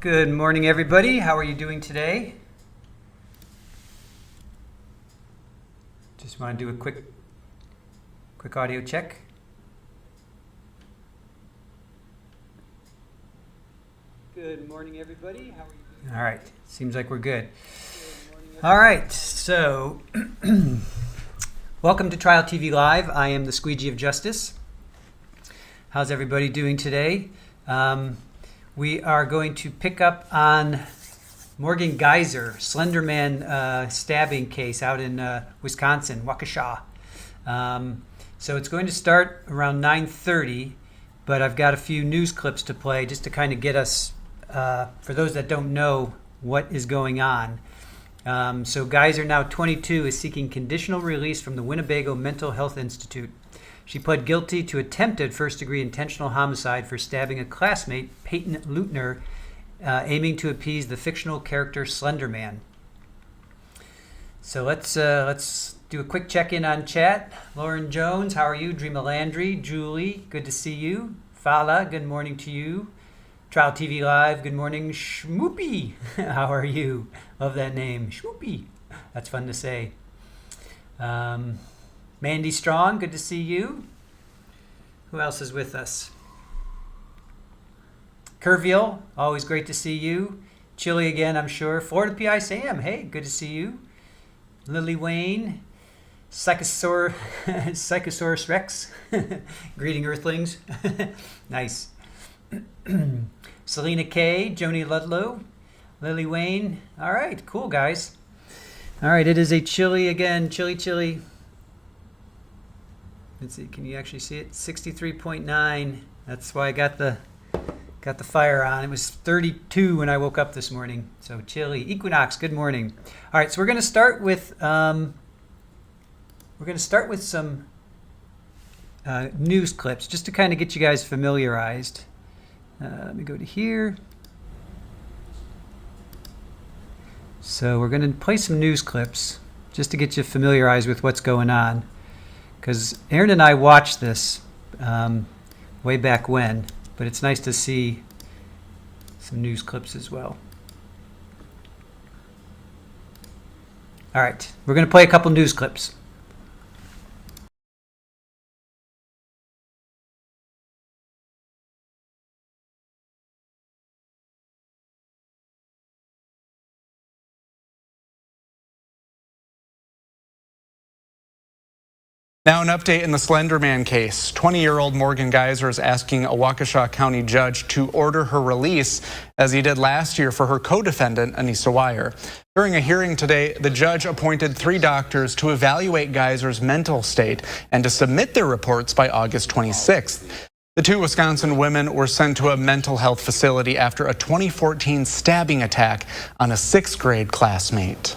Good morning, everybody. How are you doing today? Just want to do a quick audio check. Good morning, everybody. How are you doing? All right. Seems like we're good. All right. So, welcome to Trial TV Live. I am the Squeegee of Justice. How's everybody doing today? We are going to pick up on Morgan Geyser, Slender Man stabbing case out in Wisconsin, Waukesha. So it's going to start around 9:30, but I've got a few news clips to play just to kind of get us, for those that don't know what is going on. So Geyser, now 22, is seeking conditional release from the Winnebago Mental Health Institute. She pled guilty to attempted first-degree intentional homicide for stabbing a classmate, Payton Leutner, aiming to appease the fictional character Slender Man. So let's do a quick check-in on chat. Lauren Jones, how are you? Dreama Landry, Julie, good to see you. Fala, good morning to you. Trial TV Live, good morning. Schmoopy, how are you? Love that name, Schmoopy. That's fun to say. Mandy Strong, good to see you. Who else is with us? Kerrville, always great to see you. Chilly again, I'm sure. Florida PI Sam, hey, good to see you. Lily Wayne, Psychosaurus Rex, greeting Earthlings. Nice. Selena K, Joni Ludlow, Lily Wayne. All right, cool, guys. All right, it is a chilly again, chilly. Let's see, can you actually see it? 63.9. That's why I got the fire on. It was 32 when I woke up this morning. So chilly. Equinox, good morning. All right, so we're going to start with some news clips just to kind of get you guys familiarized. Let me go to here. So we're going to play some news clips just to get you familiarized with what's going on. Because Aaron and I watched this way back when, but it's nice to see some news clips as well. All right, we're going to play a couple news clips. Now an update in the Slender Man case. 20-year-old Morgan Geyser is asking a Waukesha County judge to order her release, as he did last year for her co-defendant, Anissa Weier. During a hearing today, the judge appointed 3 doctors to evaluate Geyser's mental state and to submit their reports by August 26th. The 2 Wisconsin women were sent to a mental health facility after a 2014 stabbing attack on a 6th grade classmate.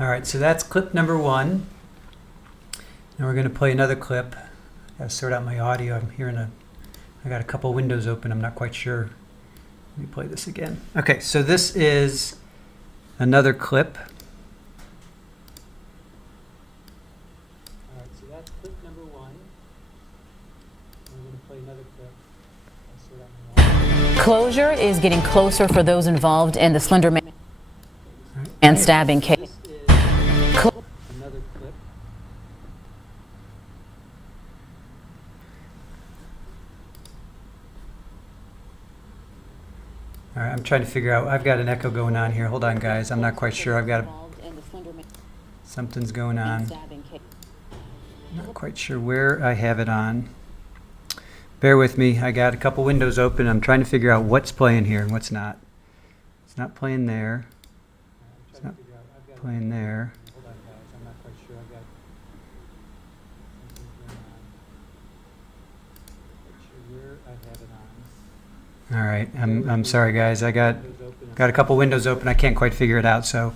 All right, so that's clip number 1. Now we're going to play another clip. I got to sort out my audio. I got a couple windows open. I'm not quite sure. Let me play this again. Okay, so this is another clip. All right, so that's clip number 1. We're going to play another clip. Closure is getting closer for those involved in the Slender Man and stabbing case. Another clip. All right, I'm trying to figure out. I've got an echo going on here. Hold on, guys. I'm not quite sure. Something's going on. I'm not quite sure where I have it on. Bear with me. I got a couple windows open. I'm trying to figure out what's playing here and what's not. It's not playing there. It's not playing there. Hold on, guys. I'm not quite sure. I've got something going on. All right. I'm sorry, guys. I got a couple windows open. I can't quite figure it out. So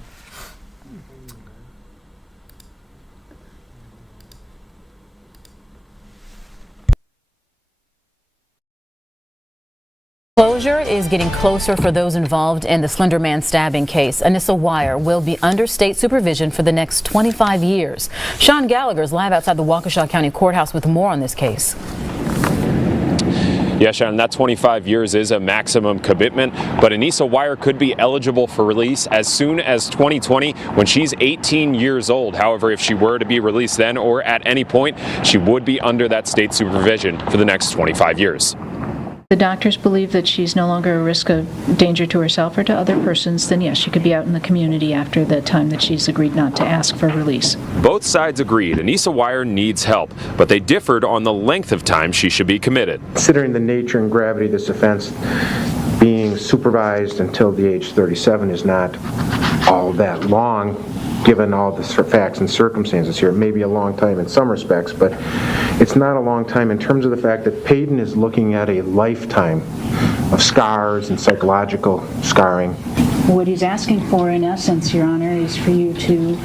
Closure is getting closer for those involved in the Slender Man stabbing case. Anissa Weier will be under state supervision for the next 25 years. Sean Gallagher is live outside the Waukesha County Courthouse with more on this case. Yeah, Sean, that 25 years is a maximum commitment, but Anissa Weier could be eligible for release as soon as 2020 when she's 18 years old. However, if she were to be released then or at any point, she would be under that state supervision for the next 25 years. The doctors believe that she's no longer a risk of danger to herself or to other persons, then yes, she could be out in the community after the time that she's agreed not to ask for release. Both sides agreed Anissa Weier needs help, but they differed on the length of time she should be committed. Considering the nature and gravity of this offense, being supervised until the age 37 is not all that long, given all the facts and circumstances here. It may be a long time in some respects, but it's not a long time in terms of the fact that Payton is looking at a lifetime of scars and psychological scarring. What he's asking for, in essence, Your Honor, is for you to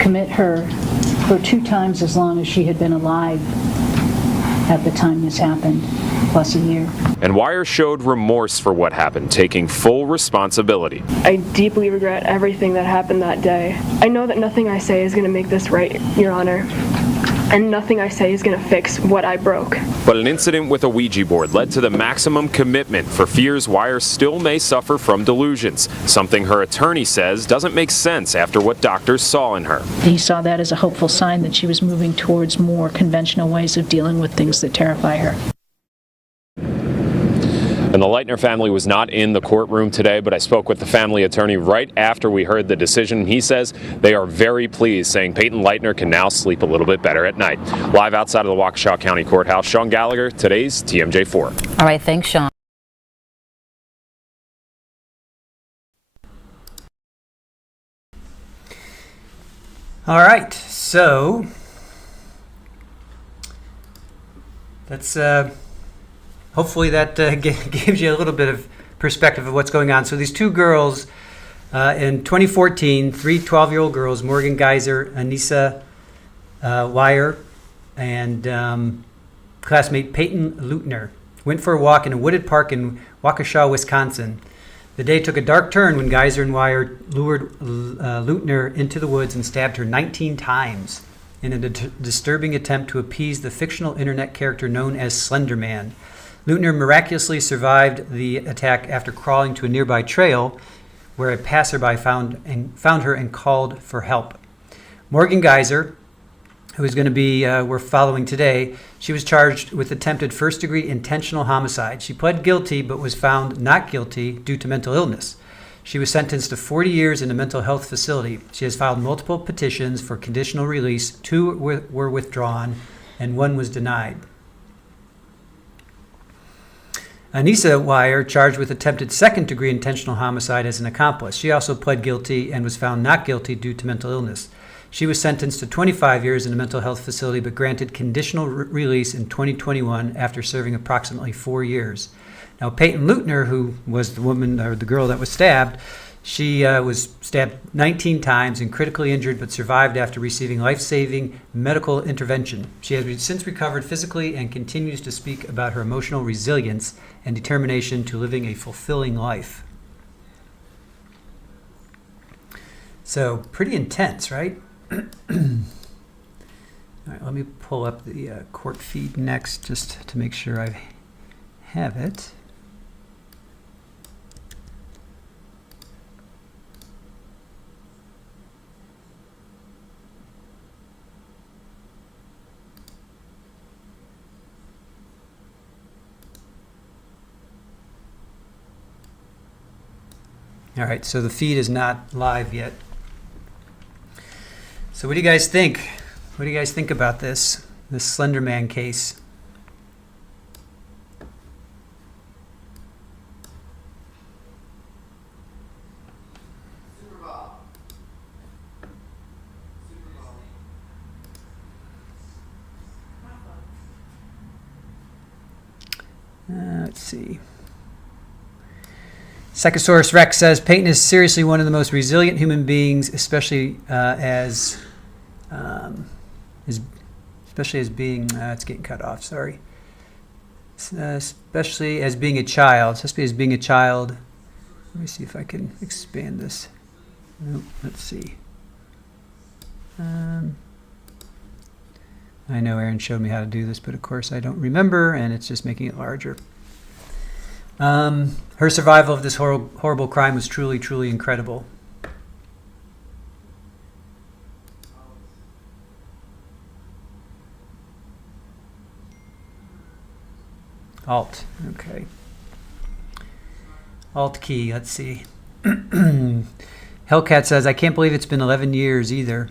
commit her for 2 times as long as she had been alive at the time this happened, plus a year. And Weier showed remorse for what happened, taking full responsibility. I deeply regret everything that happened that day. I know that nothing I say is going to make this right, Your Honor, and nothing I say is going to fix what I broke. But an incident with a Ouija board led to the maximum commitment for fears Weier still may suffer from delusions, something her attorney says doesn't make sense after what doctors saw in her. He saw that as a hopeful sign that she was moving towards more conventional ways of dealing with things that terrify her. And the Leutner family was not in the courtroom today, but I spoke with the family attorney right after we heard the decision. He says they are very pleased, saying Payton Leutner can now sleep a little bit better at night. Live outside of the Waukesha County Courthouse, Sean Gallagher, today's TMJ4. All right, thanks, Sean. All right, so that's hopefully that gives you a little bit of perspective of what's going on. So these 2 girls in 2014, 3 12-year-old girls, Morgan Geyser, Anissa Weier, and classmate Payton Leutner, went for a walk in a wooded park in Waukesha, Wisconsin. The day took a dark turn when Geyser and Weier lured Leutner into the woods and stabbed her 19 times in a disturbing attempt to appease the fictional internet character known as Slender Man. Leutner miraculously survived the attack after crawling to a nearby trail where a passerby found her and called for help. Morgan Geyser, who is going to be we're following today, she was charged with attempted first-degree intentional homicide. She pled guilty but was found not guilty due to mental illness. She was sentenced to 40 years in a mental health facility. She has filed multiple petitions for conditional release. 2 were withdrawn and 1 was denied. Anissa Weier, charged with attempted second-degree intentional homicide as an accomplice. She also pled guilty and was found not guilty due to mental illness. She was sentenced to 25 years in a mental health facility but granted conditional release in 2021 after serving approximately 4 years. Now, Payton Leutner, who was the woman or the girl that was stabbed, she was stabbed 19 times and critically injured but survived after receiving life-saving medical intervention. She has since recovered physically and continues to speak about her emotional resilience and determination to living a fulfilling life. So, pretty intense, right? All right, let me pull up the court feed next just to make sure I have it. All right, so the feed is not live yet. So what do you guys think? What do you guys think about this Slender Man case? Let's see. Psychosaurus Rex says Payton is seriously one of the most resilient human beings, especially as being. It's getting cut off. Sorry. especially as being a child. Let me see if I can expand this. Nope, let's see. I know Aaron showed me how to do this, but of course I don't remember, and it's just making it larger. Her survival of this horrible crime was truly, truly incredible. Alt, okay. Alt key, let's see. Hellcat says, I can't believe it's been 11 years either.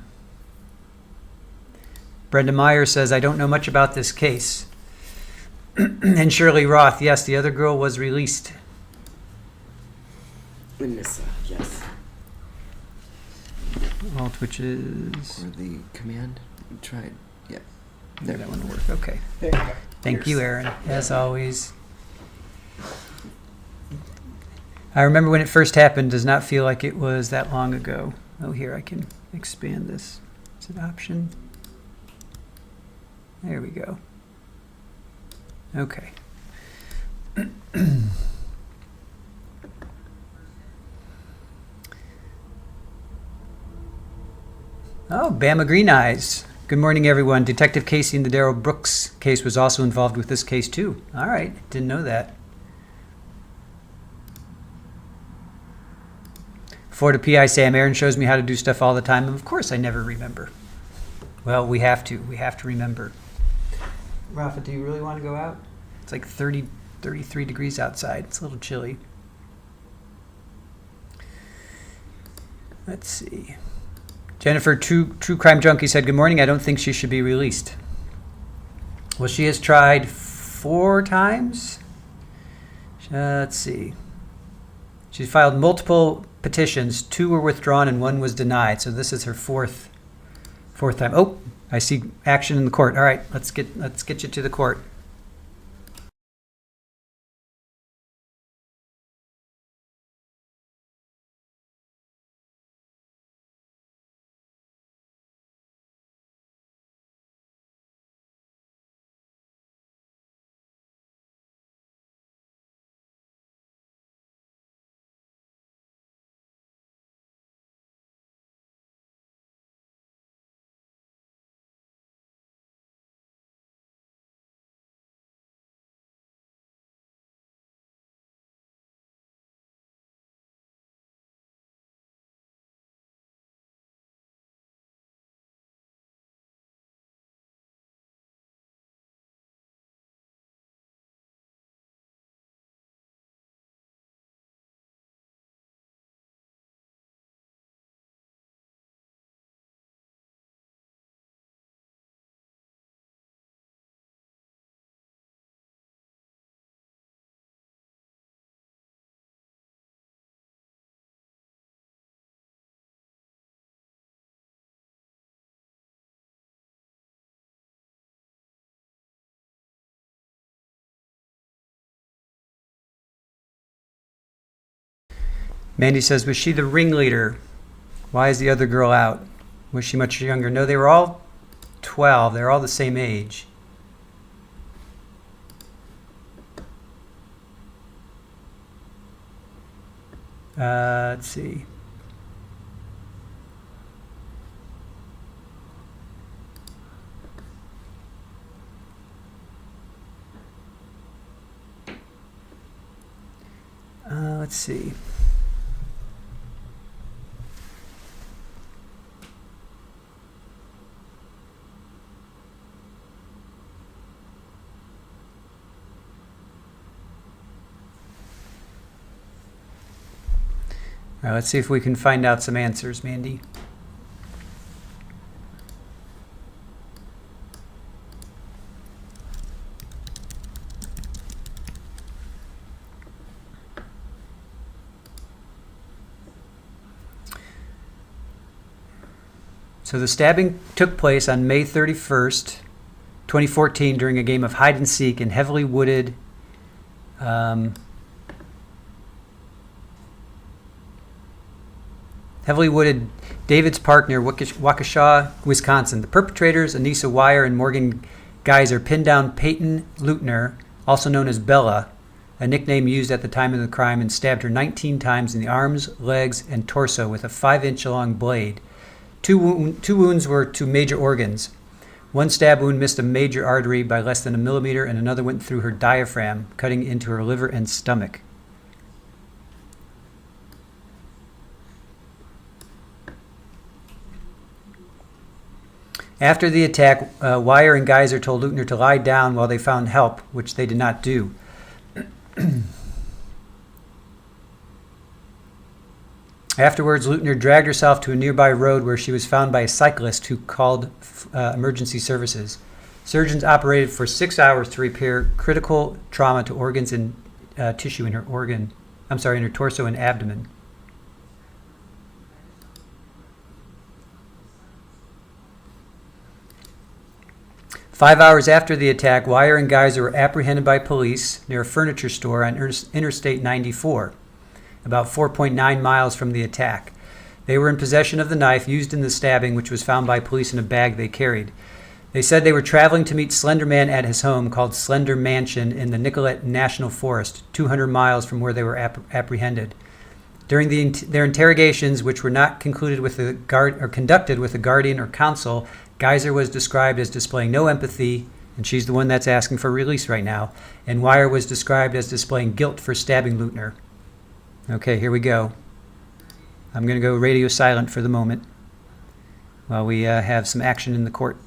Brenda Meyer says, I don't know much about this case. And Shirley Roth, yes, the other girl was released. Anissa, yes. Alt, which is... Or the command. You tried. Yeah. There, that one will work. Okay. There you go. Thank you, Aaron, as always. I remember when it first happened, does not feel like it was that long ago. Oh, here, I can expand this. Is it option? There we go. Okay. Oh, Bama Green Eyes. Good morning, everyone. Detective Casey in the Darrell Brooks case was also involved with this case, too. All right. Didn't know that. Florida PI Sam, Aaron shows me how to do stuff all the time. And of course, I never remember. Well, we have to. We have to remember. Rafa, do you really want to go out? It's like 33 degrees outside. It's a little chilly. Let's see. Jennifer, True Crime Junkie said, good morning. I don't think she should be released. Well, she has tried 4 times. Let's see. She's filed multiple petitions. 2 were withdrawn and 1 was denied. So this is her fourth time. Oh, I see action in the court. All right, let's get you to the court. Mandy says, was she the ringleader? Why is the other girl out? Was she much younger? No, they were all 12. They're all the same age. Let's see. Let's see. All right, let's see if we can find out some answers, Mandy. So the stabbing took place on May 31st, 2014 during a game of hide and seek in heavily wooded Davids Park near Waukesha, Wisconsin. The perpetrators, Anissa Weier and Morgan Geyser, pinned down Payton Leutner also known as Bella, a nickname used at the time of the crime, and stabbed her 19 times in the arms, legs, and torso with a 5-inch-long blade. Two wounds were to major organs. One stab wound missed a major artery by less than a millimeter, and another went through her diaphragm, cutting into her liver and stomach. After the attack, Weier and Geyser told Leutner to lie down while they found help, which they did not do. Afterwards, Leutner dragged herself to a nearby road where she was found by a cyclist who called emergency services. Surgeons operated for 6 hours to repair critical trauma to organs and tissue in her torso and abdomen. Five hours after the attack, Weier and Geyser were apprehended by police near a furniture store on Interstate 94, about 4.9 miles from the attack. They were in possession of the knife used in the stabbing, which was found by police in a bag they carried. They said they were traveling to meet Slender Man at his home, called Slender Mansion, in the Nicollet National Forest, 200 miles from where they were apprehended. During their interrogations, which were not conducted with a guardian or counsel, Geyser was described as displaying no empathy, and she's the one that's asking for release right now, and Weier was described as displaying guilt for stabbing Leutner. Okay, here we go. I'm going to go radio silent for the moment while we have some action in the court.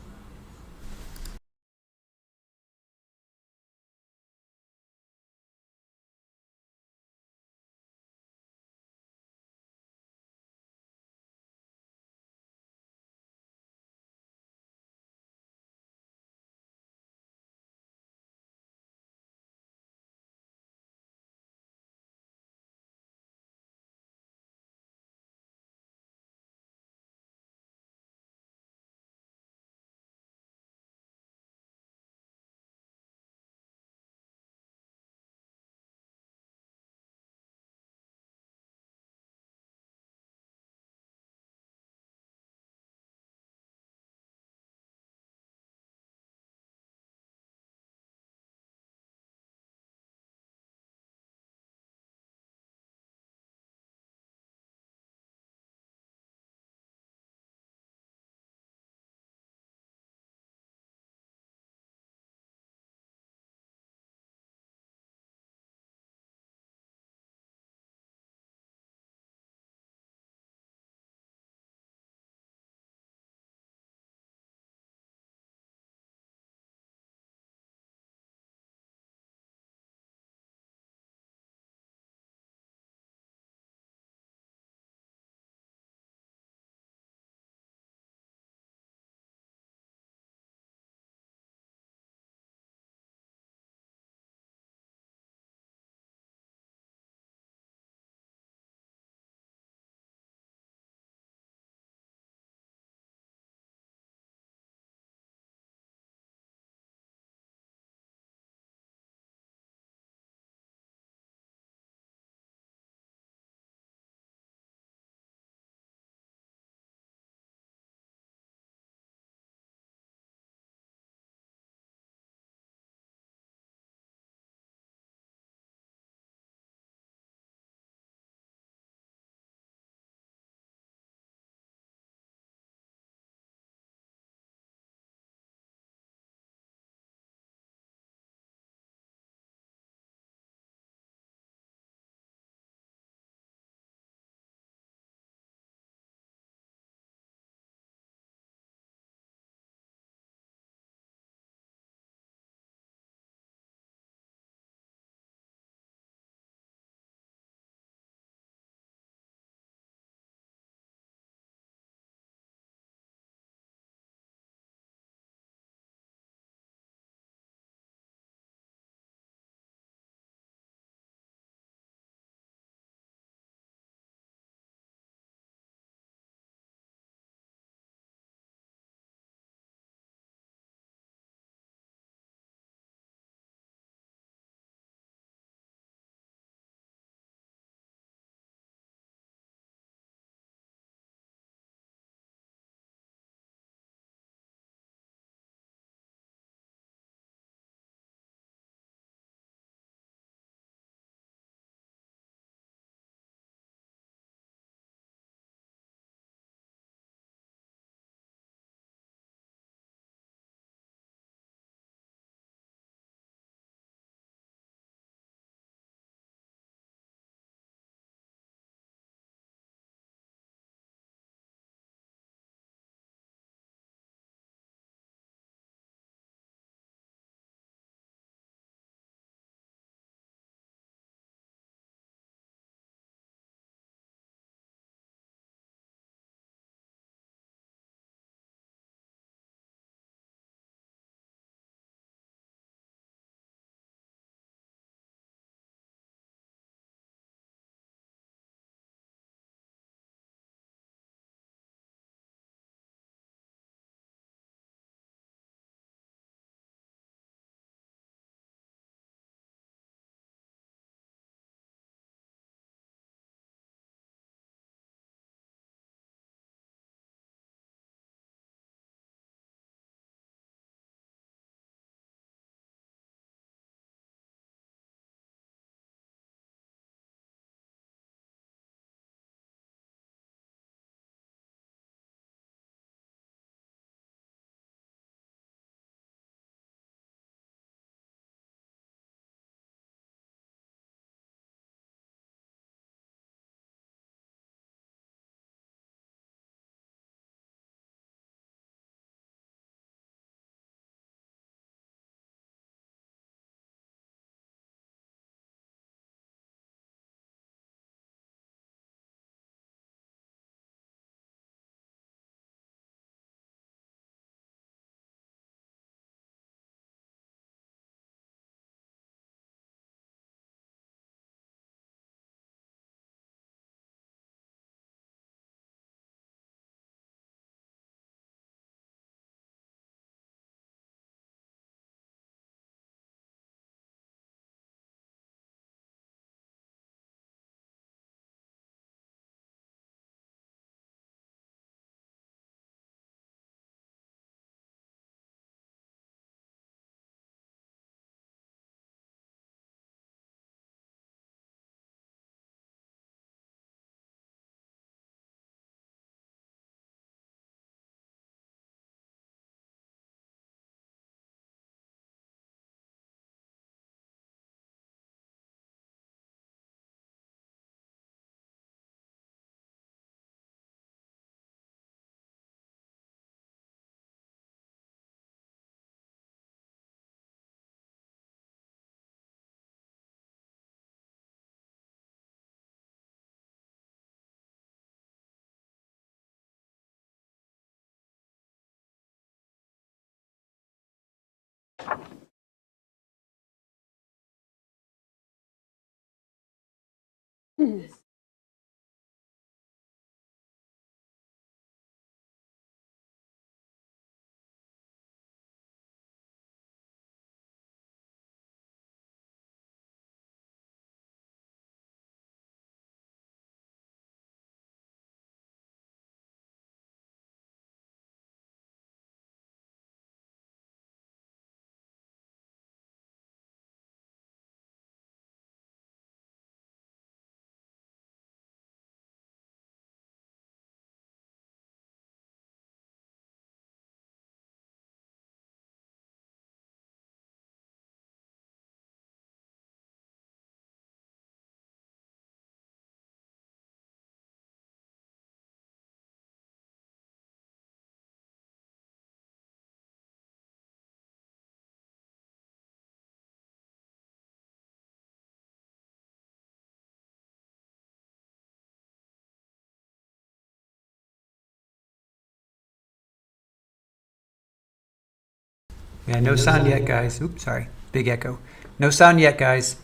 Yeah, no sound yet, guys. Oops, sorry. Big echo. No sound yet, guys.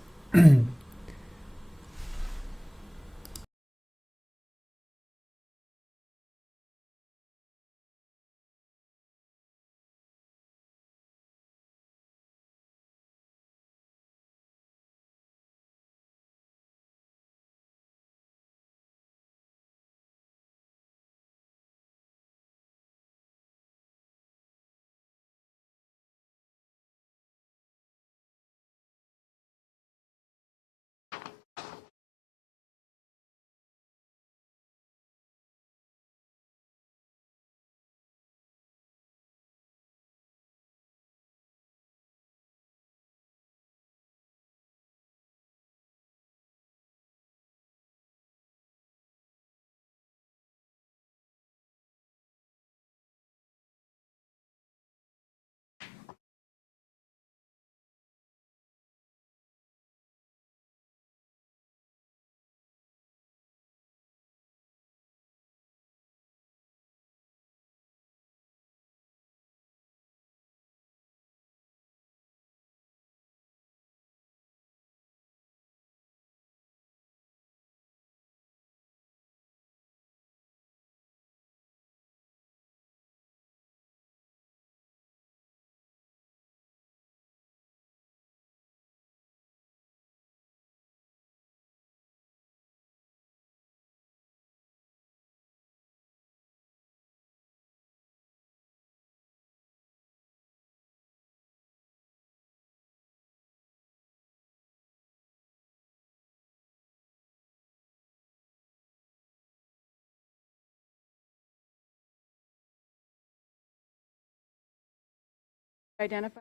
Identify.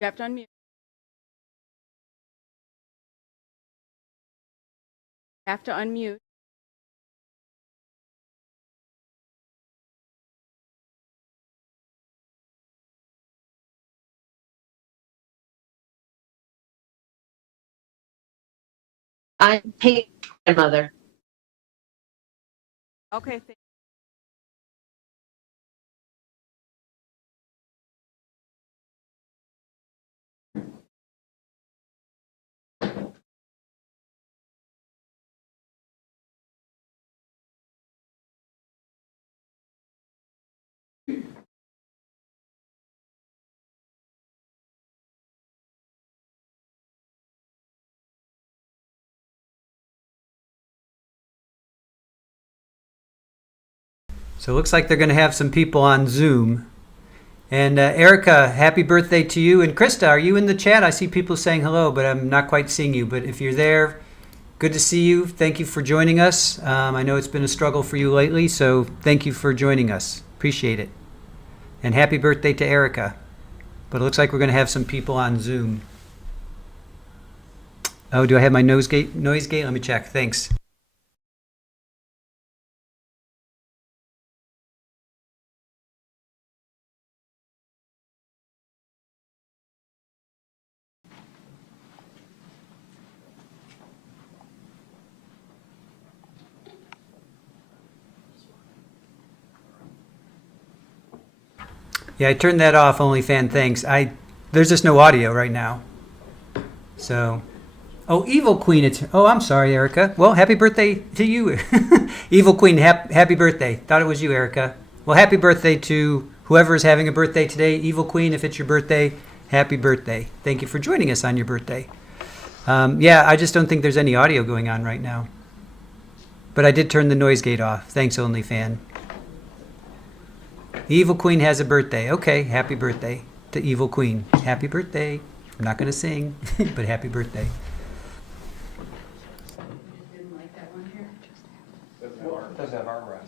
You have to unmute. You have to unmute. I'm Payton's grandmother. Okay. So it looks like they're going to have some people on Zoom. And Erica, happy birthday to you. And Krista, are you in the chat? I see people saying hello, but I'm not quite seeing you. But if you're there, good to see you. Thank you for joining us. I know it's been a struggle for you lately, so thank you for joining us. Appreciate it. And happy birthday to Erica. But it looks like we're going to have some people on Zoom. Oh, do I have my noise gate? Let me check. Thanks. Yeah, I turned that off, OnlyFan, thanks. There's just no audio right now. So, oh, Evil Queen, I'm sorry, Erica. Well, happy birthday to you. Evil Queen, happy birthday. Thought it was you, Erica. Well, happy birthday to whoever is having a birthday today. Evil Queen, if it's your birthday, happy birthday. Thank you for joining us on your birthday. Yeah, I just don't think there's any audio going on right now. But I did turn the noise gate off. Thanks, OnlyFan. Evil Queen has a birthday. Okay, happy birthday to Evil Queen. Happy birthday. We're not going to sing, but happy birthday. Doesn't have armrest.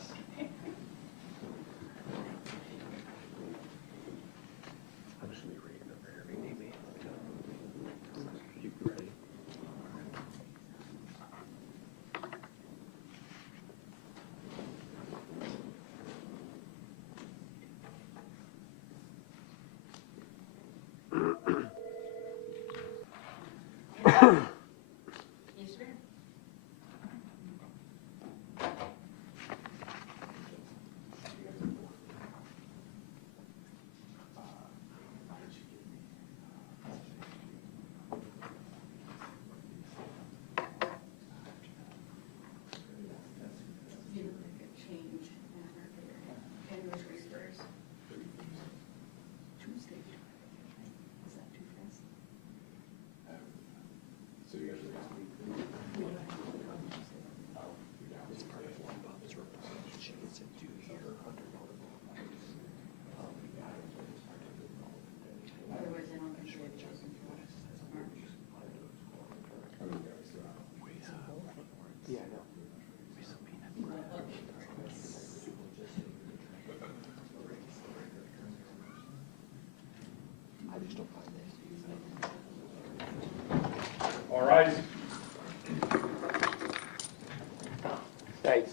All right.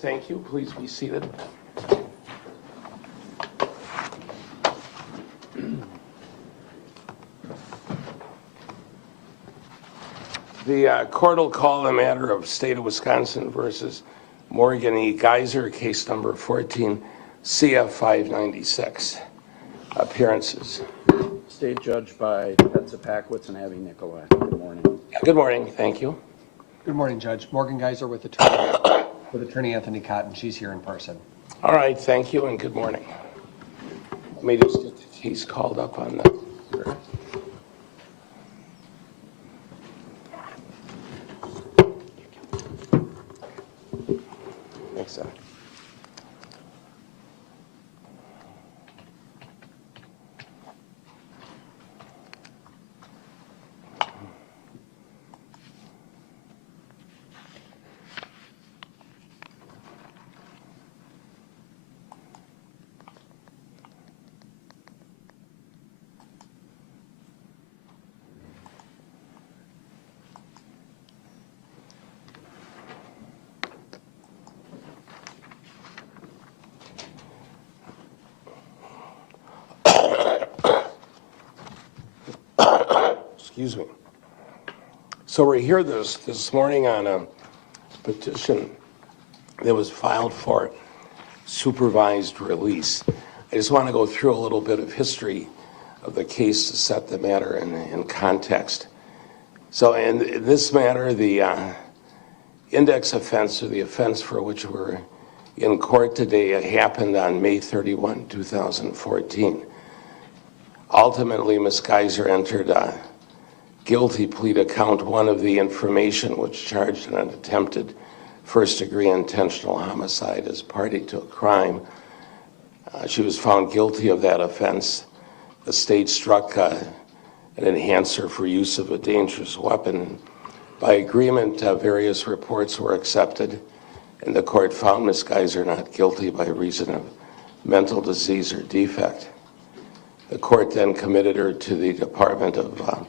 Thank you. Please be seated. The court will call the matter of State of Wisconsin versus Morgan E. Geyser, case number 14 CF 596. Appearances. State judged by Petza Packwitz and Abby Nicolai. Good morning. Good morning. Thank you. Good morning, Judge. Morgan Geyser with Attorney Anthony Cotton. She's here in person. All right. Thank you and good morning. Let me just get the case called up on the. Thanks, sir. Excuse me. So we're here this morning on a petition that was filed for supervised release. I just want to go through a little bit of history of the case to set the matter in context. So in this matter, the index offense, or the offense for which we're in court today, happened on May 31, 2014. Ultimately, Ms. Geyser entered a guilty plea to count one of the information which charged an attempted first-degree intentional homicide as party to a crime. She was found guilty of that offense. The state struck an enhancer for use of a dangerous weapon. By agreement, various reports were accepted, and the court found Ms. Geyser not guilty by reason of mental disease or defect. The court then committed her to the Department of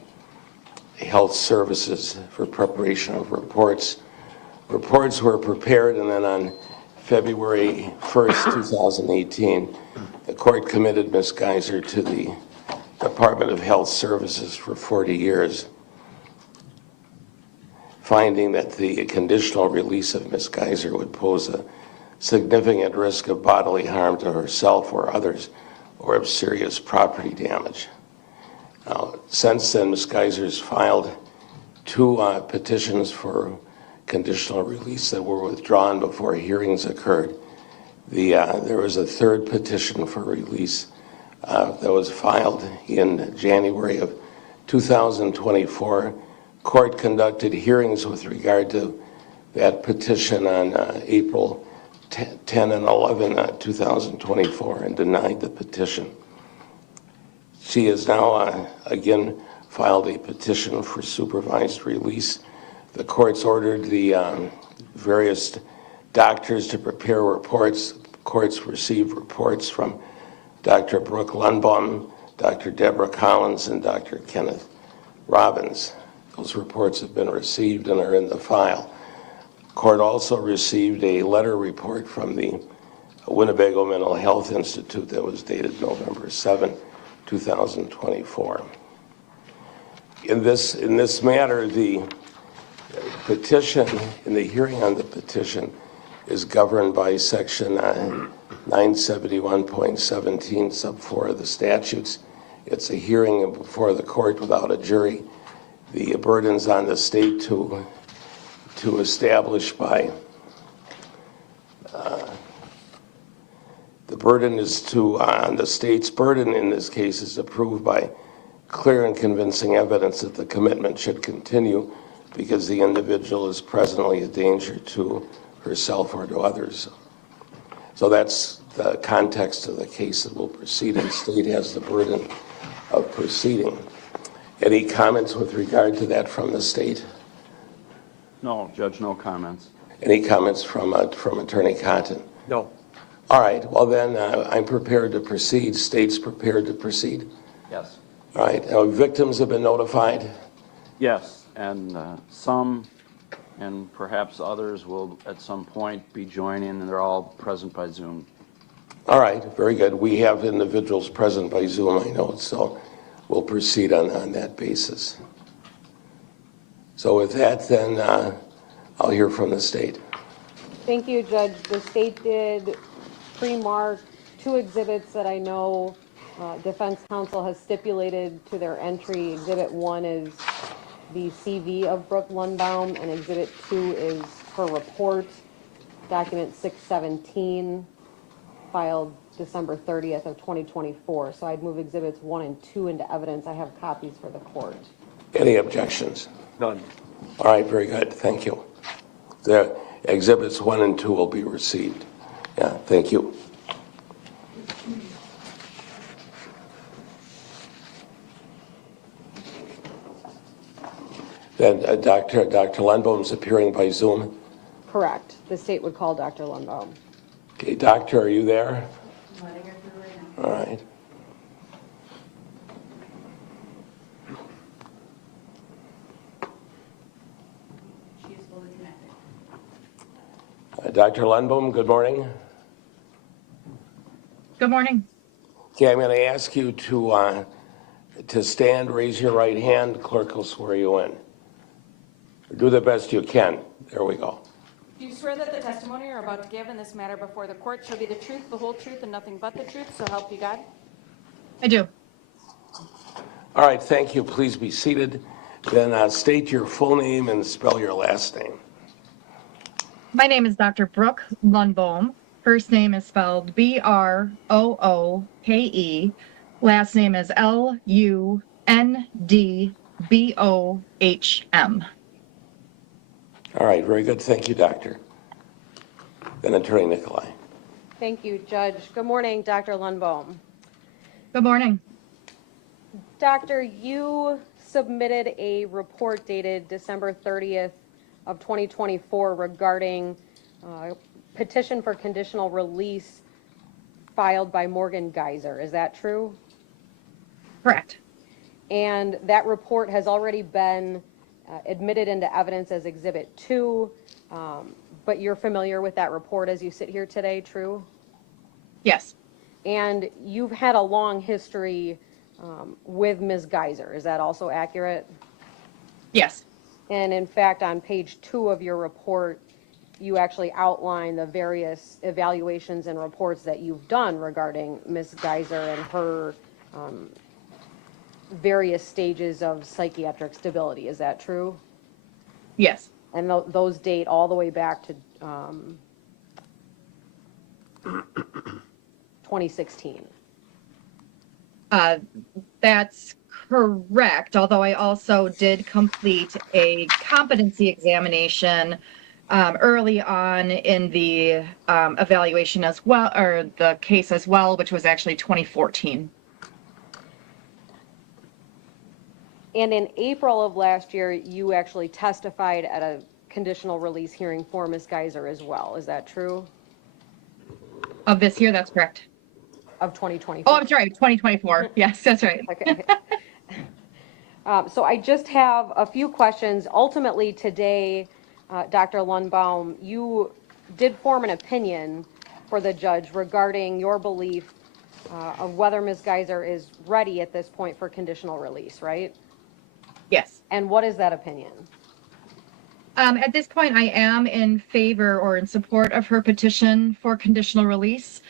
Health Services for preparation of reports. Reports were prepared, and then on February 1st, 2018, the court committed Ms. Geyser to the Department of Health Services for 40 years, finding that the conditional release of Ms. Geyser would pose a significant risk of bodily harm to herself or others, or of serious property damage. Now, since then, Ms. Geyser has filed two petitions for conditional release that were withdrawn before hearings occurred. There was a third petition for release that was filed in January of 2024. Court conducted hearings with regard to that petition on April 10 and 11, 2024, and denied the petition. She has now again filed a petition for supervised release. The court's ordered the various doctors to prepare reports. Courts received reports from Dr. Brooke Lundbohm, Dr. Deborah Collins, and Dr. Kenneth Robbins. Those reports have been received and are in the file. Court also received a letter report from the Winnebago Mental Health Institute that was dated November 7, 2024. In this matter, the petition, in the hearing on the petition, is governed by section 971.17 sub 4 of the statutes. It's a hearing before the court without a jury. The burden's on the state to establish by the burden is on the state's burden in this case is approved by clear and convincing evidence that the commitment should continue because the individual is presently a danger to herself or to others. So that's the context of the case that will proceed, and the state has the burden of proceeding. Any comments with regard to that from the state? No, Judge, no comments. Any comments from Attorney Cotton? No. All right, well then I'm prepared to proceed. State's prepared to proceed? Yes. All right, victims have been notified? Yes, and some and perhaps others will at some point be joining, and they're all present by Zoom. All right, very good. We have individuals present by Zoom, I know, so we'll proceed on that basis. So with that, then I'll hear from the state. Thank you, Judge. The state did pre-mark 2 exhibits that I know defense counsel has stipulated to their entry. Exhibit 1 is the CV of Brooke Lundbohm, and Exhibit 2 is her report, document 617, filed December 30th of 2024. So I'd move Exhibits 1 and 2 into evidence. I have copies for the court. Any objections? None. All right, very good. Thank you. The Exhibits 1 and 2 will be received. Yeah, thank you. Then Dr. Lundbohm's appearing by Zoom? Correct. The state would call Dr. Lundbohm. Okay, doctor, are you there? All right. She is fully connected. Dr. Lundbohm, good morning. Good morning. Okay, I'm going to ask you to stand, raise your right hand. Clerk will swear you in. Do the best you can. There we go. Do you swear that the testimony you're about to give in this matter before the court shall be the truth, the whole truth, and nothing but the truth, so help you God? I do. All right, thank you. Please be seated. Then state your full name and spell your last name. My name is Dr. Brooke Lundbohm. First name is spelled B-R-O-O-K-E. Last name is L-U-N-D-B-O-H-M. All right, very good. Thank you, doctor. Then Attorney Nicolai. Thank you, Judge. Good morning, Dr. Lundbohm. Good morning. Doctor, you submitted a report dated December 30th of 2024 regarding petition for conditional release filed by Morgan Geyser. Is that true? Correct. And that report has already been admitted into evidence as Exhibit 2, but you're familiar with that report as you sit here today, true? Yes. And you've had a long history with Ms. Geyser. Is that also accurate? Yes. And in fact, on page 2 of your report, you actually outline the various evaluations and reports that you've done regarding Ms. Geyser and her various stages of psychiatric stability. Is that true? Yes. And those date all the way back to 2016. That's correct, although I also did complete a competency examination early on in the evaluation as well, or the case as well, which was actually 2014. And in April of last year, you actually testified at a conditional release hearing for Ms. Geyser as well. Is that true? Of this year, that's correct. Of 2024. Oh, I'm sorry, 2024. Yes, that's right. Okay. So I just have a few questions. Ultimately today, Dr. Lundbohm, you did form an opinion for the judge regarding your belief of whether Ms. Geyser is ready at this point for conditional release, right? Yes. And what is that opinion? At this point, I am in favor or in support of her petition for conditional release.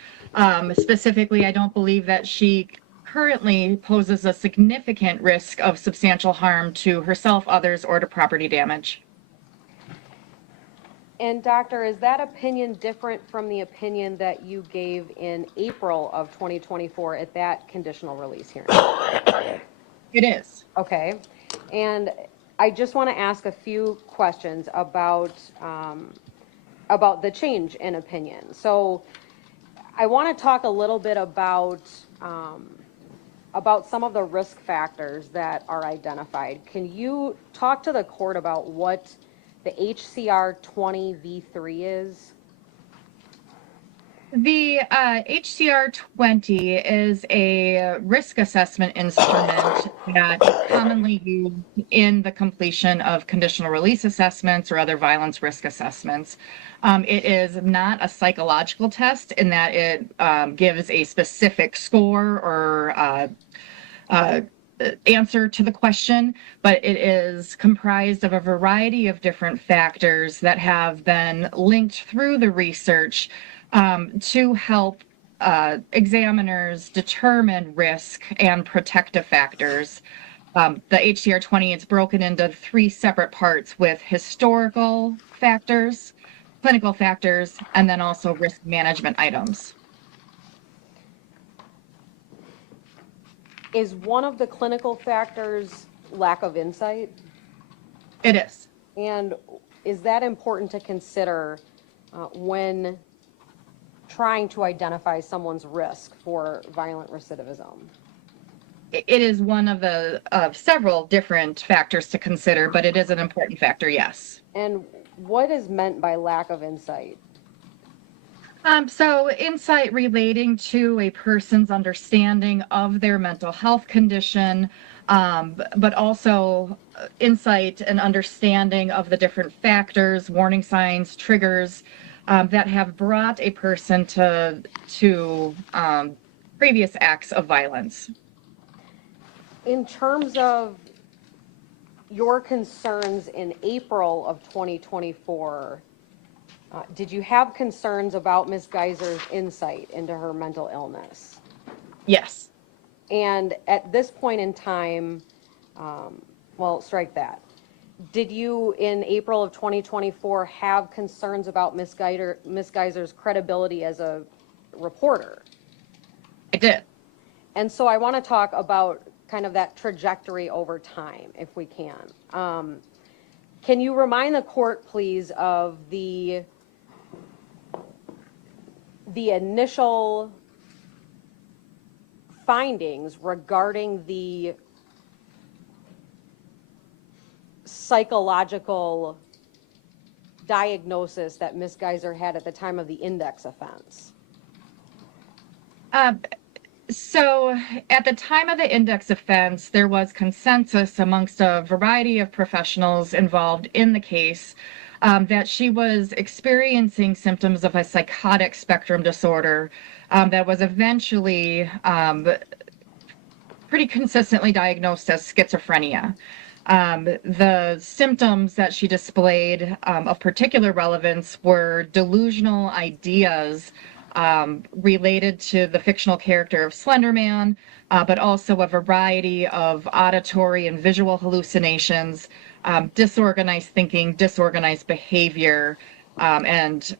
Specifically, I don't believe that she currently poses a significant risk of substantial harm to herself, others, or to property damage. And doctor, is that opinion different from the opinion that you gave in April of 2024 at that conditional release hearing? It is. Okay. And I just want to ask a few questions about the change in opinion. So I want to talk a little bit about some of the risk factors that are identified. Can you talk to the court about what the HCR 20V3 is? The HCR 20 is a risk assessment instrument that is commonly used in the completion of conditional release assessments or other violence risk assessments. It is not a psychological test in that it gives a specific score or answer to the question, but it is comprised of a variety of different factors that have been linked through the research to help examiners determine risk and protective factors. The HCR 20 is broken into 3 separate parts with historical factors, clinical factors, and then also risk management items. Is one of the clinical factors lack of insight? It is. And is that important to consider when trying to identify someone's risk for violent recidivism? It is one of the several different factors to consider, but it is an important factor, yes. And what is meant by lack of insight? So insight relating to a person's understanding of their mental health condition, but also insight and understanding of the different factors, warning signs, triggers that have brought a person to previous acts of violence. In terms of your concerns in April of 2024, did you have concerns about Ms. Geyser's insight into her mental illness? Yes. And at this point in time, well, strike that. Did you, in April of 2024, have concerns about Ms. Geyser's credibility as a reporter? I did. And so I want to talk about kind of that trajectory over time, if we can. Can you remind the court, please, of the initial findings regarding the psychological diagnosis that Ms. Geyser had at the time of the index offense? So at the time of the index offense, there was consensus amongst a variety of professionals involved in the case that she was experiencing symptoms of a psychotic spectrum disorder that was eventually pretty consistently diagnosed as schizophrenia. The symptoms that she displayed of particular relevance were delusional ideas related to the fictional character of Slender Man, but also a variety of auditory and visual hallucinations, disorganized thinking, disorganized behavior, and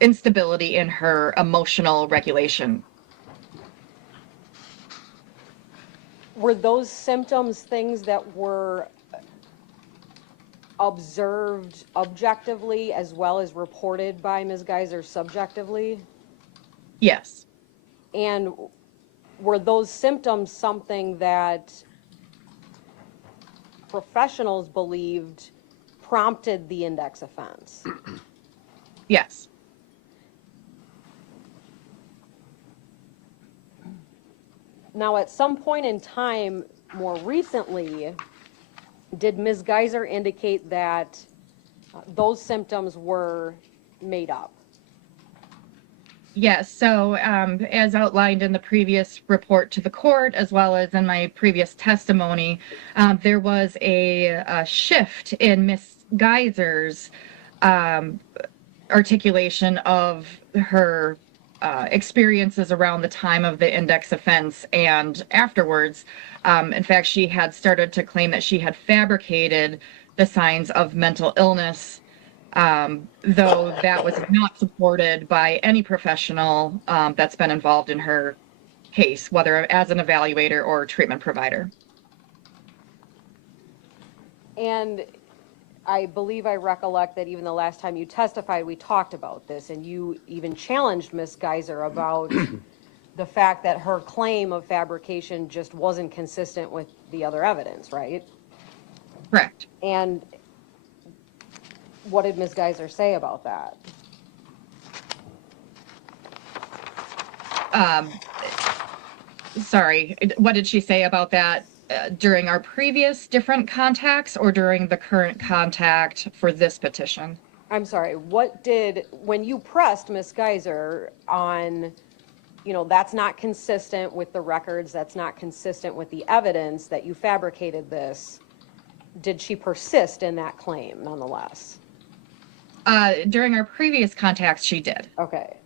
instability in her emotional regulation. Were those symptoms things that were observed objectively as well as reported by Ms. Geyser subjectively? Yes. And were those symptoms something that professionals believed prompted the index offense? Yes. Now, at some point in time, more recently, did Ms. Geyser indicate that those symptoms were made up? Yes. So as outlined in the previous report to the court, as well as in my previous testimony, there was a shift in Ms. Geyser's articulation of her experiences around the time of the index offense and afterwards. In fact, she had started to claim that she had fabricated the signs of mental illness, though that was not supported by any professional that's been involved in her case, whether as an evaluator or treatment provider. And I believe I recollect that even the last time you testified, we talked about this, and you even challenged Ms. Geyser about the fact that her claim of fabrication just wasn't consistent with the other evidence, right? Correct. And what did Ms. Geyser say about that? Sorry, what did she say about that during our previous different contacts or during the current contact for this petition? I'm sorry, when you pressed Ms. Geyser on, that's not consistent with the records, that's not consistent with the evidence that you fabricated this, did she persist in that claim nonetheless? During our previous contacts, she did. Okay.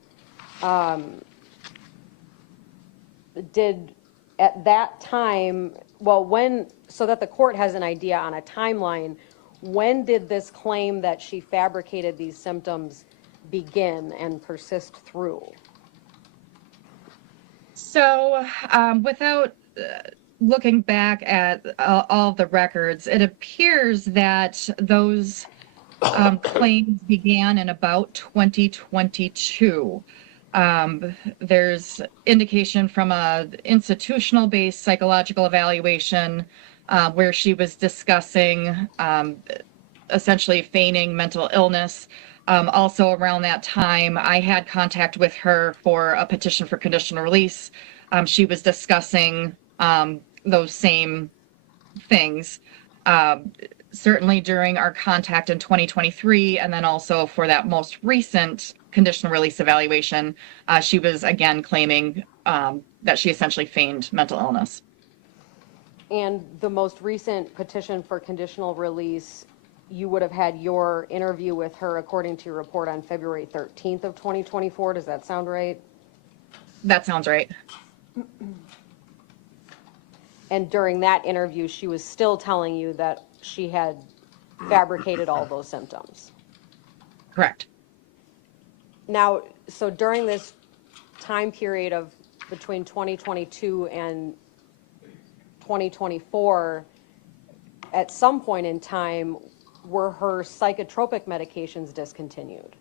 Did at that time, so that the court has an idea on a timeline, when did this claim that she fabricated these symptoms begin and persist through? So without looking back at all the records, it appears that those claims began in about 2022. There's indication from a institutional-based psychological evaluation where she was discussing essentially feigning mental illness. Also around that time, I had contact with her for a petition for conditional release. She was discussing those same things. Certainly during our contact in 2023, and then also for that most recent conditional release evaluation, she was again claiming that she essentially feigned mental illness. And the most recent petition for conditional release, you would have had your interview with her according to your report on February 13th of 2024. Does that sound right? That sounds right. And during that interview, she was still telling you that she had fabricated all those symptoms. Correct. Now, so during this time period of between 2022 and 2024, at some point in time, were her psychotropic medications discontinued?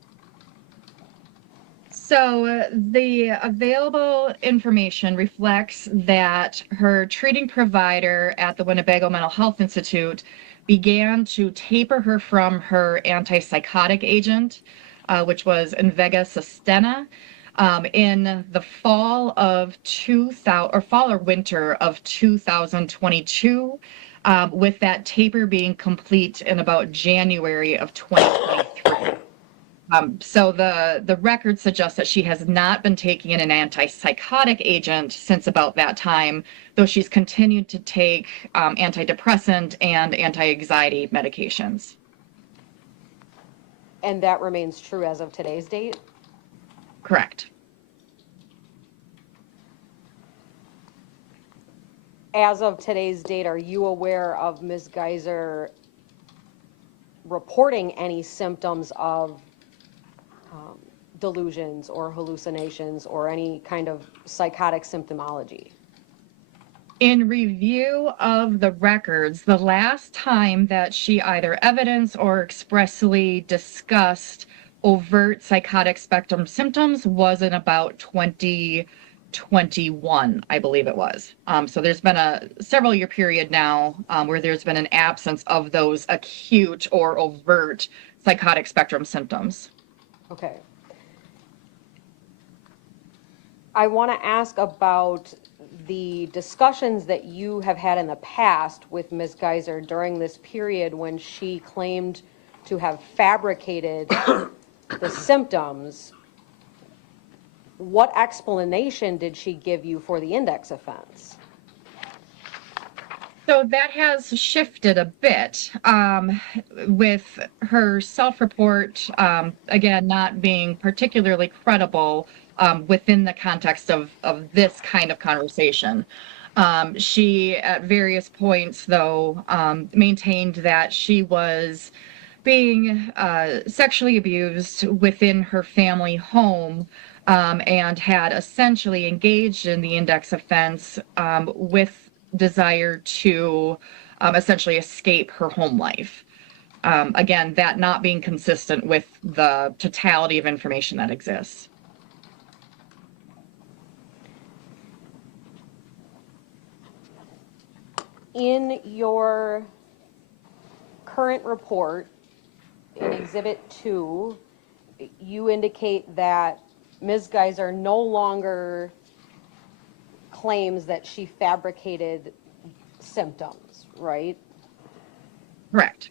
So the available information reflects that her treating provider at the Winnebago Mental Health Institute began to taper her from her antipsychotic agent, which was Invega Sustenna, in the fall or winter of 2022, with that taper being complete in about January of 2023. So the record suggests that she has not been taking an antipsychotic agent since about that time, though she's continued to take antidepressant and anti-anxiety medications. And that remains true as of today's date? Correct. As of today's date, are you aware of Ms. Geyser reporting any symptoms of delusions or hallucinations or any kind of psychotic symptomology? In review of the records, the last time that she either evidenced or expressly discussed overt psychotic spectrum symptoms was in about 2021, I believe it was. So there's been a several year period now where there's been an absence of those acute or overt psychotic spectrum symptoms. Okay. I want to ask about the discussions that you have had in the past with Ms. Geyser during this period when she claimed to have fabricated the symptoms. What explanation did she give you for the index offense? So that has shifted a bit with her self-report, again, not being particularly credible within the context of this kind of conversation. She, at various points, though, maintained that she was being sexually abused within her family home and had essentially engaged in the index offense with desire to essentially escape her home life. Again, that not being consistent with the totality of information that exists. In your current report, in Exhibit 2, you indicate that Ms. Geyser no longer claims that she fabricated symptoms, right? Correct.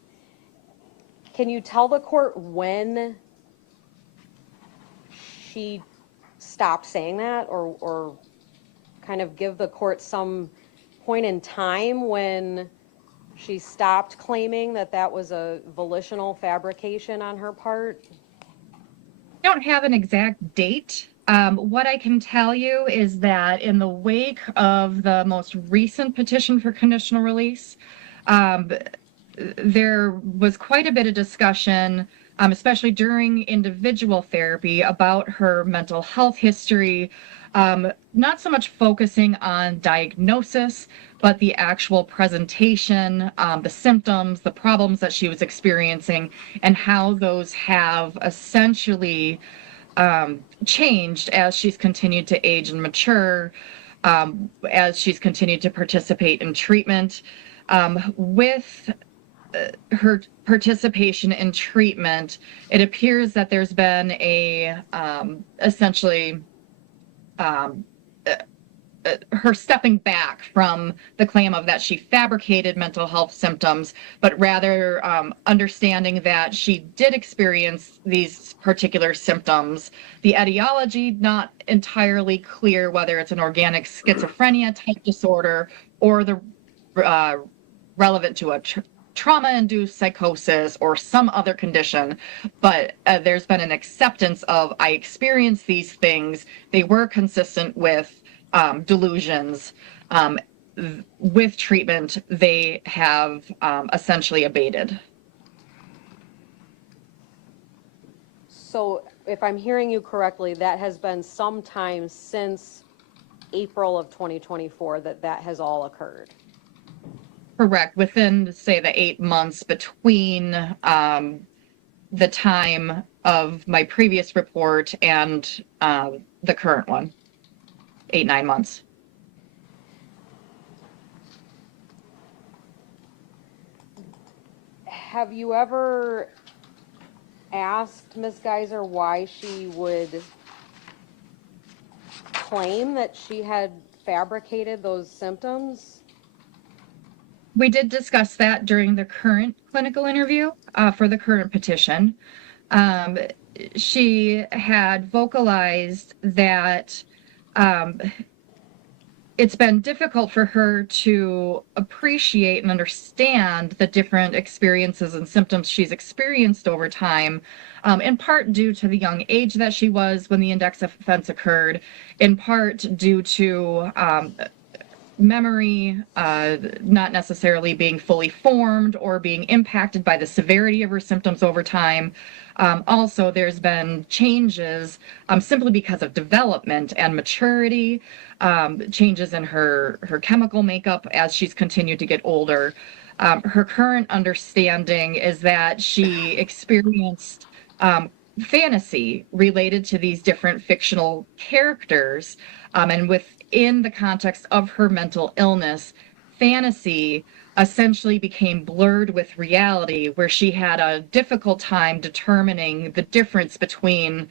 Can you tell the court when she stopped saying that, or kind of give the court some point in time when she stopped claiming that that was a volitional fabrication on her part? I don't have an exact date. What I can tell you is that in the wake of the most recent petition for conditional release, there was quite a bit of discussion, especially during individual therapy, about her mental health history, not so much focusing on diagnosis, but the actual presentation, the symptoms, the problems that she was experiencing, and how those have essentially changed as she's continued to age and mature, as she's continued to participate in treatment. With her participation in treatment, it appears that there's been a essentially her stepping back from the claim of that she fabricated mental health symptoms, but rather understanding that she did experience these particular symptoms. The etiology, not entirely clear whether it's an organic schizophrenia type disorder or the relevant to a trauma-induced psychosis or some other condition, but there's been an acceptance of, I experienced these things, they were consistent with delusions. With treatment, they have essentially abated. So if I'm hearing you correctly, that has been sometime since April of 2024 that has all occurred. Correct. Within, say, the 8 months between the time of my previous report and the current one. 8-9 months. Have you ever asked Ms. Geyser why she would claim that she had fabricated those symptoms? We did discuss that during the current clinical interview for the current petition. She had vocalized that it's been difficult for her to appreciate and understand the different experiences and symptoms she's experienced over time, in part due to the young age that she was when the index offense occurred, in part due to memory not necessarily being fully formed or being impacted by the severity of her symptoms over time. Also, there's been changes simply because of development and maturity, changes in her chemical makeup as she's continued to get older. Her current understanding is that she experienced fantasy related to these different fictional characters, and within the context of her mental illness, fantasy essentially became blurred with reality, where she had a difficult time determining the difference between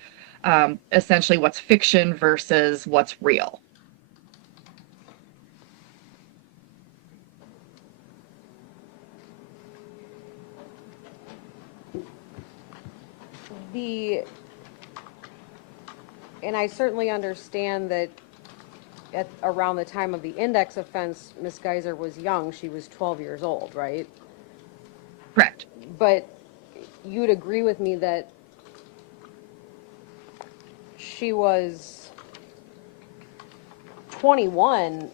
essentially what's fiction versus what's real. And I certainly understand that at around the time of the index offense, Ms. Geyser was young. She was 12 years old, right? Correct. But you'd agree with me that she was 21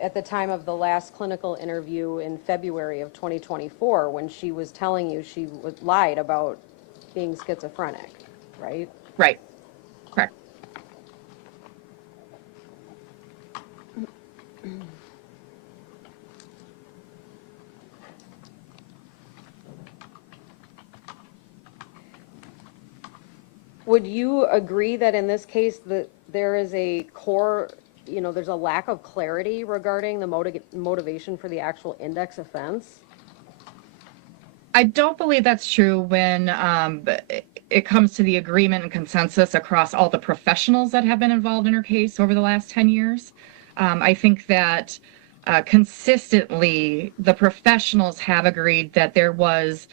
at the time of the last clinical interview in February of 2024, when she was telling you she lied about being schizophrenic, right? Right. Correct. Would you agree that in this case that there is a core, there's a lack of clarity regarding the motivation for the actual index offense? I don't believe that's true when it comes to the agreement and consensus across all the professionals that have been involved in her case over the last 10 years. I think that consistently the professionals have agreed that there was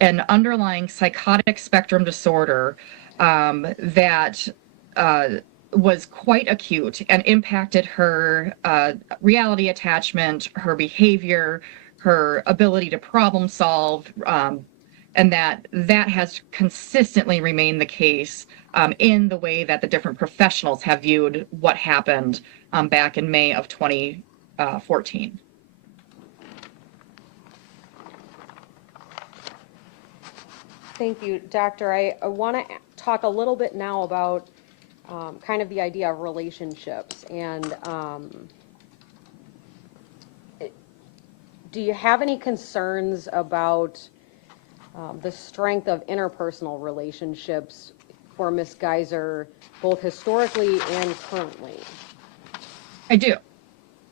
an underlying psychotic spectrum disorder that was quite acute and impacted her reality attachment, her behavior, her ability to problem solve, and that has consistently remained the case in the way that the different professionals have viewed what happened back in May of 2014. Thank you, Doctor. I want to talk a little bit now about kind of the idea of relationships. And do you have any concerns about the strength of interpersonal relationships for Ms. Geyser, both historically and currently? I do.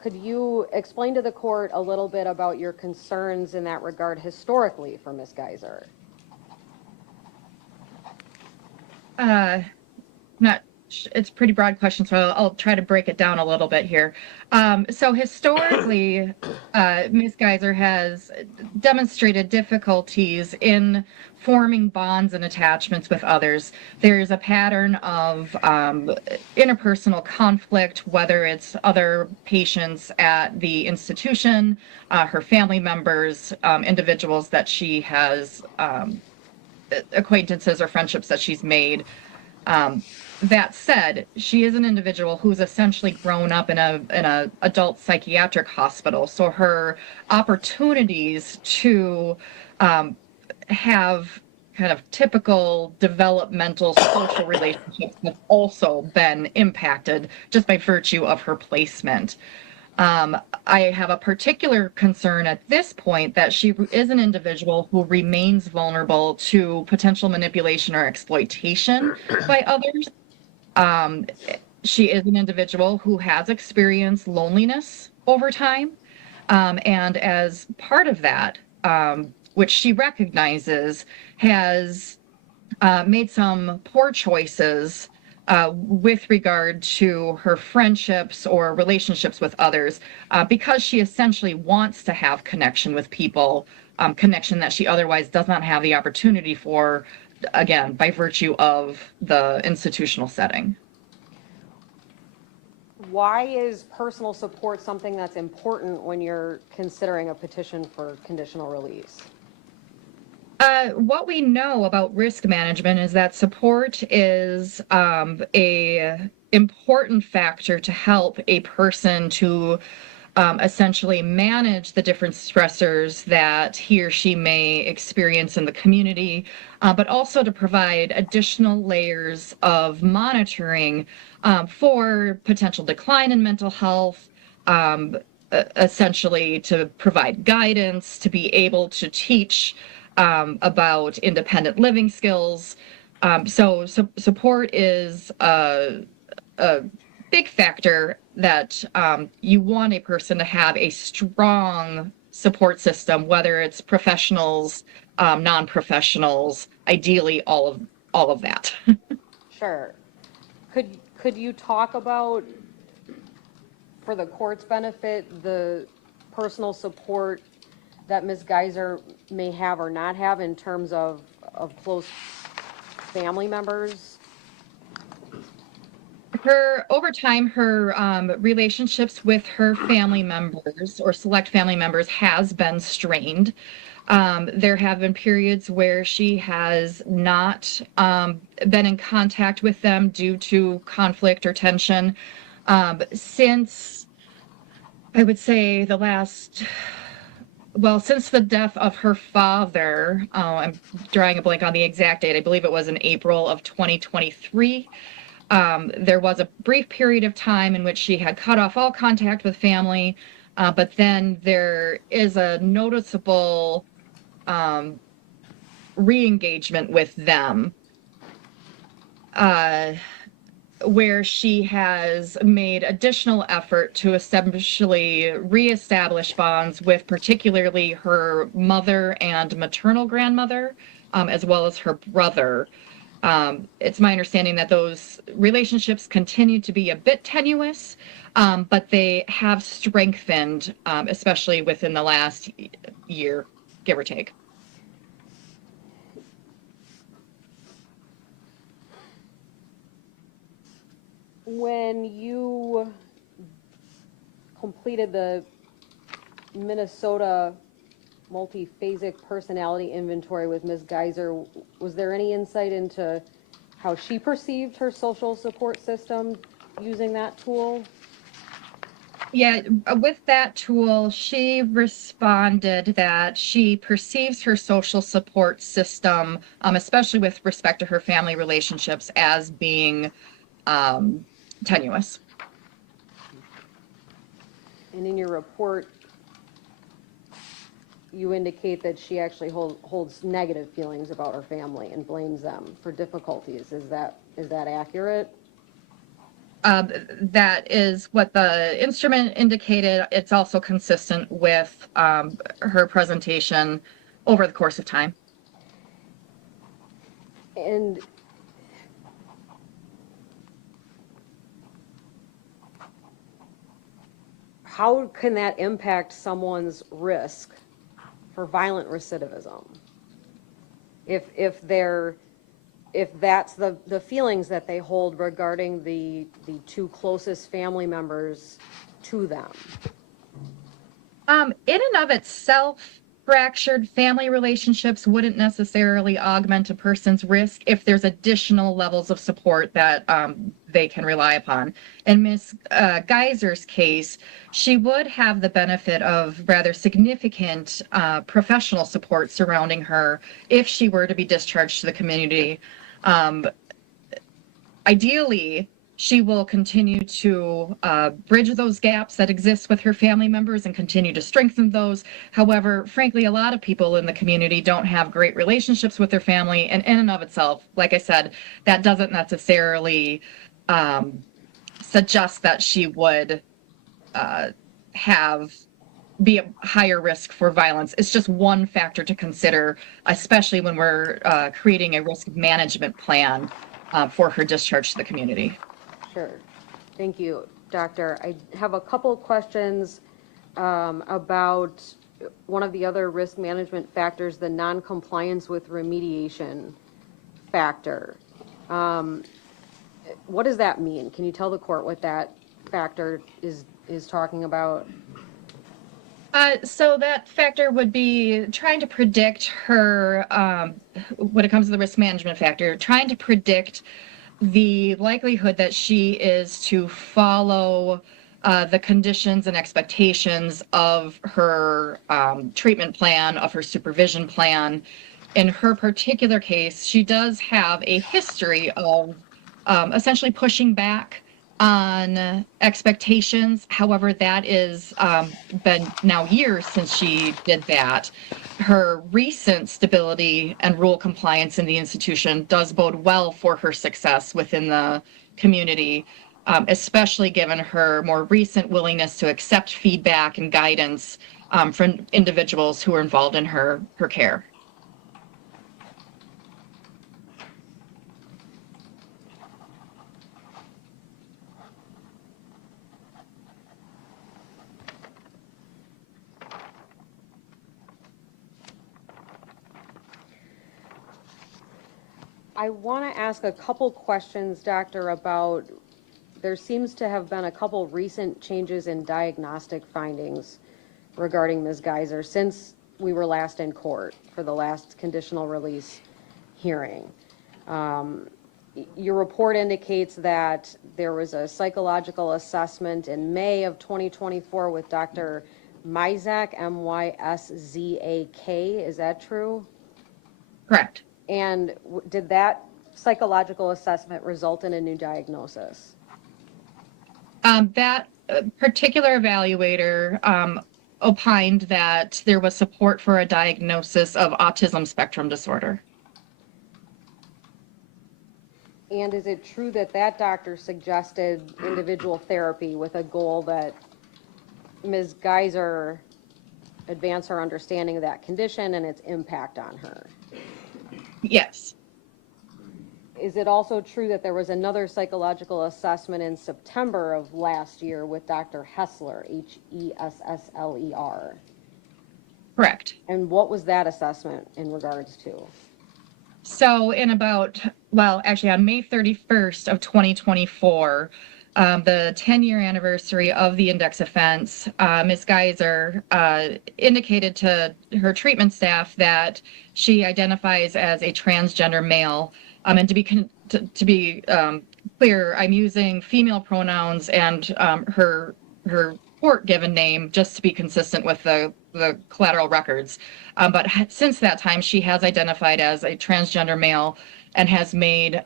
Could you explain to the court a little bit about your concerns in that regard historically for Ms. Geyser? It's a pretty broad question, so I'll try to break it down a little bit here. So historically, Ms. Geyser has demonstrated difficulties in forming bonds and attachments with others. There's a pattern of interpersonal conflict, whether it's other patients at the institution, her family members, individuals that she has, acquaintances or friendships that she's made. That said, she is an individual who's essentially grown up in a adult psychiatric hospital, so her opportunities to have kind of typical developmental social relationships have also been impacted just by virtue of her placement. I have a particular concern at this point that she is an individual who remains vulnerable to potential manipulation or exploitation by others. She is an individual who has experienced loneliness over time. And as part of that, which she recognizes, has made some poor choices with regard to her friendships or relationships with others, because she essentially wants to have connection with people, connection that she otherwise does not have the opportunity for, again, by virtue of the institutional setting. Why is personal support something that's important when you're considering a petition for conditional release? What we know about risk management is that support is a important factor to help a person to essentially manage the different stressors that he or she may experience in the community, but also to provide additional layers of monitoring for potential decline in mental health, essentially to provide guidance, to be able to teach about independent living skills. So support is a big factor that you want a person to have a strong support system, whether it's professionals, non-professionals, ideally all of that. Sure. Could you talk about, for the court's benefit, the personal support that Ms. Geyser may have or not have in terms of close family members? Over time, her relationships with her family members or select family members has been strained. There have been periods where she has not been in contact with them due to conflict or tension. Since, I would say, since the death of her father, I'm drawing a blank on the exact date, I believe it was in April of 2023, there was a brief period of time in which she had cut off all contact with family, but then there is a noticeable re-engagement with them, where she has made additional effort to essentially reestablish bonds with particularly her mother and maternal grandmother, as well as her brother. It's my understanding that those relationships continue to be a bit tenuous, but they have strengthened, especially within the last year, give or take. When you completed the Minnesota multiphasic personality inventory with Ms. Geyser, was there any insight into how she perceived her social support system using that tool? Yeah, with that tool, she responded that she perceives her social support system, especially with respect to her family relationships, as being tenuous. And in your report, you indicate that she actually holds negative feelings about her family and blames them for difficulties. Is that accurate? That is what the instrument indicated. It's also consistent with her presentation over the course of time. And how can that impact someone's risk for violent recidivism? If that's the feelings that they hold regarding the two closest family members to them. In and of itself, fractured family relationships wouldn't necessarily augment a person's risk if there's additional levels of support that they can rely upon. In Ms. Geyser's case, she would have the benefit of rather significant professional support surrounding her if she were to be discharged to the community. Ideally, she will continue to bridge those gaps that exist with her family members and continue to strengthen those. However, frankly, a lot of people in the community don't have great relationships with their family, and in and of itself, like I said, that doesn't necessarily suggest that she would be a higher risk for violence. It's just one factor to consider, especially when we're creating a risk management plan for her discharge to the community. Sure. Thank you, Doctor. I have a couple of questions about one of the other risk management factors, the non-compliance with remediation factor. What does that mean? Can you tell the court what that factor is talking about? So that factor would be trying to predict her, when it comes to the risk management factor, trying to predict the likelihood that she is to follow the conditions and expectations of her treatment plan, of her supervision plan. In her particular case, she does have a history of essentially pushing back on expectations. However, that is been now years since she did that. Her recent stability and rule compliance in the institution does bode well for her success within the community, especially given her more recent willingness to accept feedback and guidance from individuals who are involved in her care. I want to ask a couple questions, Doctor, about there seems to have been a couple recent changes in diagnostic findings regarding Ms. Geyser since we were last in court for the last conditional release hearing. Your report indicates that there was a psychological assessment in May of 2024 with Dr. Myszak, M-Y-S-Z-A-K. Is that true? Correct. And did that psychological assessment result in a new diagnosis? That particular evaluator opined that there was support for a diagnosis of autism spectrum disorder. And is it true that that doctor suggested individual therapy with a goal that Ms. Geyser advance her understanding of that condition and its impact on her? Yes. Is it also true that there was another psychological assessment in September of last year with Dr. Hessler, H-E-S-S-L-E-R? Correct. And what was that assessment in regards to? So actually on May 31st of 2024, the 10-year anniversary of the index offense, Ms. Geyser indicated to her treatment staff that she identifies as a transgender male. And to be clear, I'm using female pronouns and her court-given name just to be consistent with the collateral records. But since that time, she has identified as a transgender male and has made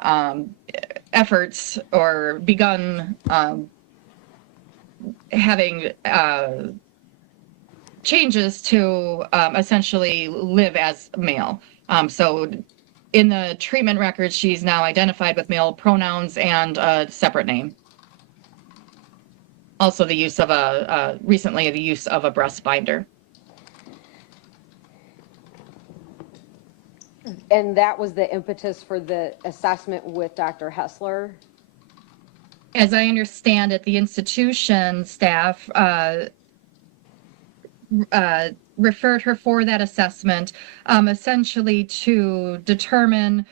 efforts or begun having changes to essentially live as male. So in the treatment records, she's now identified with male pronouns and a separate name. Also the use of recently the use of a breast binder. And that was the impetus for the assessment with Dr. Hessler? As I understand it, the institution staff referred her for that assessment, essentially to determine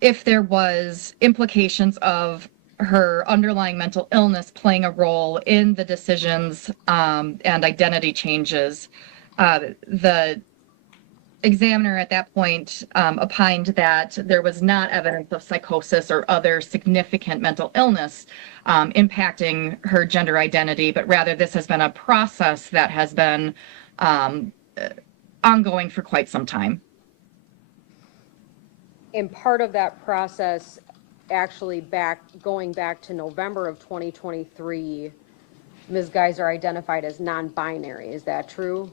if there was implications of her underlying mental illness playing a role in the decisions and identity changes. The examiner at that point opined that there was not evidence of psychosis or other significant mental illness impacting her gender identity, but rather this has been a process that has been ongoing for quite some time. And part of that process, actually going back to November of 2023, Ms. Geyser identified as non-binary. Is that true?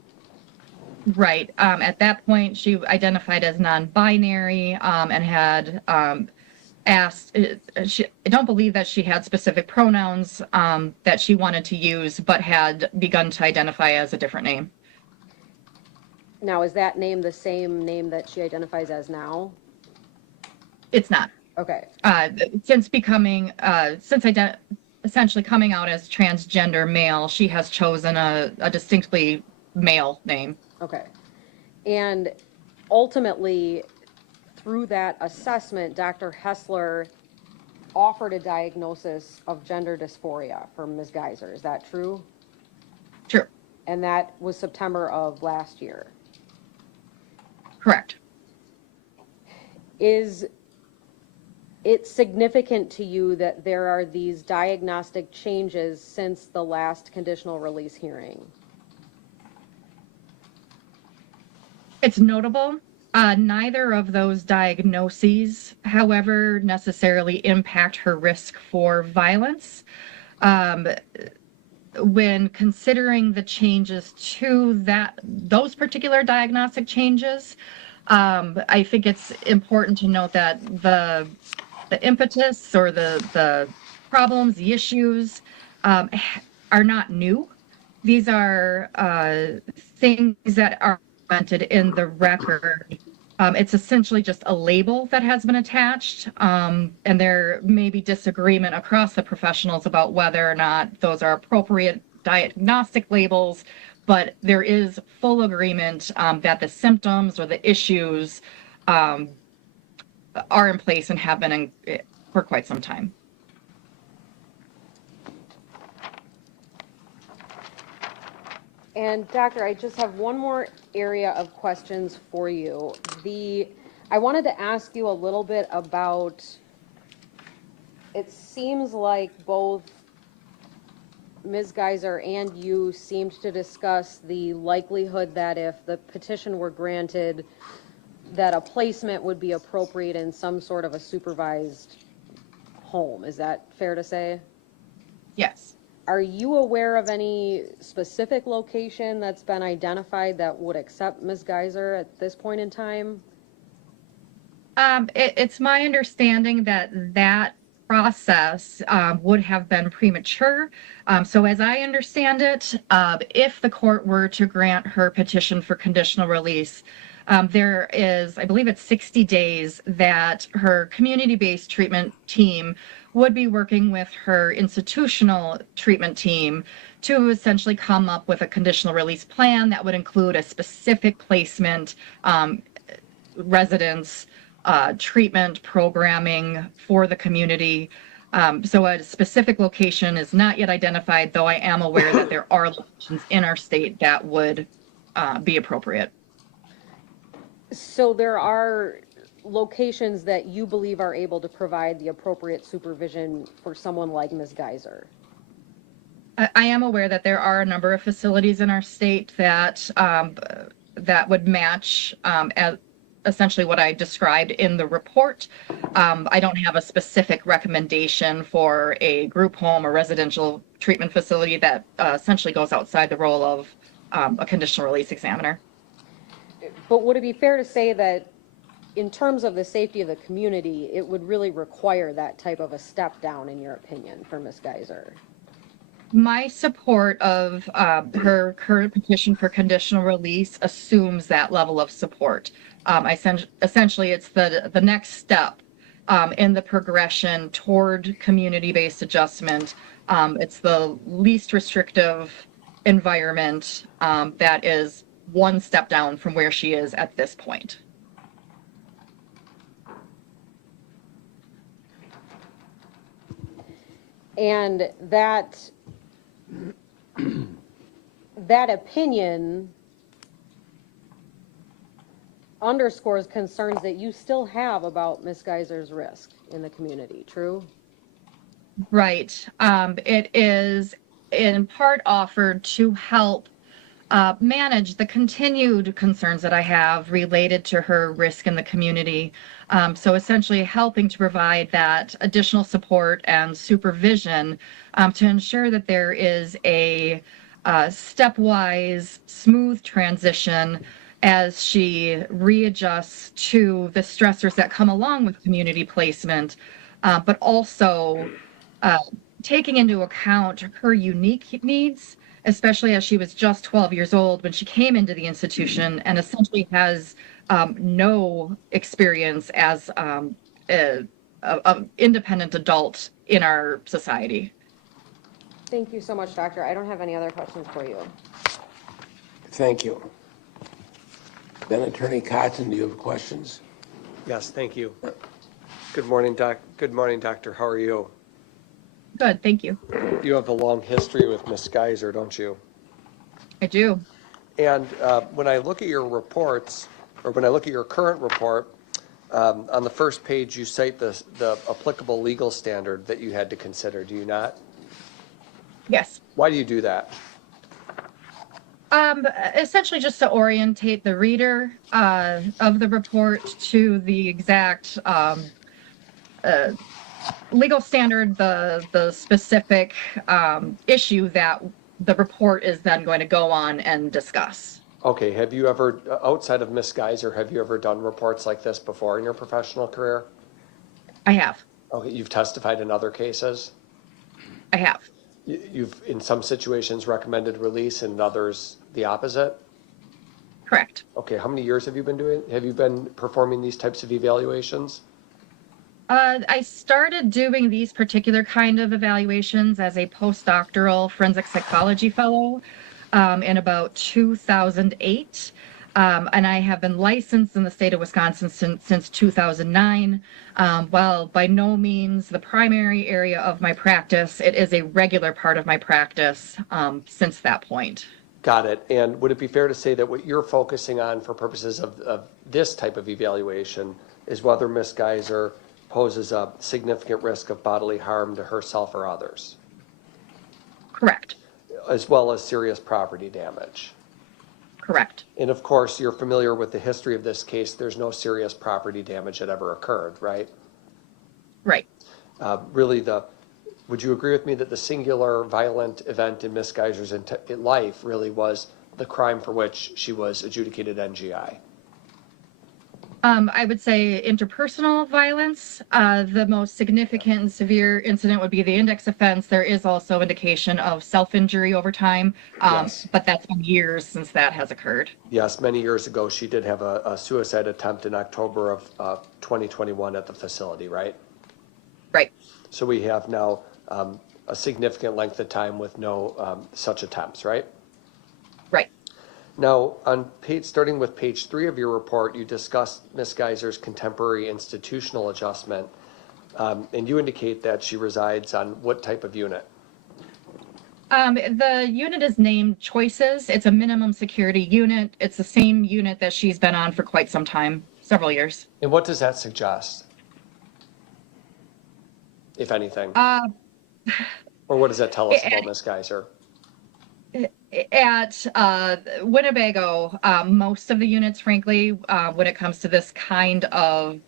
Right. At that point, she identified as non-binary and had asked, I don't believe that she had specific pronouns that she wanted to use, but had begun to identify as a different name. Now, is that name the same name that she identifies as now? It's not. Okay. Since essentially coming out as transgender male, she has chosen a distinctly male name. Okay. And ultimately, through that assessment, Dr. Hessler offered a diagnosis of gender dysphoria for Ms. Geyser. Is that true? True. And that was September of last year. Correct. Is it significant to you that there are these diagnostic changes since the last conditional release hearing? It's notable. Neither of those diagnoses, however, necessarily impact her risk for violence. When considering the changes to those particular diagnostic changes, I think it's important to note that the impetus or the problems, the issues are not new. These are things that are documented in the record. It's essentially just a label that has been attached, and there may be disagreement across the professionals about whether or not those are appropriate diagnostic labels, but there is full agreement that the symptoms or the issues are in place and have been for quite some time. And doctor, I just have one more area of questions for you. I wanted to ask you a little bit about, it seems like both Ms. Geyser and you seemed to discuss the likelihood that if the petition were granted, that a placement would be appropriate in some sort of a supervised home. Is that fair to say? Yes. Are you aware of any specific location that's been identified that would accept Ms. Geyser at this point in time? It's my understanding that process would have been premature. So as I understand it, if the court were to grant her petition for conditional release, there is, I believe it's 60 days that her community-based treatment team would be working with her institutional treatment team to essentially come up with a conditional release plan that would include a specific placement, residence, treatment programming for the community. So a specific location is not yet identified, though I am aware that there are locations in our state that would be appropriate. So there are locations that you believe are able to provide the appropriate supervision for someone like Ms. Geyser? I am aware that there are a number of facilities in our state that that would match as essentially what I described in the report. I don't have a specific recommendation for a group home or residential treatment facility that essentially goes outside the role of a conditional release examiner. But would it be fair to say that in terms of the safety of the community, it would really require that type of a step down, in your opinion, for Ms. Geyser? My support of her current petition for conditional release assumes that level of support. Essentially, it's the next step in the progression toward community-based adjustment. It's the least restrictive environment that is one step down from where she is at this point. And that opinion underscores concerns that you still have about Ms. Geyser's risk in the community, true? Right. It is in part offered to help manage the continued concerns that I have related to her risk in the community. So essentially helping to provide that additional support and supervision to ensure that there is a stepwise, smooth transition as she readjusts to the stressors that come along with community placement, but also taking into account her unique needs, especially as she was just 12 years old when she came into the institution and essentially has no experience as an independent adult in our society. Thank you so much, Doctor. I don't have any other questions for you. Thank you. Then Attorney Cotton, do you have questions? Yes, thank you. Good morning, Doc. Good morning, Doctor. How are you? Good, thank you. You have a long history with Miss Geyser, don't you? I do. And when I look at your reports, or when I look at your current report, on the first page you cite the applicable legal standard that you had to consider, do you not? Yes. Why do you do that? Essentially just to orientate the reader of the report to the exact legal standard, the specific issue that the report is then going to go on and discuss. Okay, have you ever, outside of Miss Geyser, have you ever done reports like this before in your professional career? I have. Okay, you've testified in other cases? I have. You've, in some situations, recommended release and in others, the opposite? Correct. Okay, how many years have you been performing these types of evaluations? I started doing these particular kind of evaluations as a postdoctoral forensic psychology fellow in about 2008. And I have been licensed in the state of Wisconsin since 2009. While by no means the primary area of my practice, it is a regular part of my practice since that point. Got it. And would it be fair to say that what you're focusing on for purposes of this type of evaluation is whether Ms. Geyser poses a significant risk of bodily harm to herself or others? Correct. As well as serious property damage? Correct. And of course, you're familiar with the history of this case. There's no serious property damage that ever occurred, right? Right. Would you agree with me that the singular violent event in Ms. Geyser's life really was the crime for which she was adjudicated NGI? I would say interpersonal violence. The most significant and severe incident would be the index offense. There is also indication of self-injury over time, Yes. but that's been years since that has occurred. Yes, many years ago, she did have a suicide attempt in October of 2021 at the facility, right? Right. So we have now a significant length of time with no such attempts, right? Right. Now, starting with page 3 of your report, you discussed Ms. Geyser's contemporary institutional adjustment, and you indicate that she resides on what type of unit? The unit is named Choices. It's a minimum security unit. It's the same unit that she's been on for quite some time, several years. And what does that suggest, if anything? Or what does that tell us about Ms. Geyser? At Winnebago, most of the units, frankly, when it comes to this kind of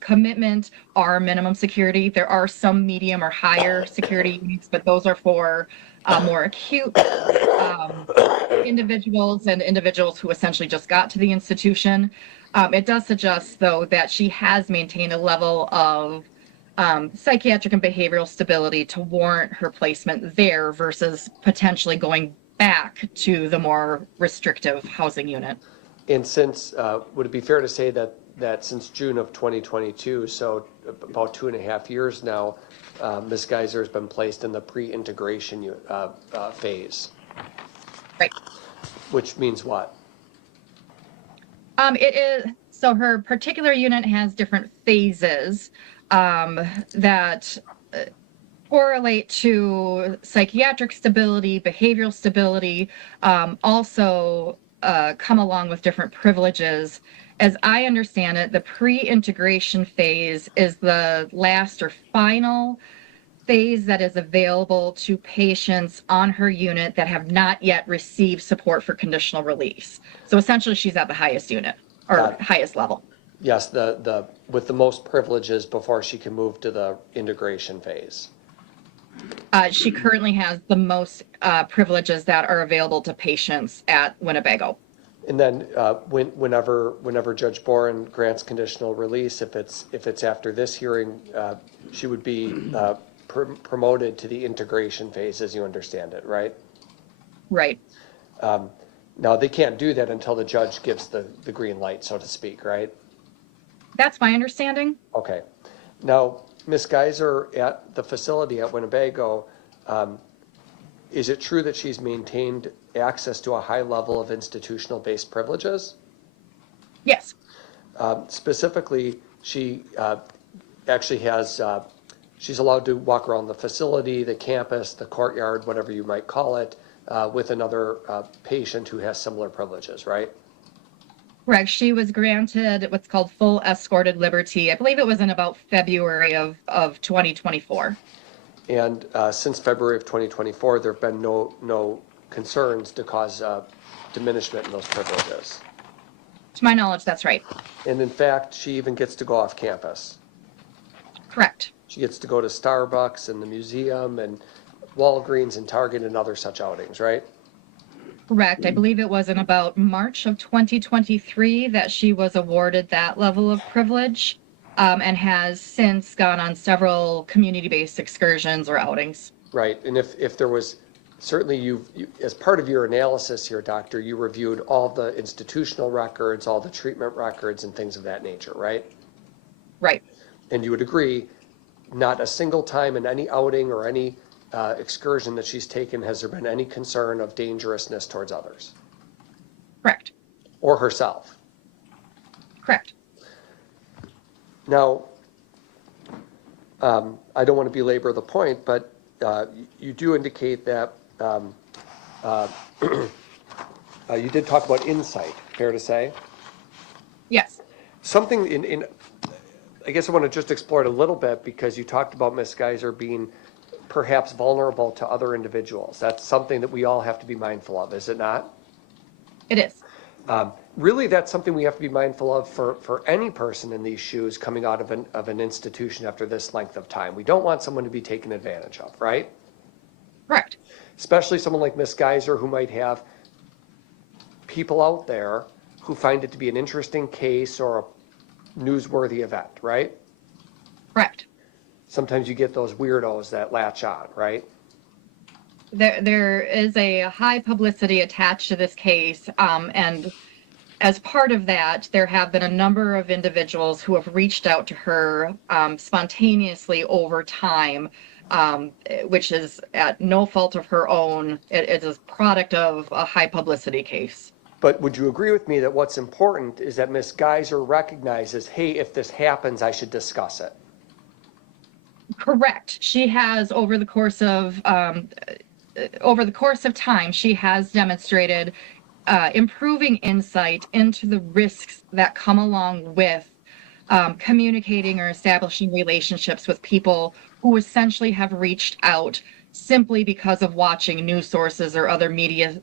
commitment, are minimum security. There are some medium or higher security units, but those are for more acute individuals and individuals who essentially just got to the institution. It does suggest, though, that she has maintained a level of psychiatric and behavioral stability to warrant her placement there versus potentially going back to the more restrictive housing unit. And since, would it be fair to say that since June of 2022, so about 2.5 years now, Ms. Geyser has been placed in the pre-integration phase? Right. Which means what? It is, so her particular unit has different phases that correlate to psychiatric stability, behavioral stability, also come along with different privileges. As I understand it, the pre-integration phase is the last or final phase that is available to patients on her unit that have not yet received support for conditional release. So essentially she's at the highest unit or highest level. Yes, with the most privileges before she can move to the integration phase. She currently has the most privileges that are available to patients at Winnebago. And then whenever Judge Boren grants conditional release, if it's after this hearing, she would be promoted to the integration phase, as you understand it, right? Right. Now, they can't do that until the judge gives the green light, so to speak, right? That's my understanding. Okay. Now, Ms. Geyser at the facility at Winnebago, is it true that she's maintained access to a high level of institutional-based privileges? Yes. Specifically, she actually has, she's allowed to walk around the facility, the campus, the courtyard, whatever you might call it, with another patient who has similar privileges, right? Correct. She was granted what's called full escorted liberty. I believe it was in about February of 2024. And since February of 2024, there have been no concerns to cause diminishment in those privileges. To my knowledge, that's right. And in fact, she even gets to go off campus. Correct. She gets to go to Starbucks and the museum and Walgreens and Target and other such outings, right? Correct. I believe it was in about March of 2023 that she was awarded that level of privilege, and has since gone on several community-based excursions or outings. Right. And if there was, certainly you, as part of your analysis here, doctor, you reviewed all the institutional records, all the treatment records and things of that nature, right? Right. And you would agree, not a single time in any outing or any excursion that she's taken has there been any concern of dangerousness towards others? Correct. Or herself? Correct. Now, I don't want to belabor the point, but you do indicate that you did talk about insight, fair to say? Yes. Something in I guess I want to just explore it a little bit because you talked about Ms. Geyser being perhaps vulnerable to other individuals. That's something that we all have to be mindful of, is it not? It is. Really, that's something we have to be mindful of for any person in these shoes coming out of an institution after this length of time. We don't want someone to be taken advantage of, right? Correct. Especially someone like Ms. Geyser, who might have people out there who find it to be an interesting case or a newsworthy event, right? Correct. Sometimes you get those weirdos that latch on, right? There is a high publicity attached to this case, and as part of that, there have been a number of individuals who have reached out to her spontaneously over time, which is at no fault of her own. It is a product of a high publicity case. But would you agree with me that what's important is that Ms. Geyser recognizes, hey, if this happens, I should discuss it? Correct. She has, over the course of time, she has demonstrated improving insight into the risks that come along with communicating or establishing relationships with people who essentially have reached out simply because of watching news sources or other media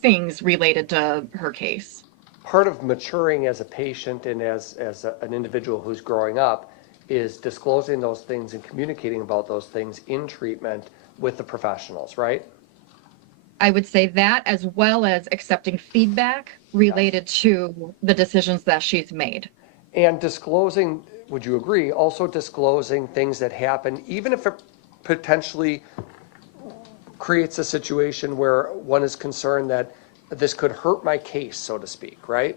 things related to her case. Part of maturing as a patient and as an individual who's growing up is disclosing those things and communicating about those things in treatment with the professionals, right? I would say that, as well as accepting feedback related to the decisions that she's made. And disclosing, would you agree, also disclosing things that happen, even if it potentially creates a situation where one is concerned that this could hurt my case, so to speak, right?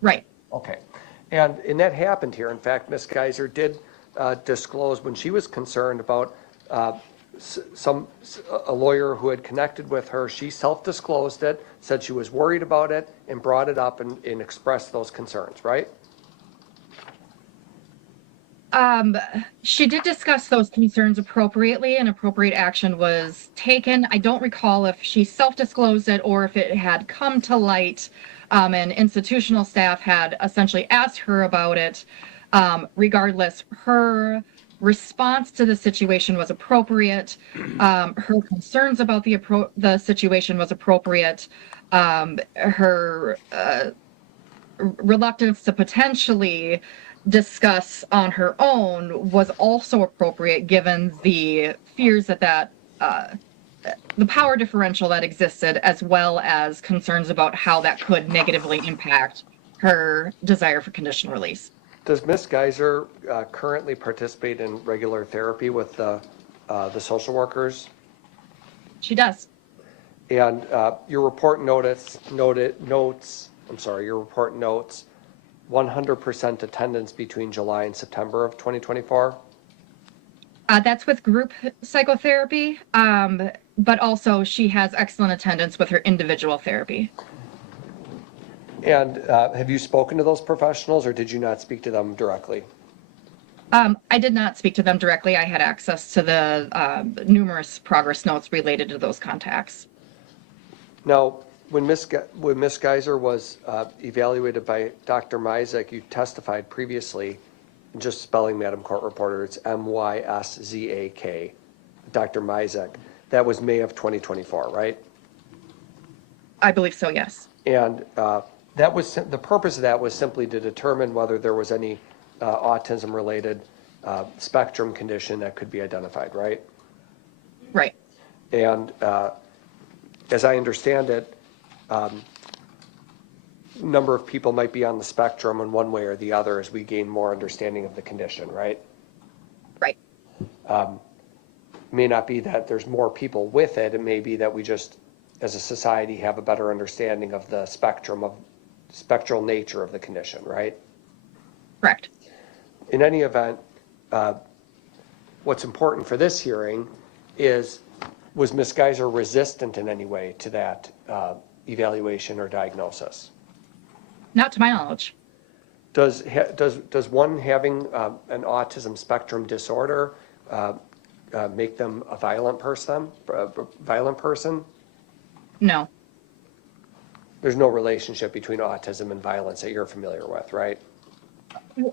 Right. Okay. And that happened here. In fact, Ms. Geyser did disclose when she was concerned about a lawyer who had connected with her. She self-disclosed it, said she was worried about it, and brought it up and expressed those concerns, right? She did discuss those concerns appropriately, and appropriate action was taken. I don't recall if she self-disclosed it or if it had come to light and institutional staff had essentially asked her about it. Regardless, her response to the situation was appropriate. Her concerns about the situation was appropriate. Her reluctance to potentially discuss on her own was also appropriate, given the fears that the power differential that existed, as well as concerns about how that could negatively impact her desire for conditional release. Does Ms. Geyser currently participate in regular therapy with the social workers? She does. And your report notes 100% attendance between July and September of 2024? That's with group psychotherapy, but also she has excellent attendance with her individual therapy. And have you spoken to those professionals, or did you not speak to them directly? I did not speak to them directly. I had access to the numerous progress notes related to those contacts. Now, when Ms. Geyser was evaluated by Dr. Myzak, you testified previously, just spelling Madam Court Reporter, it's M-Y-S-Z-A-K, Dr. Myzak. That was May of 2024, right? I believe so, yes. And that was the purpose of that was simply to determine whether there was any autism-related spectrum condition that could be identified, right? Right. And as I understand it, number of people might be on the spectrum in one way or the other as we gain more understanding of the condition, right? Right. May not be that there's more people with it. It may be that we just, as a society, have a better understanding of the spectral nature of the condition, right? Correct. In any event, what's important for this hearing is, was Ms. Geyser resistant in any way to that evaluation or diagnosis? Not to my knowledge. Does one having an autism spectrum disorder make them a violent person? No. There's no relationship between autism and violence that you're familiar with, right?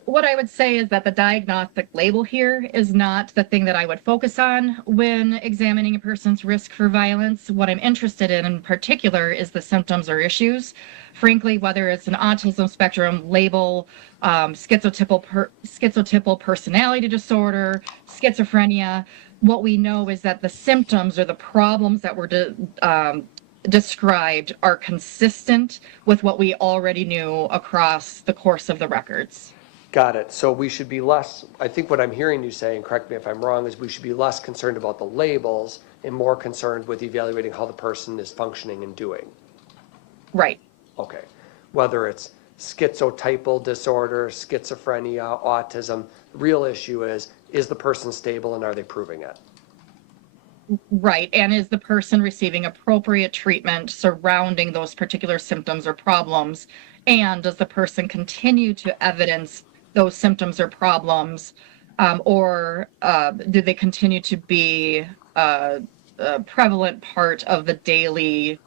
What I would say is that the diagnostic label here is not the thing that I would focus on when examining a person's risk for violence. What I'm interested in particular is the symptoms or issues. Frankly, whether it's an autism spectrum label, schizotypal personality disorder, schizophrenia, what we know is that the symptoms or the problems that were described are consistent with what we already knew across the course of the records. Got it. So we should be less, I think what I'm hearing you say, and correct me if I'm wrong, is we should be less concerned about the labels and more concerned with evaluating how the person is functioning and doing. Right. Okay. Whether it's schizotypal disorder, schizophrenia, autism, the real issue is the person stable and are they proving it? Right. And is the person receiving appropriate treatment surrounding those particular symptoms or problems? And does the person continue to evidence those symptoms or problems, or do they continue to be a prevalent part of the daily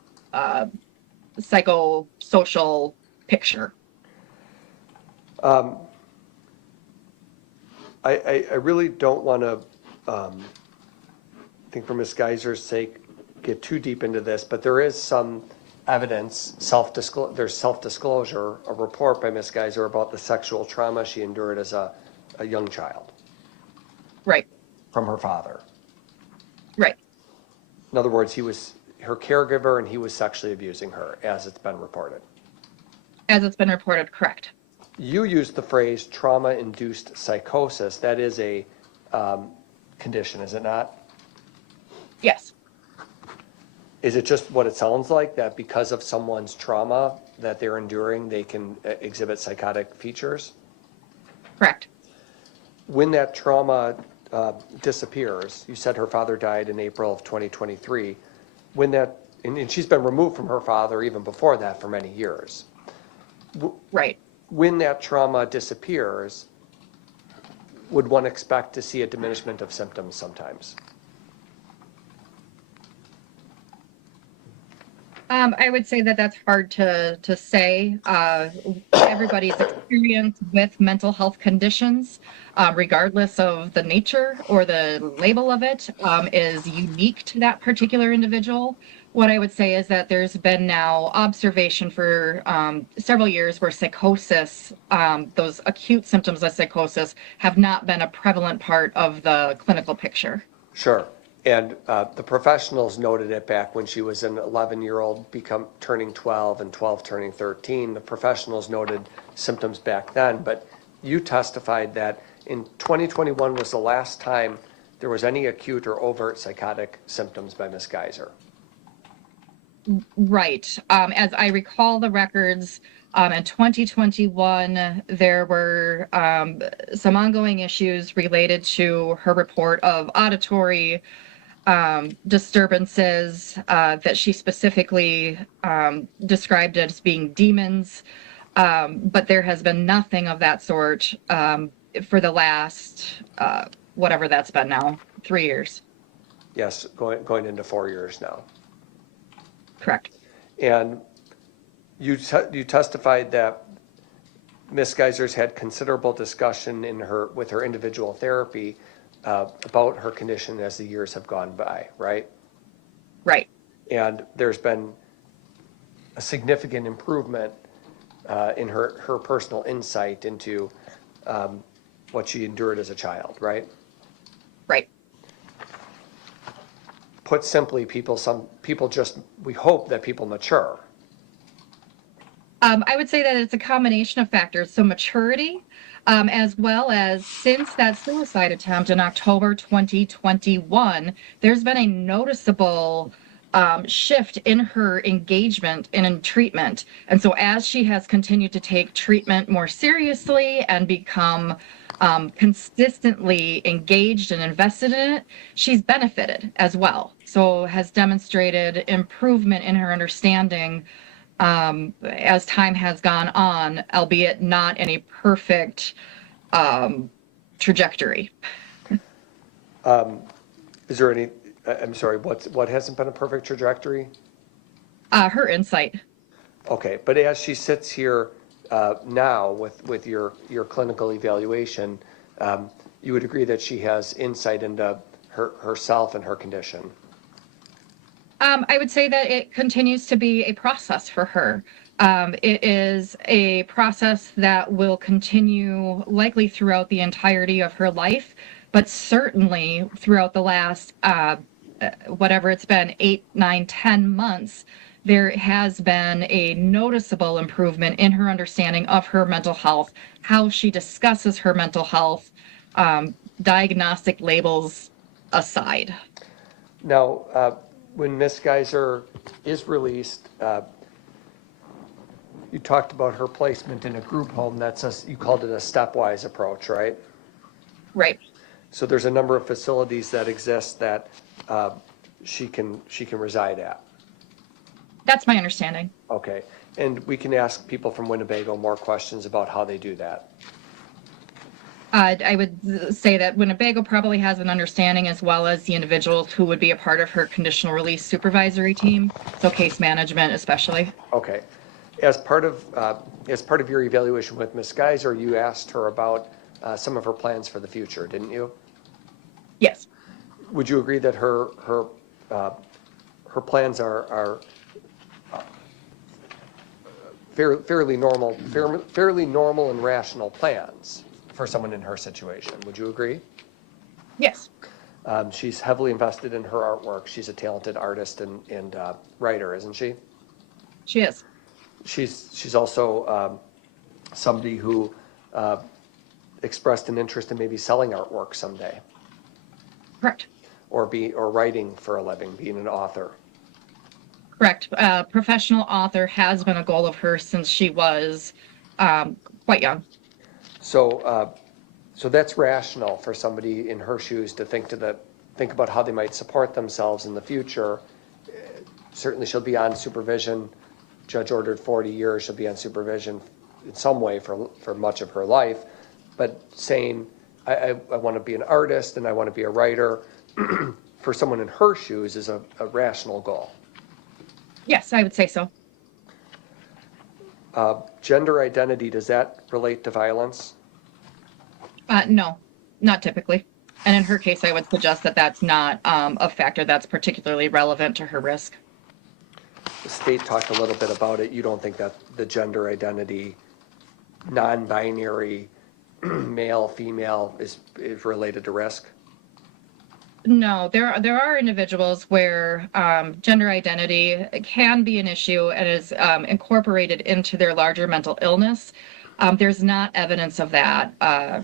psychosocial picture? I really don't want to, I think for Ms. Geyser's sake, get too deep into this, but there is some evidence, there's self-disclosure, a report by Ms. Geyser about the sexual trauma she endured as a young child. Right. From her father. Right. In other words, he was her caregiver and he was sexually abusing her, as it's been reported. As it's been reported, correct. You used the phrase trauma-induced psychosis. That is a condition, is it not? Yes. Is it just what it sounds like, that because of someone's trauma that they're enduring, they can exhibit psychotic features? Correct. When that trauma disappears, you said her father died in April of 2023, when that, and she's been removed from her father even before that for many years. Right. When that trauma disappears, would one expect to see a diminishment of symptoms sometimes? I would say that that's hard to say. Everybody's experience with mental health conditions, regardless of the nature or the label of it, is unique to that particular individual. What I would say is that there's been now observation for several years where psychosis, those acute symptoms of psychosis, have not been a prevalent part of the clinical picture. Sure. And the professionals noted it back when she was an 11-year-old turning 12 and 12 turning 13. The professionals noted symptoms back then, but you testified that in 2021 was the last time there was any acute or overt psychotic symptoms by Ms. Geyser. Right. As I recall the records, in 2021, there were some ongoing issues related to her report of auditory disturbances that she specifically described as being demons, but there has been nothing of that sort for the last, whatever that's been now, 3 years. Yes, going into 4 years now. Correct. And you testified that Ms. Geyser's had considerable discussion with her individual therapy about her condition as the years have gone by, right? Right. And there's been a significant improvement in her personal insight into what she endured as a child, right? Right. Put simply, we hope that people mature. I would say that it's a combination of factors. So maturity, as well as since that suicide attempt in October 2021, there's been a noticeable shift in her engagement and in treatment. And so as she has continued to take treatment more seriously and become consistently engaged and invested in it, she's benefited as well. So has demonstrated improvement in her understanding as time has gone on, albeit not in a perfect trajectory. Is there any, I'm sorry, what hasn't been a perfect trajectory? Her insight. Okay, but as she sits here now with your clinical evaluation, you would agree that she has insight into herself and her condition? I would say that it continues to be a process for her. It is a process that will continue likely throughout the entirety of her life, but certainly throughout the last, whatever it's been, 8, 9, 10 months, there has been a noticeable improvement in her understanding of her mental health, how she discusses her mental health, diagnostic labels aside. Now, when Ms. Geyser is released, you talked about her placement in a group home. You called it a stepwise approach, right? Right. So there's a number of facilities that exist that she can reside at. That's my understanding. Okay, and we can ask people from Winnebago more questions about how they do that. I would say that Winnebago probably has an understanding, as well as the individuals who would be a part of her conditional release supervisory team, so case management especially. Okay. As part of your evaluation with Ms. Geyser, you asked her about some of her plans for the future, didn't you? Yes. Would you agree that her plans are fairly normal and rational plans for someone in her situation? Would you agree? Yes. She's heavily invested in her artwork. She's a talented artist and writer, isn't she? She is. She's also somebody who expressed an interest in maybe selling artwork someday. Correct. Or writing for a living, being an author. Correct. Professional author has been a goal of hers since she was quite young. So that's rational for somebody in her shoes to think about how they might support themselves in the future. Certainly, she'll be on supervision. Judge ordered 40 years. She'll be on supervision in some way for much of her life. But saying, I want to be an artist and I want to be a writer, for someone in her shoes is a rational goal. Yes, I would say so. Gender identity, does that relate to violence? No, not typically. And in her case, I would suggest that that's not a factor that's particularly relevant to her risk. The state talked a little bit about it. You don't think that the gender identity, non-binary, male, female, is related to risk? No, there are individuals where gender identity can be an issue and is incorporated into their larger mental illness. There's not evidence of that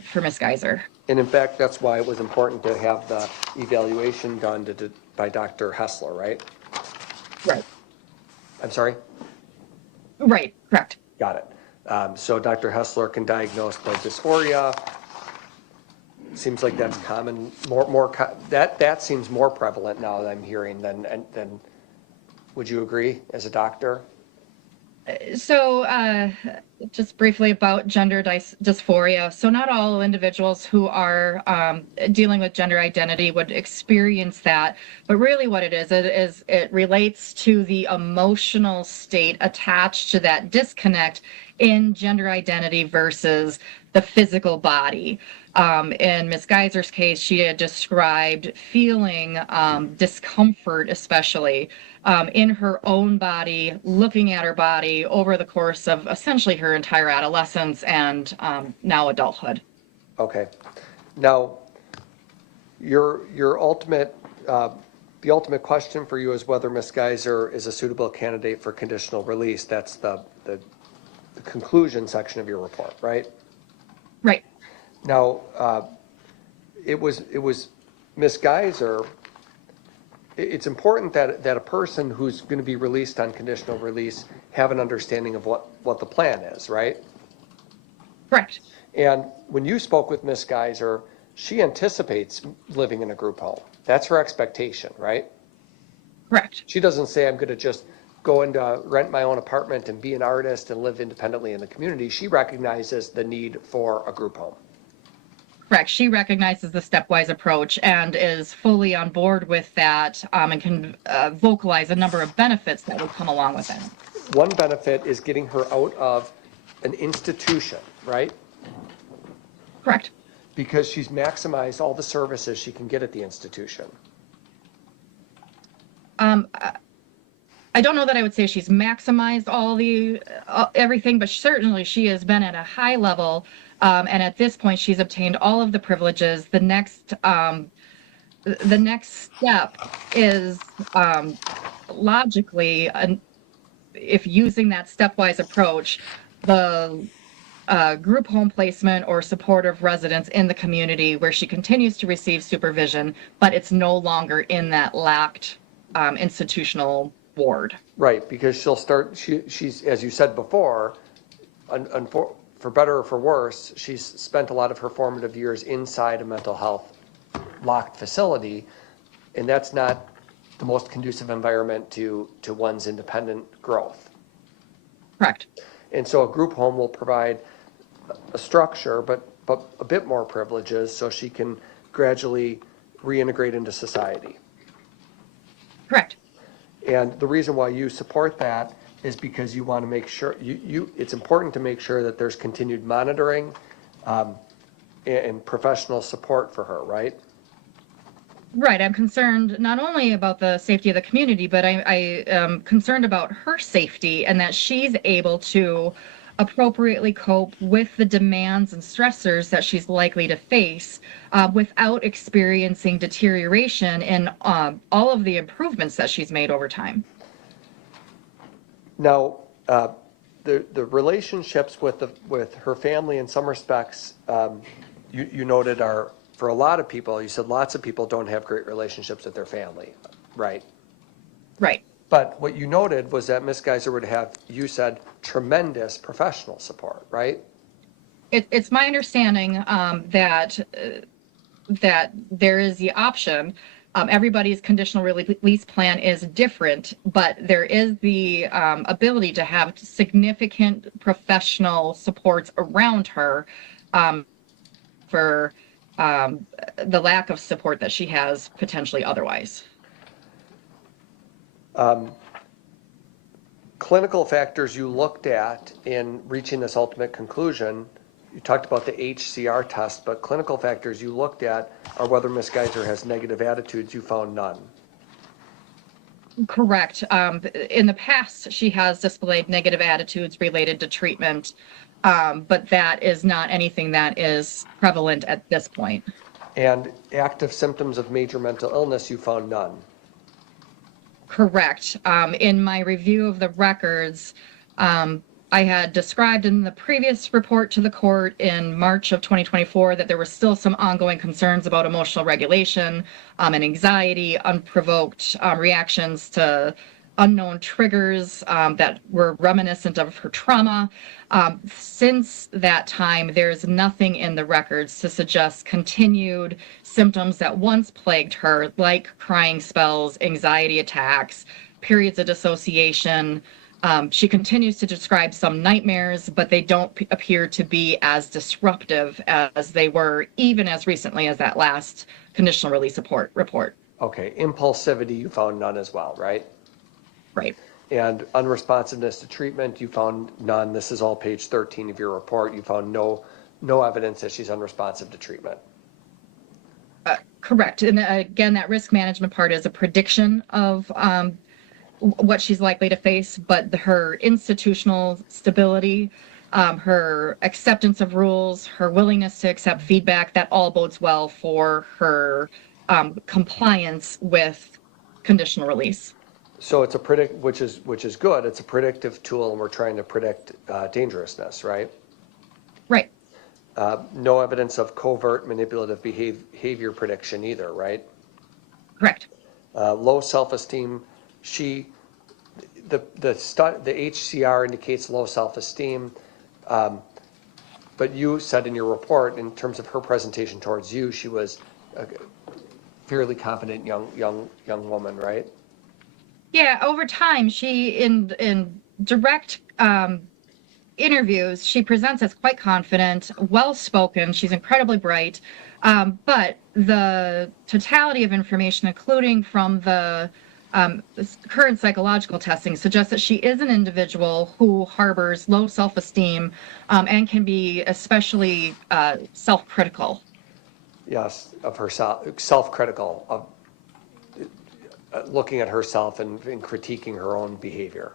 for Ms. Geyser. And in fact, that's why it was important to have the evaluation done by Dr. Hessler, right? Right. I'm sorry? Right, correct. Got it. So Dr. Hessler can diagnose the dysphoria, seems like that's common, that seems more prevalent now that I'm hearing than, would you agree as a doctor? So, just briefly about gender dysphoria. So not all individuals who are dealing with gender identity would experience that, but really what it is it relates to the emotional state attached to that disconnect in gender identity versus the physical body. In Ms. Geyser's case, she had described feeling discomfort, especially in her own body, looking at her body over the course of essentially her entire adolescence and now adulthood. Okay. Now, your ultimate, the ultimate question for you is whether Ms. Geyser is a suitable candidate for conditional release. That's the conclusion section of your report, right? Right. Now, it was Ms. Geyser. It's important that a person who's going to be released on conditional release have an understanding of what the plan is, right? Correct. And when you spoke with Ms. Geyser, she anticipates living in a group home. That's her expectation, right? Correct. She doesn't say, I'm going to just go into rent my own apartment and be an artist and live independently in the community. She recognizes the need for a group home. Correct. She recognizes the stepwise approach and is fully on board with that and can vocalize a number of benefits that would come along with it. One benefit is getting her out of an institution, right? Correct. Because she's maximized all the services she can get at the institution. I don't know that I would say she's maximized all the everything, but certainly she has been at a high level, and at this point she's obtained all of the privileges. The next step is logically, if using that stepwise approach, the group home placement or supportive residence in the community where she continues to receive supervision, but it's no longer in that lacked institutional ward. Right, because she'll start, she's, as you said before, for better or for worse, she's spent a lot of her formative years inside a mental health locked facility, and that's not the most conducive environment to one's independent growth. Correct. And so a group home will provide a structure, but a bit more privileges so she can gradually reintegrate into society. Correct. And the reason why you support that is because you want to make sure, it's important to make sure that there's continued monitoring and professional support for her, right? Right. I'm concerned not only about the safety of the community, but I am concerned about her safety and that she's able to appropriately cope with the demands and stressors that she's likely to face without experiencing deterioration in all of the improvements that she's made over time. Now, the relationships with her family in some respects, you noted are, for a lot of people, you said lots of people don't have great relationships with their family, right? Right. But what you noted was that Ms. Geyser would have, you said, tremendous professional support, right? It's my understanding that there is the option. Everybody's conditional release plan is different, but there is the ability to have significant professional supports around her for the lack of support that she has potentially otherwise. Clinical factors you looked at in reaching this ultimate conclusion, you talked about the HCR test, but clinical factors you looked at are whether Ms. Geyser has negative attitudes. You found none. Correct. In the past, she has displayed negative attitudes related to treatment, but that is not anything that is prevalent at this point. And active symptoms of major mental illness, you found none. Correct. In my review of the records, I had described in the previous report to the court in March of 2024 that there were still some ongoing concerns about emotional regulation and anxiety, unprovoked reactions to unknown triggers that were reminiscent of her trauma. Since that time, there's nothing in the records to suggest continued symptoms that once plagued her, like crying spells, anxiety attacks, periods of dissociation. She continues to describe some nightmares, but they don't appear to be as disruptive as they were even as recently as that last conditional release report. Okay, impulsivity you found none as well, right? Right. And unresponsiveness to treatment, you found none. This is all page 13 of your report. You found no evidence that she's unresponsive to treatment. Correct. And again, that risk management part is a prediction of what she's likely to face, but her institutional stability, her acceptance of rules, her willingness to accept feedback, that all bodes well for her compliance with conditional release. So it's a which is good. It's a predictive tool, and we're trying to predict dangerousness, right? Right. No evidence of covert manipulative behavior prediction either, right? Correct. Low self-esteem. The HCR indicates low self-esteem, but you said in your report, in terms of her presentation towards you, she was a fairly confident young woman, right? Yeah, over time, she in direct interviews, she presents as quite confident, well-spoken. She's incredibly bright, but the totality of information, including from the current psychological testing, suggests that she is an individual who harbors low self-esteem and can be especially self-critical. Yes, of herself, self-critical, of looking at herself and critiquing her own behavior.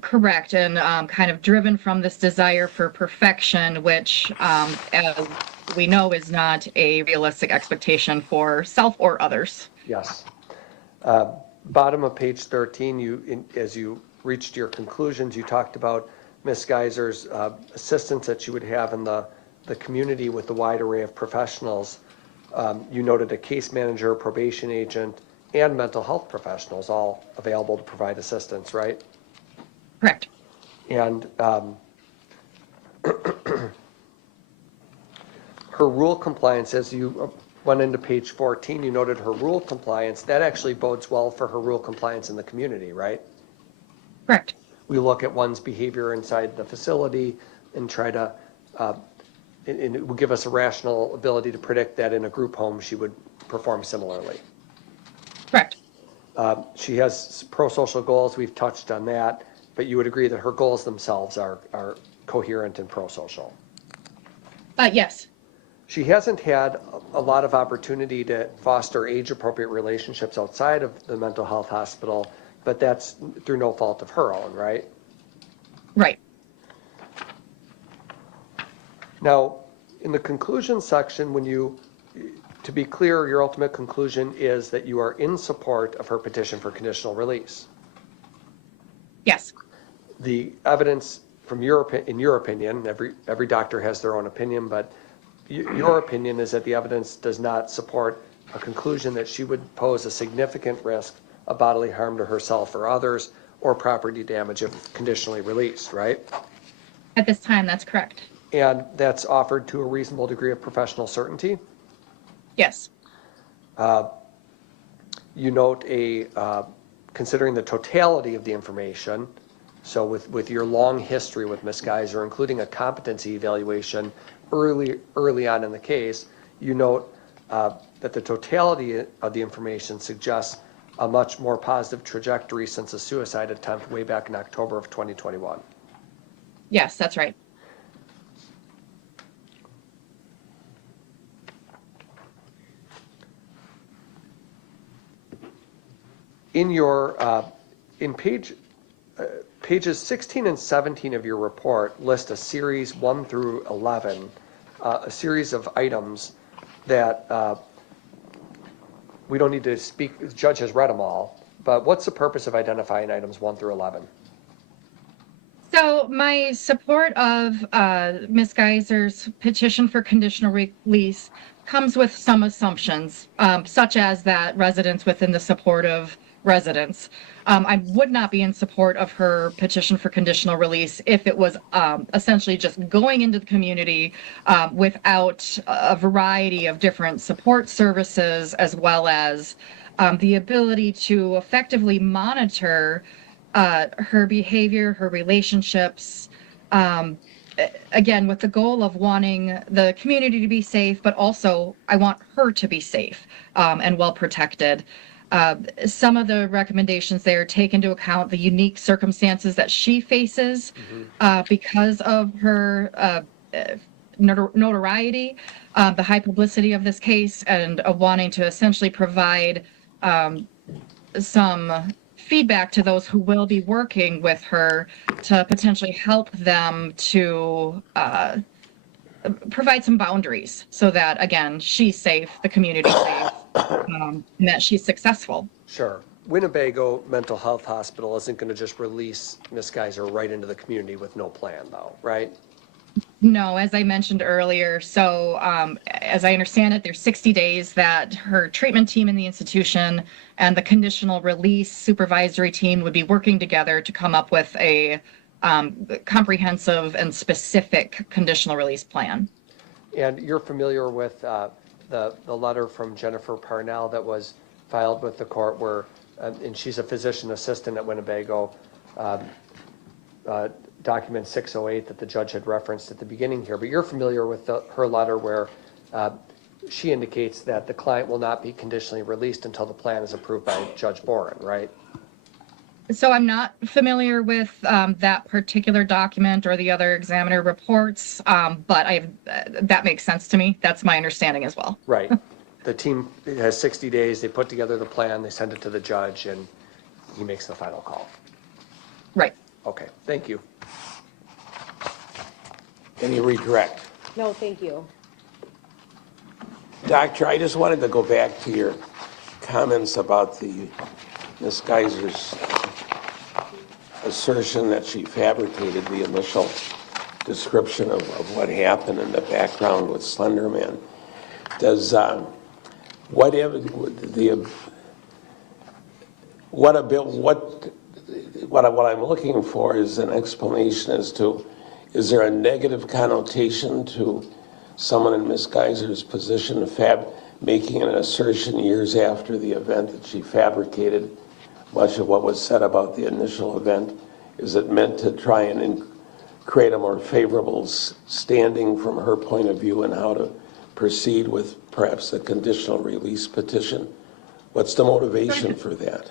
Correct, and kind of driven from this desire for perfection, which, as we know, is not a realistic expectation for self or others. Yes. Bottom of page 13, as you reached your conclusions, you talked about Ms. Geyser's assistance that she would have in the community with the wide array of professionals. You noted a case manager, probation agent, and mental health professionals all available to provide assistance, right? Correct. And her rule compliance, as you went into page 14, you noted her rule compliance. That actually bodes well for her rule compliance in the community, right? Correct. We look at one's behavior inside the facility and try to, and it will give us a rational ability to predict that in a group home she would perform similarly. Correct. She has pro-social goals. We've touched on that, but you would agree that her goals themselves are coherent and pro-social. Yes. She hasn't had a lot of opportunity to foster age-appropriate relationships outside of the mental health hospital, but that's through no fault of her own, right? Right. Now, in the conclusion section, to be clear, your ultimate conclusion is that you are in support of her petition for conditional release. Yes. The evidence in your opinion, every doctor has their own opinion, but your opinion is that the evidence does not support a conclusion that she would pose a significant risk of bodily harm to herself or others or property damage if conditionally released, right? At this time, that's correct. And that's offered to a reasonable degree of professional certainty? Yes. You note considering the totality of the information, so with your long history with Ms. Geyser, including a competency evaluation early on in the case, you note that the totality of the information suggests a much more positive trajectory since a suicide attempt way back in October of 2021. Yes, that's right. In pages 16 and 17 of your report list a series 1 through 11, a series of items that we don't need to speak, the judge has read them all, but what's the purpose of identifying items 1 through 11? So my support of Ms. Geyser's petition for conditional release comes with some assumptions, such as that residents within the supportive residence. I would not be in support of her petition for conditional release if it was essentially just going into the community without a variety of different support services, as well as the ability to effectively monitor her behavior, her relationships, again, with the goal of wanting the community to be safe, but also I want her to be safe and well protected. Some of the recommendations there take into account the unique circumstances that she faces because of her notoriety, the high publicity of this case, and of wanting to essentially provide some feedback to those who will be working with her to potentially help them to provide some boundaries so that, again, she's safe, the community's safe, and that she's successful. Sure. Winnebago Mental Health Hospital isn't going to just release Ms. Geyser right into the community with no plan, though, right? No, as I mentioned earlier, so as I understand it, there's 60 days that her treatment team in the institution and the conditional release supervisory team would be working together to come up with a comprehensive and specific conditional release plan. And you're familiar with the letter from Jennifer Parnell that was filed with the court where, and she's a physician assistant at Winnebago, document 608 that the judge had referenced at the beginning here, but you're familiar with her letter where she indicates that the client will not be conditionally released until the plan is approved by Judge Boren, right? So I'm not familiar with that particular document or the other examiner reports, but that makes sense to me. That's my understanding as well. Right. The team has 60 days. They put together the plan. They send it to the judge, and he makes the final call. Right. Okay. Thank you. Any redirect? No, thank you. Doctor, I just wanted to go back to your comments about the Ms. Geyser's assertion that she fabricated the initial description of what happened in the background with Slender Man. Does what I'm looking for is an explanation as to, is there a negative connotation to someone in Ms. Geyser's position of making an assertion years after the event that she fabricated much of what was said about the initial event? Is it meant to try and create a more favorable standing from her point of view and how to proceed with perhaps a conditional release petition? What's the motivation for that?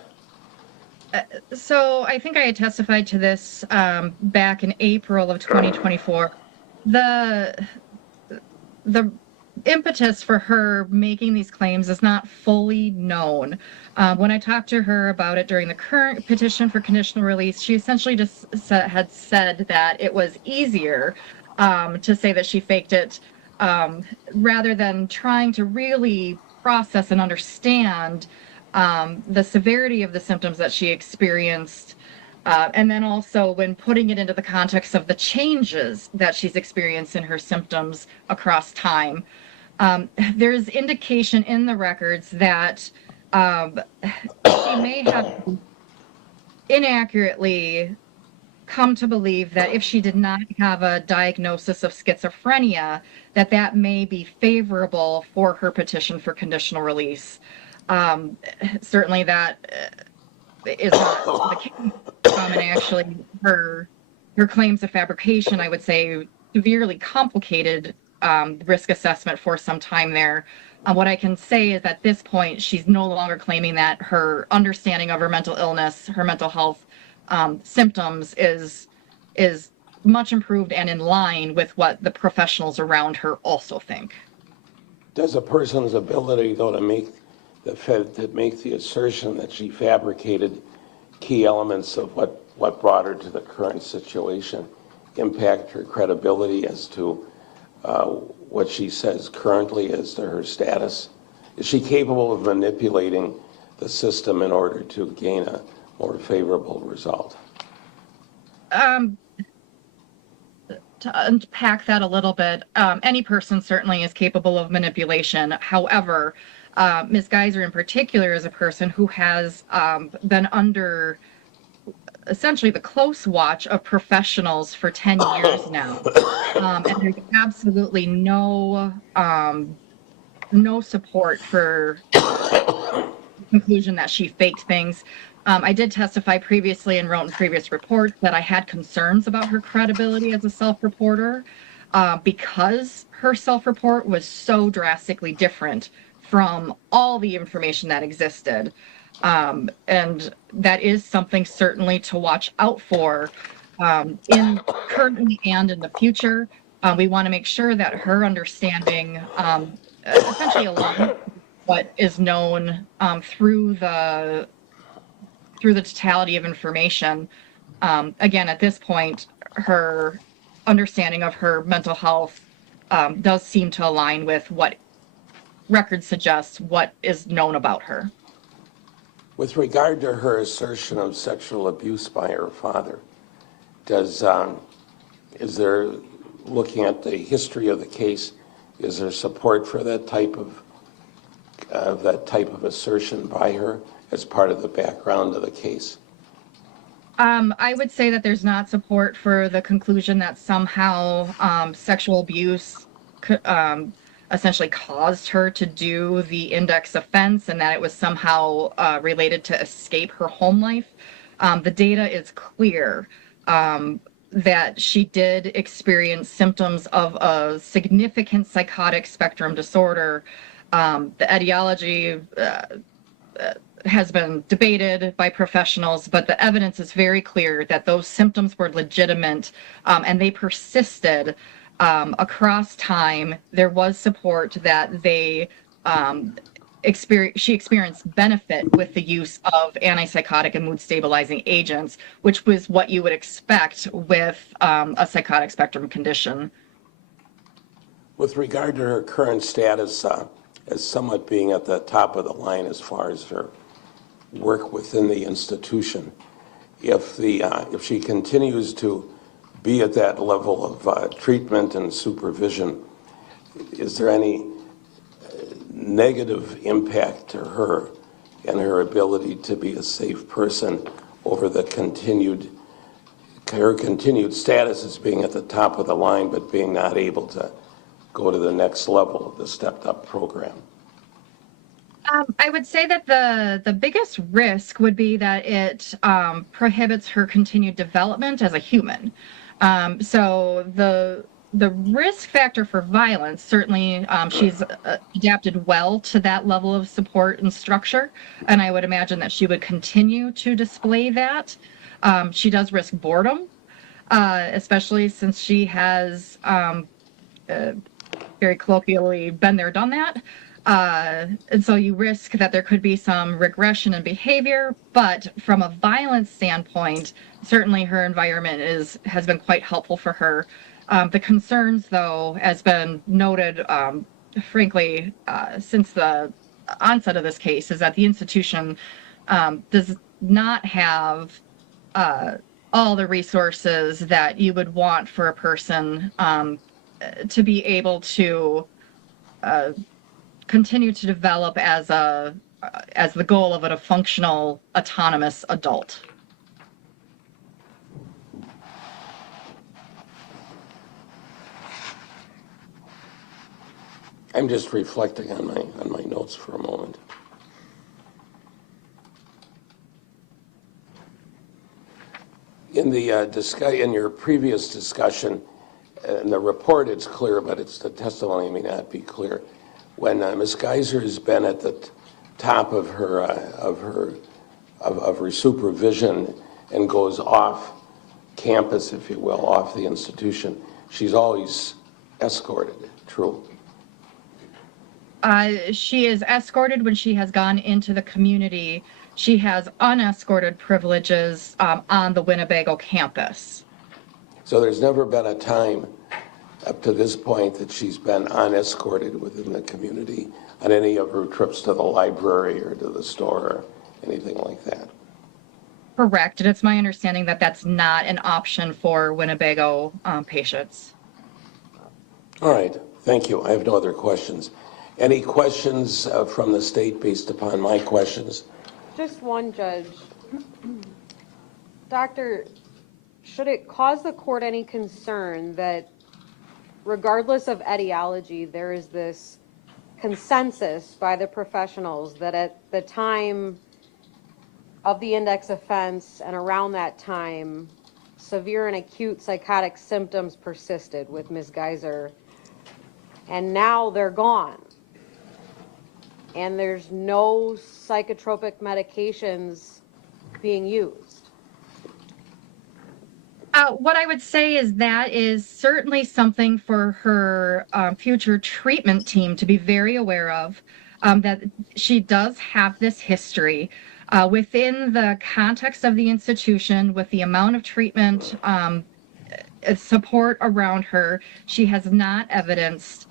So I think I had testified to this back in April of 2024. The impetus for her making these claims is not fully known. When I talked to her about it during the current petition for conditional release, she essentially just had said that it was easier to say that she faked it rather than trying to really process and understand the severity of the symptoms that she experienced. And then also when putting it into the context of the changes that she's experienced in her symptoms across time. There's indication in the records that she may have inaccurately come to believe that if she did not have a diagnosis of schizophrenia, that may be favorable for her petition for conditional release. Certainly that is not the case. And actually her claims of fabrication, I would say, severely complicated risk assessment for some time there. What I can say is at this point, she's no longer claiming that her understanding of her mental illness, her mental health symptoms is much improved and in line with what the professionals around her also think. Does a person's ability, though, to make the assertion that she fabricated key elements of what brought her to the current situation impact her credibility as to what she says currently as to her status? Is she capable of manipulating the system in order to gain a more favorable result? To unpack that a little bit, any person certainly is capable of manipulation. However, Ms. Geyser in particular is a person who has been under essentially the close watch of professionals for 10 years now. And there's absolutely no support for the conclusion that she faked things. I did testify previously and wrote in previous reports that I had concerns about her credibility as a self-reporter because her self-report was so drastically different from all the information that existed. And that is something certainly to watch out for in currently and in the future. We want to make sure that her understanding essentially aligns with what is known through the totality of information. Again, at this point, her understanding of her mental health does seem to align with what records suggest what is known about her. With regard to her assertion of sexual abuse by her father, is there, looking at the history of the case, is there support for that type of assertion by her as part of the background of the case? I would say that there's not support for the conclusion that somehow sexual abuse essentially caused her to do the index offense and that it was somehow related to escape her home life. The data is clear that she did experience symptoms of a significant psychotic spectrum disorder. The etiology has been debated by professionals, but the evidence is very clear that those symptoms were legitimate and they persisted across time. There was support that they she experienced benefit with the use of antipsychotic and mood stabilizing agents, which was what you would expect with a psychotic spectrum condition. With regard to her current status as somewhat being at the top of the line as far as her work within the institution, if she continues to be at that level of treatment and supervision, is there any negative impact to her and her ability to be a safe person over the continued status as being at the top of the line but being not able to go to the next level of the stepped up program? I would say that the biggest risk would be that it prohibits her continued development as a human. So the risk factor for violence, certainly she's adapted well to that level of support and structure, and I would imagine that she would continue to display that. She does risk boredom, especially since she has very colloquially been there, done that. And so you risk that there could be some regression in behavior, but from a violence standpoint, certainly her environment has been quite helpful for her. The concerns, though, has been noted, frankly, since the onset of this case, is that the institution does not have all the resources that you would want for a person to be able to continue to develop as the goal of a functional, autonomous adult. I'm just reflecting on my notes for a moment. In your previous discussion, in the report it's clear, but the testimony may not be clear. When Ms. Geyser has been at the top of her supervision and goes off campus, if you will, off the institution, she's always escorted. True. She is escorted when she has gone into the community. She has unescorted privileges on the Winnebago campus. So there's never been a time up to this point that she's been unescorted within the community on any of her trips to the library or to the store or anything like that? Correct, and it's my understanding that that's not an option for Winnebago patients. All right, thank you. I have no other questions. Any questions from the state based upon my questions? Just one, Judge. Doctor, should it cause the court any concern that regardless of etiology, there is this consensus by the professionals that at the time of the index offense and around that time, severe and acute psychotic symptoms persisted with Ms. Geyser, and now they're gone, and there's no psychotropic medications being used? What I would say is that is certainly something for her future treatment team to be very aware of, that she does have this history. Within the context of the institution, with the amount of treatment support around her, she has not evidenced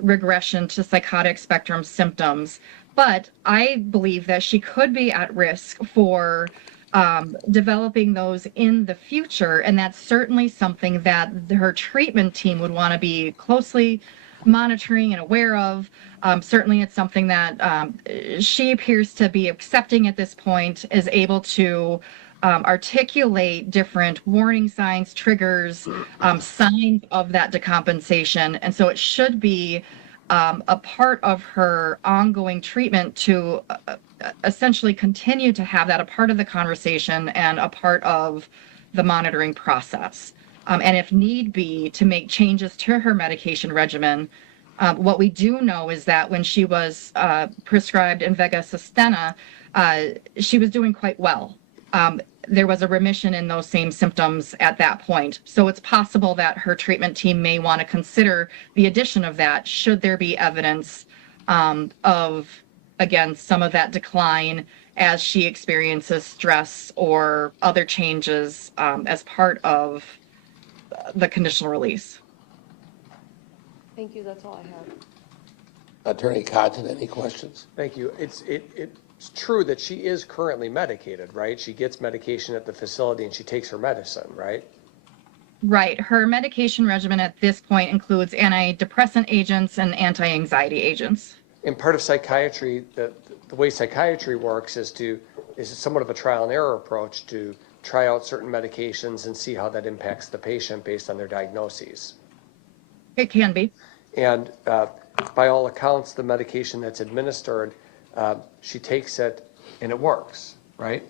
regression to psychotic spectrum symptoms. But I believe that she could be at risk for developing those in the future, and that's certainly something that her treatment team would want to be closely monitoring and aware of. Certainly it's something that she appears to be accepting at this point, is able to articulate different warning signs, triggers, signs of that decompensation, and so it should be a part of her ongoing treatment to essentially continue to have that a part of the conversation and a part of the monitoring process. And if need be, to make changes to her medication regimen. What we do know is that when she was prescribed Invega Sustenna, she was doing quite well. There was a remission in those same symptoms at that point. So it's possible that her treatment team may want to consider the addition of that should there be evidence of, again, some of that decline as she experiences stress or other changes as part of the conditional release. Thank you, that's all I have. Attorney Cotton, any questions? Thank you. It's true that she is currently medicated, right? She gets medication at the facility and she takes her medicine, right? Right. Her medication regimen at this point includes antidepressant agents and anti-anxiety agents. And part of psychiatry, the way psychiatry works is somewhat of a trial and error approach to try out certain medications and see how that impacts the patient based on their diagnoses. It can be. And by all accounts, the medication that's administered, she takes it and it works, right?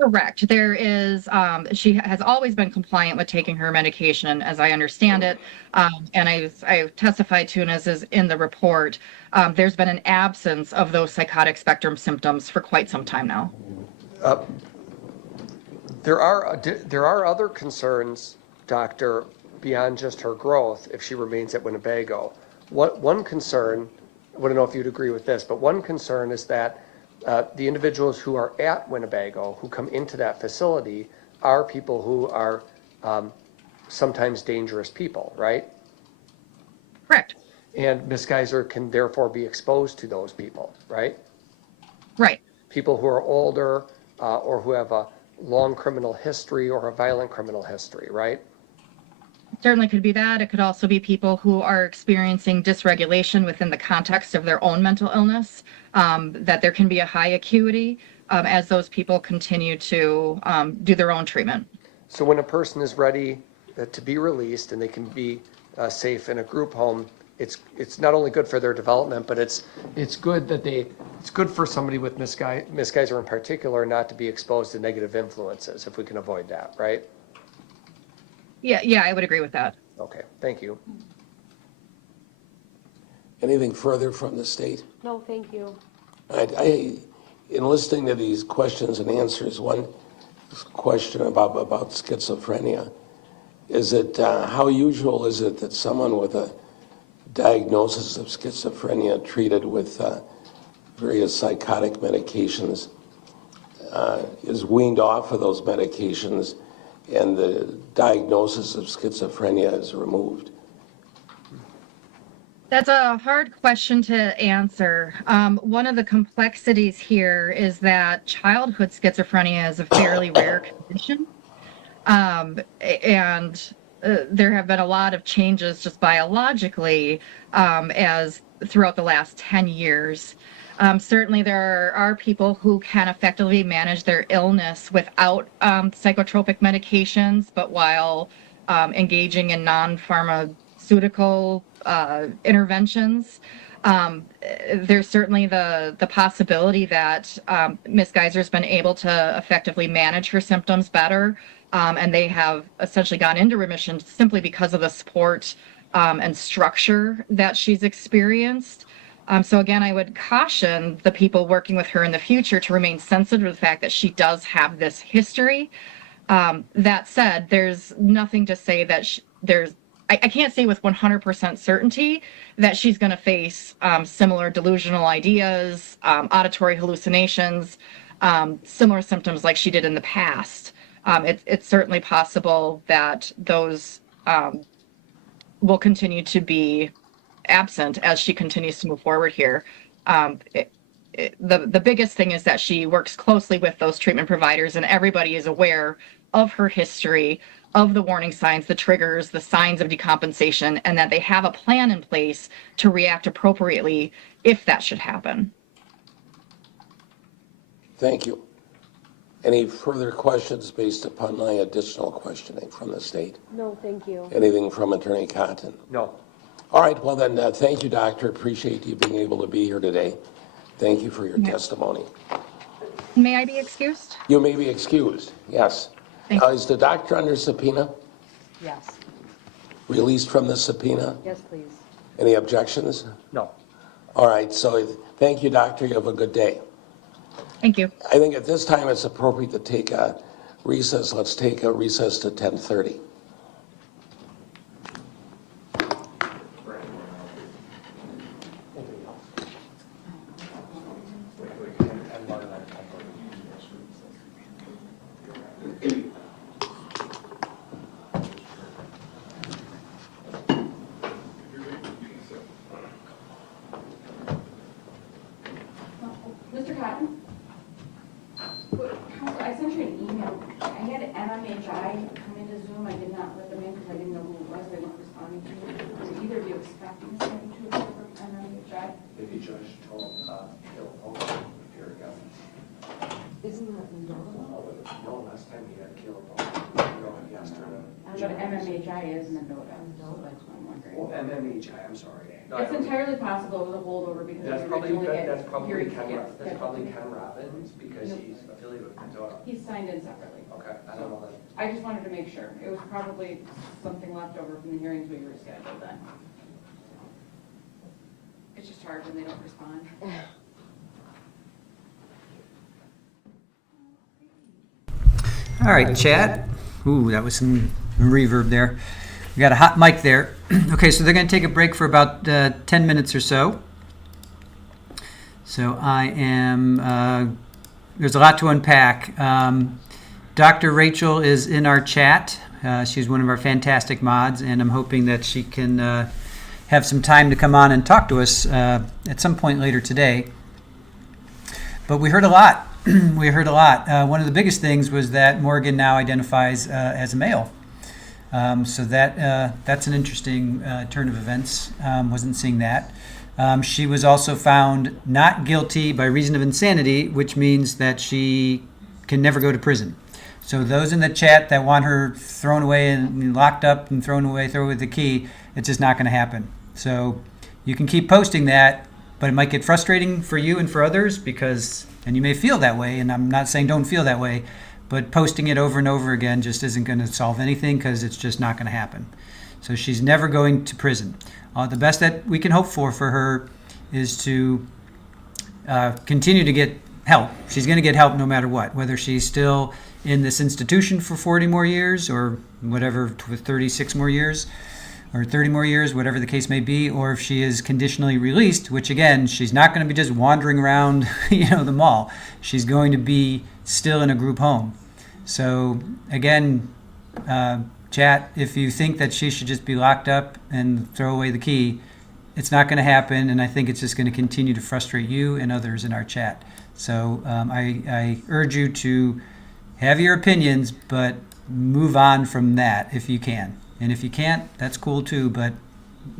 Correct. There is, she has always been compliant with taking her medication, as I understand it. And I've testified to, and as is in the report, there's been an absence of those psychotic spectrum symptoms for quite some time now. There are other concerns, Doctor, beyond just her growth if she remains at Winnebago. One concern, I want to know if you'd agree with this, but one concern is that the individuals who are at Winnebago, who come into that facility, are people who are sometimes dangerous people, right? Correct. And Ms. Geyser can therefore be exposed to those people, right? Right. People who are older or who have a long criminal history or a violent criminal history, right? Certainly could be that. It could also be people who are experiencing dysregulation within the context of their own mental illness, that there can be a high acuity as those people continue to do their own treatment. So when a person is ready to be released and they can be safe in a group home, it's not only good for their development, but it's good for somebody with Ms. Geyser in particular not to be exposed to negative influences if we can avoid that, right? Yeah, I would agree with that. Okay, thank you. Anything further from the state? No, thank you. In listening to these questions and answers, one question about schizophrenia, is it, how usual is it that someone with a diagnosis of schizophrenia treated with various psychotic medications is weaned off of those medications and the diagnosis of schizophrenia is removed? That's a hard question to answer. One of the complexities here is that childhood schizophrenia is a fairly rare condition. And there have been a lot of changes just biologically as throughout the last 10 years. Certainly there are people who can effectively manage their illness without psychotropic medications, but while engaging in non-pharmaceutical interventions. There's certainly the possibility that Ms. Geyser's been able to effectively manage her symptoms better, and they have essentially gone into remission simply because of the support and structure that she's experienced. So again, I would caution the people working with her in the future to remain sensitive to the fact that she does have this history. That said, there's nothing to say that I can't say with 100% certainty that she's going to face similar delusional ideas, auditory hallucinations, similar symptoms like she did in the past. It's certainly possible that those will continue to be absent as she continues to move forward here. The biggest thing is that she works closely with those treatment providers, and everybody is aware of her history, of the warning signs, the triggers, the signs of decompensation, and that they have a plan in place to react appropriately if that should happen. Thank you. Any further questions based upon my additional questioning from the state? No, thank you. Anything from Attorney Cotton? No. All right, well then, thank you, Doctor. Appreciate you being able to be here today. Thank you for your testimony. May I be excused? You may be excused, yes. Is the doctor under subpoena? Yes. Released from the subpoena? Yes, please. Any objections? No. All right, so thank you, doctor. You have a good day. Thank you. I think at this time it's appropriate to take a recess. Let's take a recess to 10:30. Mr. Cotton? I sent you an email. I had MMHI come into Zoom. I did not let them in because I didn't know who it was. They weren't responding to me. Were either of you expecting something to occur from MMHI? Maybe Judge told Bill here again. Isn't that Mendoza? No, last time he had killed yesterday. But MMHI is Mendoza, so that's what I'm wondering. Oh, MMHI, I'm sorry. It's entirely possible it was a holdover because That's we probably originally had Ken scheduled Robbins because he's affiliated with Mendoza. He's signed in separately. Okay, I don't know that. I just wanted to make sure. It was probably something left over from the hearings we rescheduled then. It's just hard when they don't respond. All right, chat. Ooh, that was some reverb there. We got a hot mic there. Okay, so they're going to take a break for about 10 minutes or so. So I am, there's a lot to unpack. Dr. Rachel is in our chat. She's one of our fantastic mods, and I'm hoping that she can have some time to come on and talk to us at some point later today. But we heard a lot. We heard a lot. One of the biggest things was that Morgan now identifies as a male. So that's an interesting turn of events. Wasn't seeing that. She was also found not guilty by reason of insanity, which means that she can never go to prison. So those in the chat that want her thrown away and locked up and thrown away with the key, it's just not going to happen. So you can keep posting that, but it might get frustrating for you and for others because, and you may feel that way, and I'm not saying don't feel that way, but posting it over and over again just isn't going to solve anything because it's just not going to happen. So she's never going to prison. The best that we can hope for her is to continue to get help. She's going to get help no matter what, whether she's still in this institution for 40 more years or whatever, with 36 more years or 30 more years, whatever the case may be, or if she is conditionally released, which again, she's not going to be just wandering around, the mall. She's going to be still in a group home. So again, chat, if you think that she should just be locked up and throw away the key, it's not going to happen, and I think it's just going to continue to frustrate you and others in our chat. So I urge you to have your opinions, but move on from that if you can. And if you can't, that's cool too, but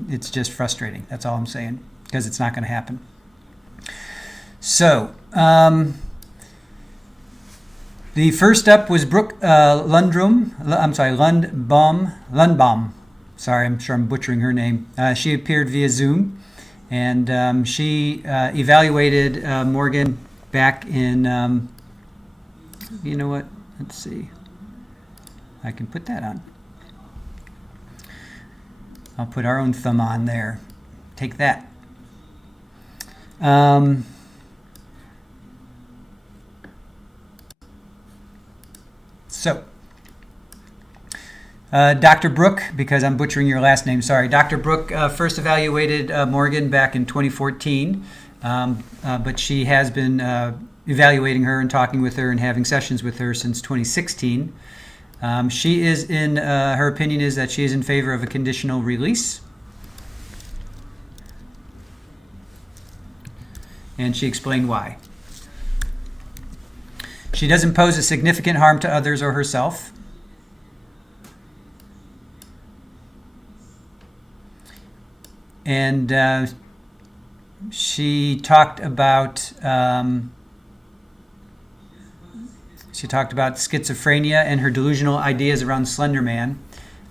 it's just frustrating. That's all I'm saying, because it's not going to happen. So, the first up was Brooke Lundbohm. Sorry, I'm sure I'm butchering her name. She appeared via Zoom, and she evaluated Morgan back in, you know what? Let's see. I can put that on. I'll put our own thumb on there. Take that. So, Dr. Brooke, because I'm butchering your last name, sorry. Dr. Brooke first evaluated Morgan back in 2014, but she has been evaluating her and talking with her and having sessions with her since 2016. She is in, her opinion is that she is in favor of a conditional release. And she explained why. She doesn't pose a significant harm to others or herself. And she talked about schizophrenia and her delusional ideas around Slender Man.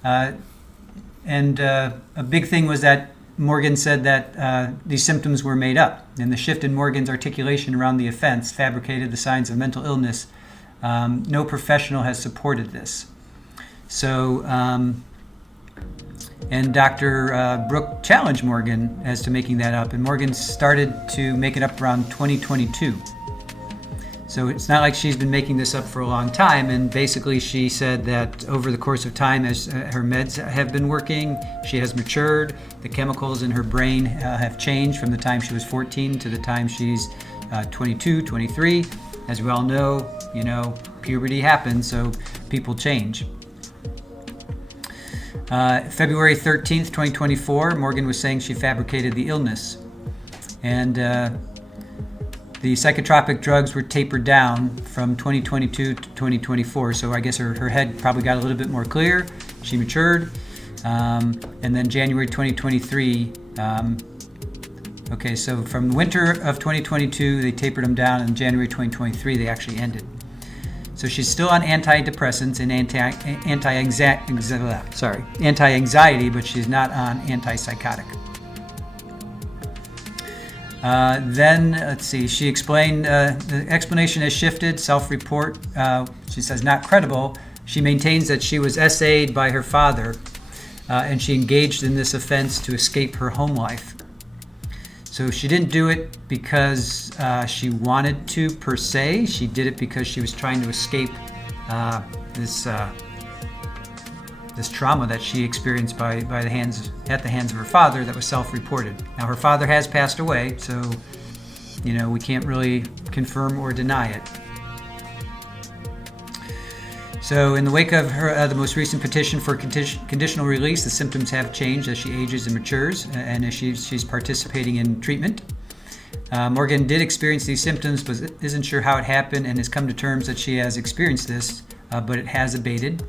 And a big thing was that Morgan said that these symptoms were made up, and the shift in Morgan's articulation around the offense fabricated the signs of mental illness. No professional has supported this. So, and Dr. Brooke challenged Morgan as to making that up, and Morgan started to make it up around 2022. So it's not like she's been making this up for a long time, and basically she said that over the course of time, as her meds have been working, she has matured, the chemicals in her brain have changed from the time she was 14 to the time she's 22, 23. As we all know, puberty happens, so people change. February 13th, 2024, Morgan was saying she fabricated the illness. And the psychotropic drugs were tapered down from 2022 to 2024, so I guess her head probably got a little bit more clear. She matured. And then January 2023, okay, so from winter of 2022, they tapered them down, and January 2023, they actually ended. So she's still on antidepressants and anti-anxiety, but she's not on antipsychotic. Then, let's see, she explained, the explanation has shifted, self-report, she says not credible. She maintains that she was SA'd by her father, and she engaged in this offense to escape her home life. So she didn't do it because she wanted to, per se. She did it because she was trying to escape this trauma that she experienced at the hands of her father that was self-reported. Now, her father has passed away, so we can't really confirm or deny it. So in the wake of her the most recent petition for conditional release, the symptoms have changed as she ages and matures, and as she's participating in treatment. Morgan did experience these symptoms, but isn't sure how it happened, and has come to terms that she has experienced this, but it has abated.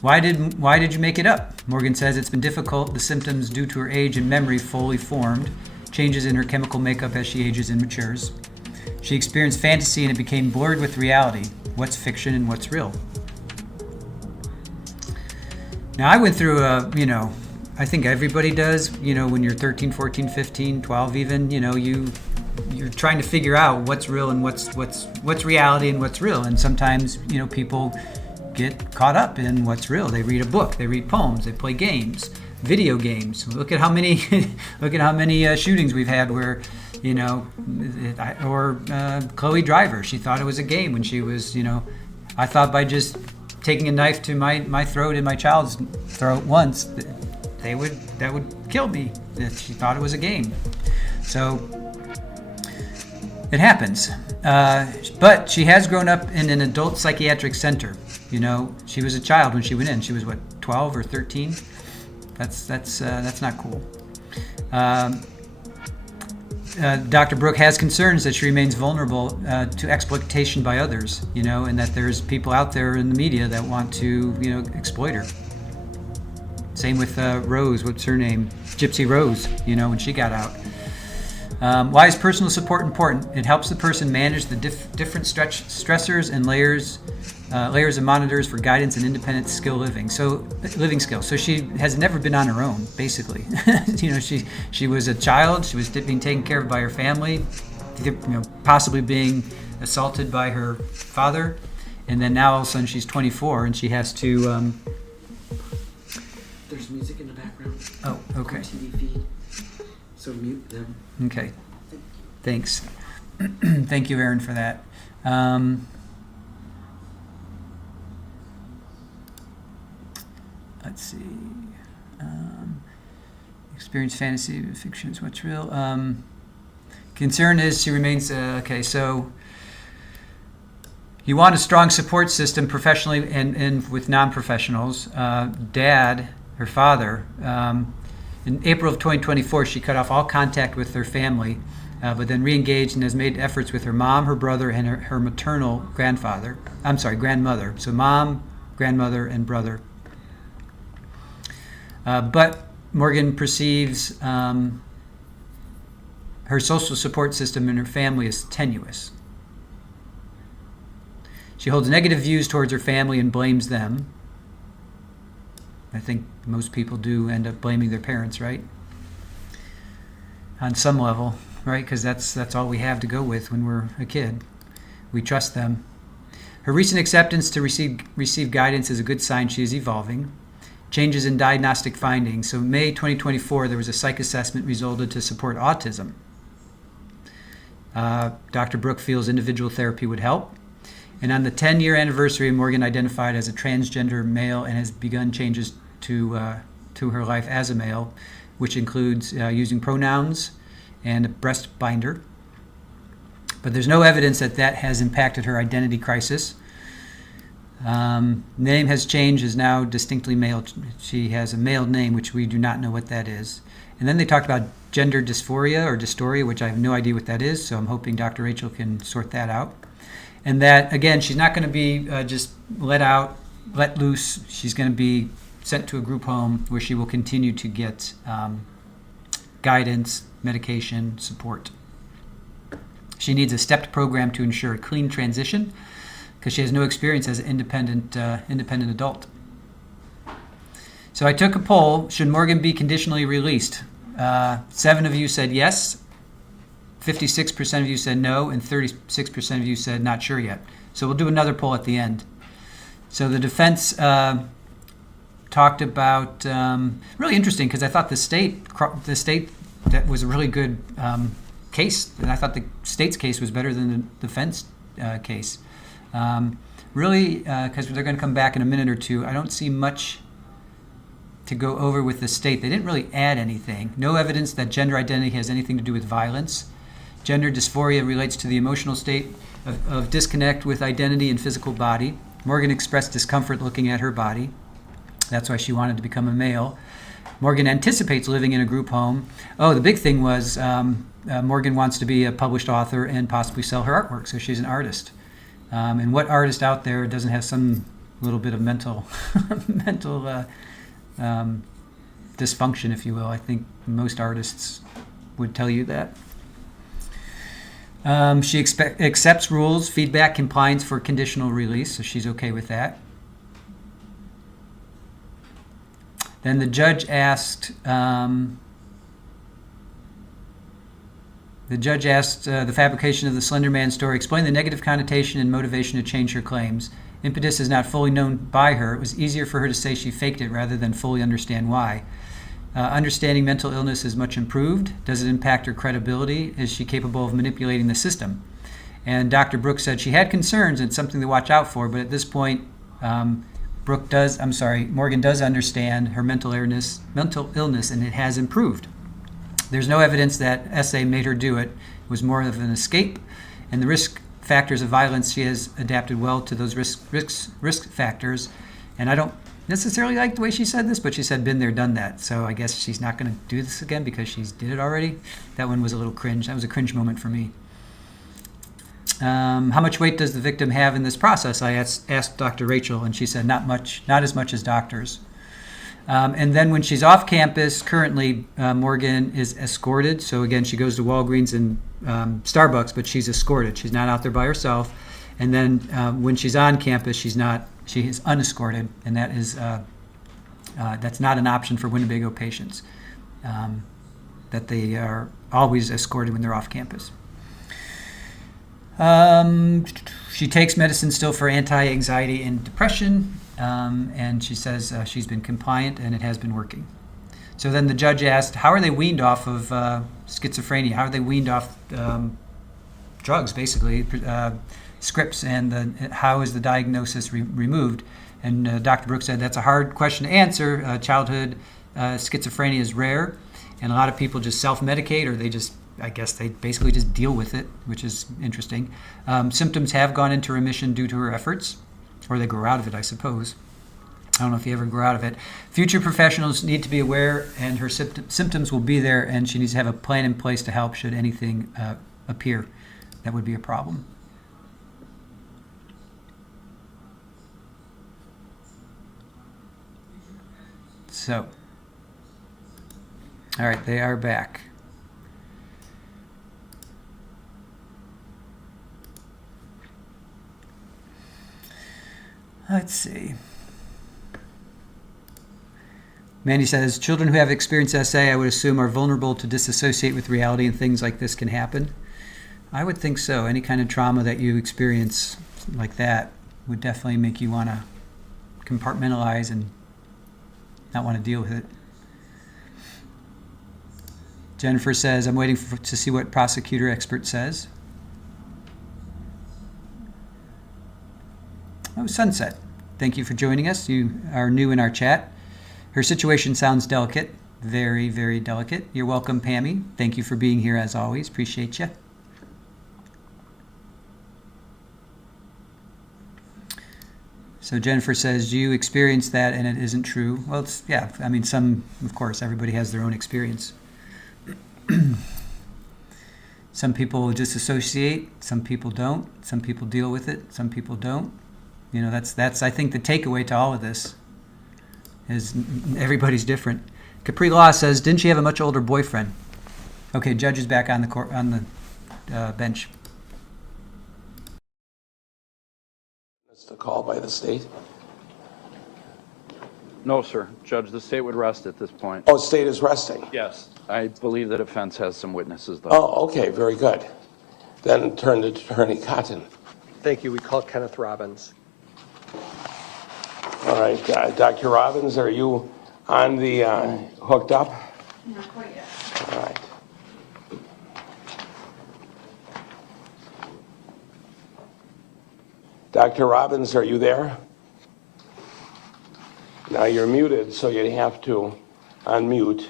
Why did you make it up? Morgan says it's been difficult. The symptoms due to her age and memory fully formed, changes in her chemical makeup as she ages and matures. She experienced fantasy and it became blurred with reality. What's fiction and what's real? Now, I went through I think everybody does, when you're 13, 14, 15, 12 even, you're trying to figure out what's real and what's reality and what's real. And sometimes, people get caught up in what's real. They read a book, they read poems, they play games, video games. Look at how many shootings we've had where, Chloe Driver, she thought it was a game when she was, I thought by just taking a knife to my throat and my child's throat once, that would kill me. She thought it was a game. So it happens. But she has grown up in an adult psychiatric center. She was a child when she went in. She was 12 or 13? That's not cool. Dr. Brooke has concerns that she remains vulnerable to exploitation by others, and that there's people out there in the media that want to, exploit her. Same with Rose, what's her name? Gypsy Rose, when she got out. Why is personal support important? It helps the person manage the different stressors and layers of monitors for guidance and independent living skills. So she has never been on her own, basically. She was a child. She was being taken care of by her family, possibly being assaulted by her father, and then now all of a sudden she's 24 and she has to. There's music in the background. Oh, okay. TV feed. So mute them. Okay. Thanks. Thank you, Aaron, for that. Let's see. Experience fantasy, fiction is what's real. Concern is she remains, okay, so you want a strong support system professionally and with non-professionals. Dad, her father, in April of 2024, she cut off all contact with her family, but then re-engaged and has made efforts with her mom, her brother, and her maternal grandmother. So mom, grandmother, and brother. But Morgan perceives her social support system and her family as tenuous. She holds negative views towards her family and blames them. I think most people do end up blaming their parents, right? On some level, right? Because that's all we have to go with when we're a kid. We trust them. Her recent acceptance to receive guidance is a good sign she is evolving. Changes in diagnostic findings. So May 2024, there was a psych assessment resulted to support autism. Dr. Brooke feels individual therapy would help. And on the 10-year anniversary, Morgan identified as a transgender male and has begun changes to her life as a male, which includes using pronouns and a breast binder. But there's no evidence that has impacted her identity crisis. Name has changed, is now distinctly male. She has a male name, which we do not know what that is. And then they talked about gender dysphoria or dystoria, which I have no idea what that is, so I'm hoping Dr. Rachel can sort that out. And that, again, she's not going to be just let loose. She's going to be sent to a group home where she will continue to get guidance, medication, support. She needs a stepped program to ensure a clean transition because she has no experience as an independent adult. So I took a poll, should Morgan be conditionally released? 7 of you said yes, 56% of you said no, and 36% of you said not sure yet. So we'll do another poll at the end. So the defense talked about, really interesting because I thought the state that was a really good case, and I thought the state's case was better than the defense case. Really, because they're going to come back in a minute or two, I don't see much to go over with the state. They didn't really add anything. No evidence that gender identity has anything to do with violence. Gender dysphoria relates to the emotional state of disconnect with identity and physical body. Morgan expressed discomfort looking at her body. That's why she wanted to become a male. Morgan anticipates living in a group home. Oh, the big thing was Morgan wants to be a published author and possibly sell her artwork, so she's an artist. And what artist out there doesn't have some little bit of mental dysfunction, if you will? I think most artists would tell you that. She accepts rules, feedback, compliance for conditional release, so she's okay with that. Then the judge asked the fabrication of the Slender Man story, explain the negative connotation and motivation to change her claims. Impetus is not fully known by her. It was easier for her to say she faked it rather than fully understand why. Understanding mental illness is much improved. Does it impact her credibility? Is she capable of manipulating the system? And Dr. Brooke said she had concerns and something to watch out for, but at this point, Morgan does understand her mental illness, and it has improved. There's no evidence that SA made her do it. It was more of an escape, and the risk factors of violence, she has adapted well to those risk factors. And I don't necessarily like the way she said this, but she said been there, done that. So I guess she's not going to do this again because she's did it already. That one was a little cringe. That was a cringe moment for me. How much weight does the victim have in this process? I asked Dr. Rachel, and she said not much, not as much as doctors. And then when she's off campus, currently Morgan is escorted. So again, she goes to Walgreens and Starbucks, but she's escorted. She's not out there by herself. And then when she's on campus, she is unescorted, and that is that's not an option for Winnebago patients. That they are always escorted when they're off campus. She takes medicine still for anti-anxiety and depression, and she says she's been compliant and it has been working. So then the judge asked, how are they weaned off of schizophrenia? How are they weaned off drugs, basically, scripts, and how is the diagnosis removed? And Dr. Brooke said that's a hard question to answer. Childhood schizophrenia is rare, and a lot of people just self-medicate, or I guess they basically just deal with it, which is interesting. Symptoms have gone into remission due to her efforts, or they grow out of it, I suppose. I don't know if you ever grow out of it. Future professionals need to be aware, and her symptoms will be there, and she needs to have a plan in place to help should anything appear that would be a problem. So, all right, they are back. Let's see. Mandy says, children who have experienced SA, I would assume, are vulnerable to disassociate with reality, and things like this can happen. I would think so. Any kind of trauma that you experience like that would definitely make you want to compartmentalize and not want to deal with it. Jennifer says, I'm waiting to see what prosecutor expert says. Oh, Sunset. Thank you for joining us. You are new in our chat. Her situation sounds delicate. Very, very delicate. You're welcome, Pammy. Thank you for being here as always. Appreciate you. So Jennifer says, you experienced that and it isn't true. Well, yeah, I mean, of course, everybody has their own experience. Some people disassociate, some people don't, some people deal with it, some people don't. You know, that's I think the takeaway to all of this is everybody's different. Capri Law says, didn't she have a much older boyfriend? Okay, judge is back on the bench. That's the call by the state? No, sir. Judge, the state would rest at this point. Oh, state is resting? Yes. I believe the defense has some witnesses, though. Oh, okay, very good. Then turn to Attorney Cotton. Thank you. We call Kenneth Robbins. All right, Dr. Robbins, are you on the hooked up? Not quite yet. All right. Dr. Robbins, are you there? Now you're muted, so you have to unmute.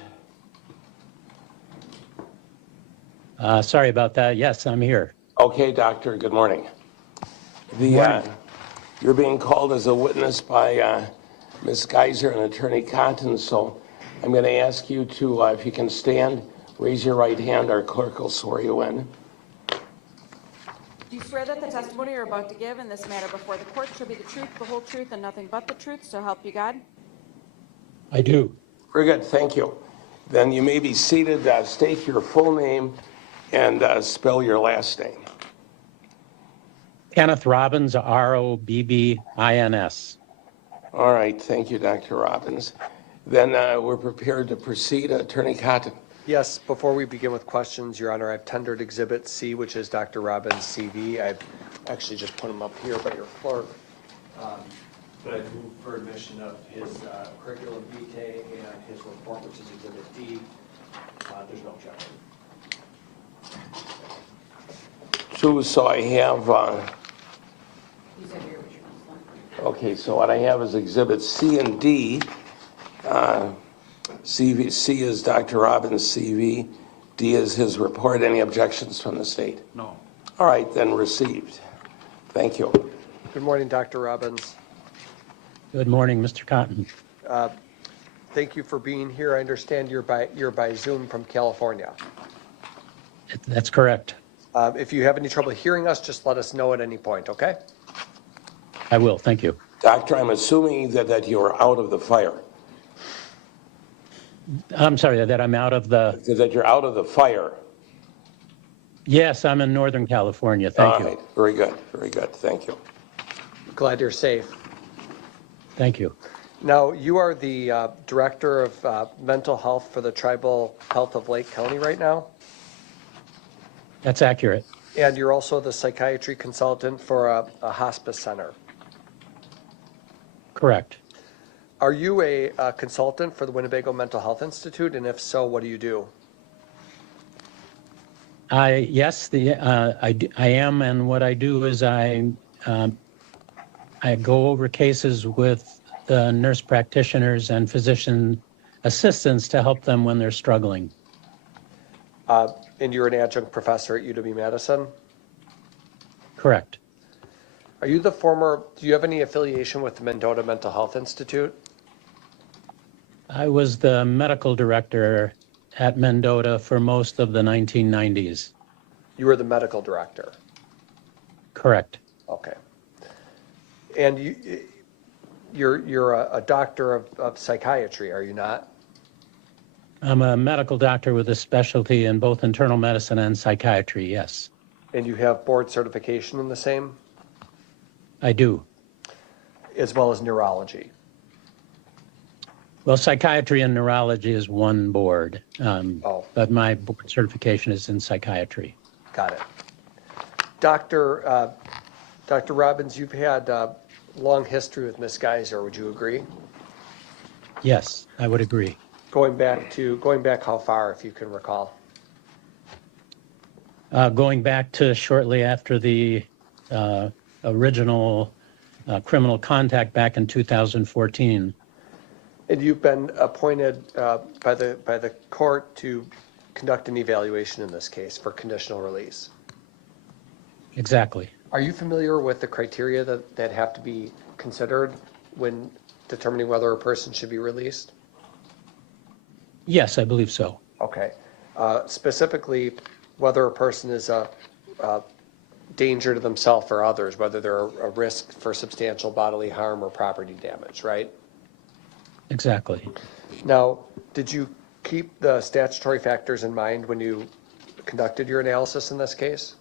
Sorry about that. Yes, I'm here. Okay, doctor, good morning. You're being called as a witness by Ms. Geyser and Attorney Cotton, so I'm going to ask you to, if you can stand, raise your right hand. Our clerk will swear you in. Do you swear that the testimony you're about to give in this matter before the court shall be the truth, the whole truth, and nothing but the truth, so help you God? I do. Very good, thank you. Then you may be seated. State your full name and spell your last name. Kenneth Robbins, Robbins. All right, thank you, Dr. Robbins. Then we're prepared to proceed. Attorney Cotton. Yes, before we begin with questions, Your Honor, I've tendered Exhibit C, which is Dr. Robbins' CV. I've actually just put him up here by your clerk. But I've moved for admission of his curriculum vitae and his report, which is Exhibit D. There's no objection. So I have, okay, so what I have is Exhibit C and D. C is Dr. Robbins' CV. D is his report. Any objections from the state? No. All right, then received. Thank you. Good morning, Dr. Robbins. Good morning, Mr. Cotton. Thank you for being here. I understand you're by Zoom from California. That's correct. If you have any trouble hearing us, just let us know at any point, okay? I will. Thank you. Doctor, I'm assuming that you are out of the fire. I'm sorry that I'm out of the... That you're out of the fire. Yes, I'm in Northern California. Thank you. All right. Very good. Very good. Thank you. Glad you're safe. Thank you. Now, you are the Director of Mental Health for the Tribal Health of Lake County right now? That's accurate. And you're also the psychiatry consultant for a hospice center? Correct. Are you a consultant for the Winnebago Mental Health Institute? And if so, what do you do? Yes, I am, and what I do is I go over cases with the nurse practitioners and physician assistants to help them when they're struggling. And you're an adjunct professor at UW-Madison? Correct. Are you the former, do you have any affiliation with the Mendota Mental Health Institute? I was the medical director at Mendota for most of the 1990s. You were the medical director? Correct. Okay. And you're a doctor of psychiatry, are you not? I'm a medical doctor with a specialty in both internal medicine and psychiatry, yes. And you have board certification in the same? I do. As well as neurology? Well, psychiatry and neurology is one board, but my board certification is in psychiatry. Got it. Dr. Robbins, you've had a long history with Ms. Geyser, would you agree? Yes, I would agree. Going back how far, if you can recall? Going back to shortly after the original criminal contact back in 2014. And you've been appointed by the court to conduct an evaluation in this case for conditional release. Exactly. Are you familiar with the criteria that have to be considered when determining whether a person should be released? Yes, I believe so. Okay. Specifically, whether a person is a danger to themselves or others, whether they're a risk for substantial bodily harm or property damage, right? Exactly. Now, did you keep the statutory factors in mind when you conducted your analysis in this case?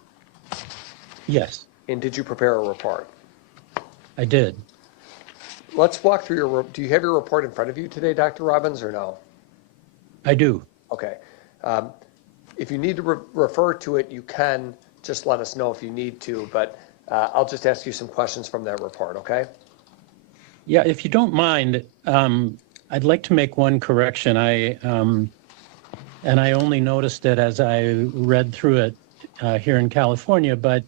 Yes. And did you prepare a report? I did. Let's walk through do you have your report in front of you today, Dr. Robbins, or no? I do. Okay. If you need to refer to it, you can just let us know if you need to, but I'll just ask you some questions from that report, okay? Yeah, if you don't mind, I'd like to make one correction. And I only noticed it as I read through it here in California, but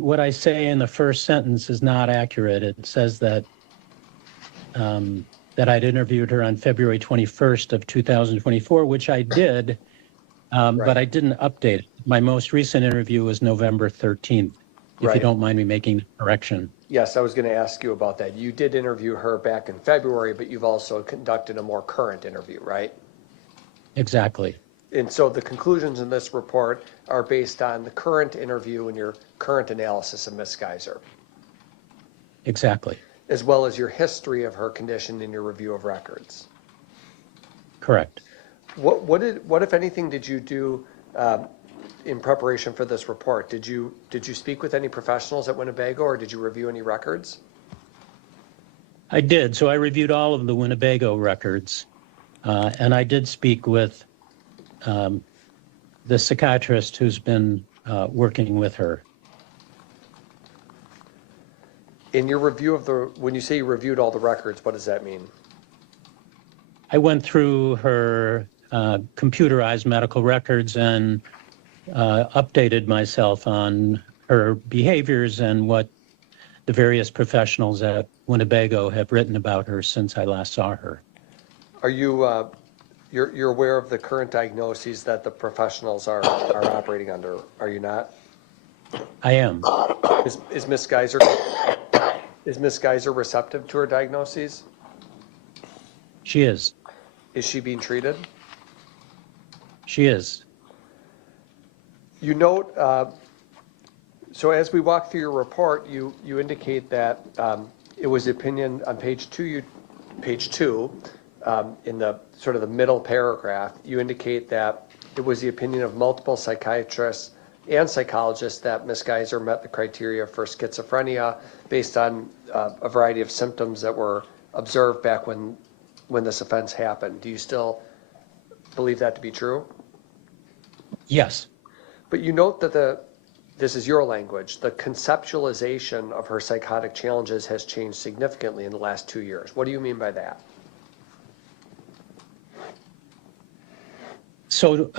what I say in the first sentence is not accurate. It says that that I'd interviewed her on February 21st of 2024, which I did, but I didn't update it. My most recent interview was November 13th, if you don't mind me making a correction. Yes, I was going to ask you about that. You did interview her back in February, but you've also conducted a more current interview, right? Exactly. And so the conclusions in this report are based on the current interview and your current analysis of Ms. Geyser. Exactly. As well as your history of her condition in your review of records. Correct. What if anything did you do in preparation for this report? Did you speak with any professionals at Winnebago, or did you review any records? I did. So I reviewed all of the Winnebago records, and I did speak with the psychiatrist who's been working with her. In your review of when you say you reviewed all the records, what does that mean? I went through her computerized medical records and updated myself on her behaviors and what the various professionals at Winnebago have written about her since I last saw her. Are you you're aware of the current diagnoses that the professionals are operating under? Are you not? I am. Is Ms. Geyser Is Ms. Geyser receptive to her diagnoses? She is. Is she being treated? She is. You note, so as we walk through your report, you indicate that it was the opinion on page two, in the sort of the middle paragraph, you indicate that it was the opinion of multiple psychiatrists and psychologists that Ms. Geyser met the criteria for schizophrenia based on a variety of symptoms that were observed back when this offense happened. Do you still believe that to be true? Yes. But you note that this is your language, the conceptualization of her psychotic challenges has changed significantly in the last 2 years. What do you mean by that? So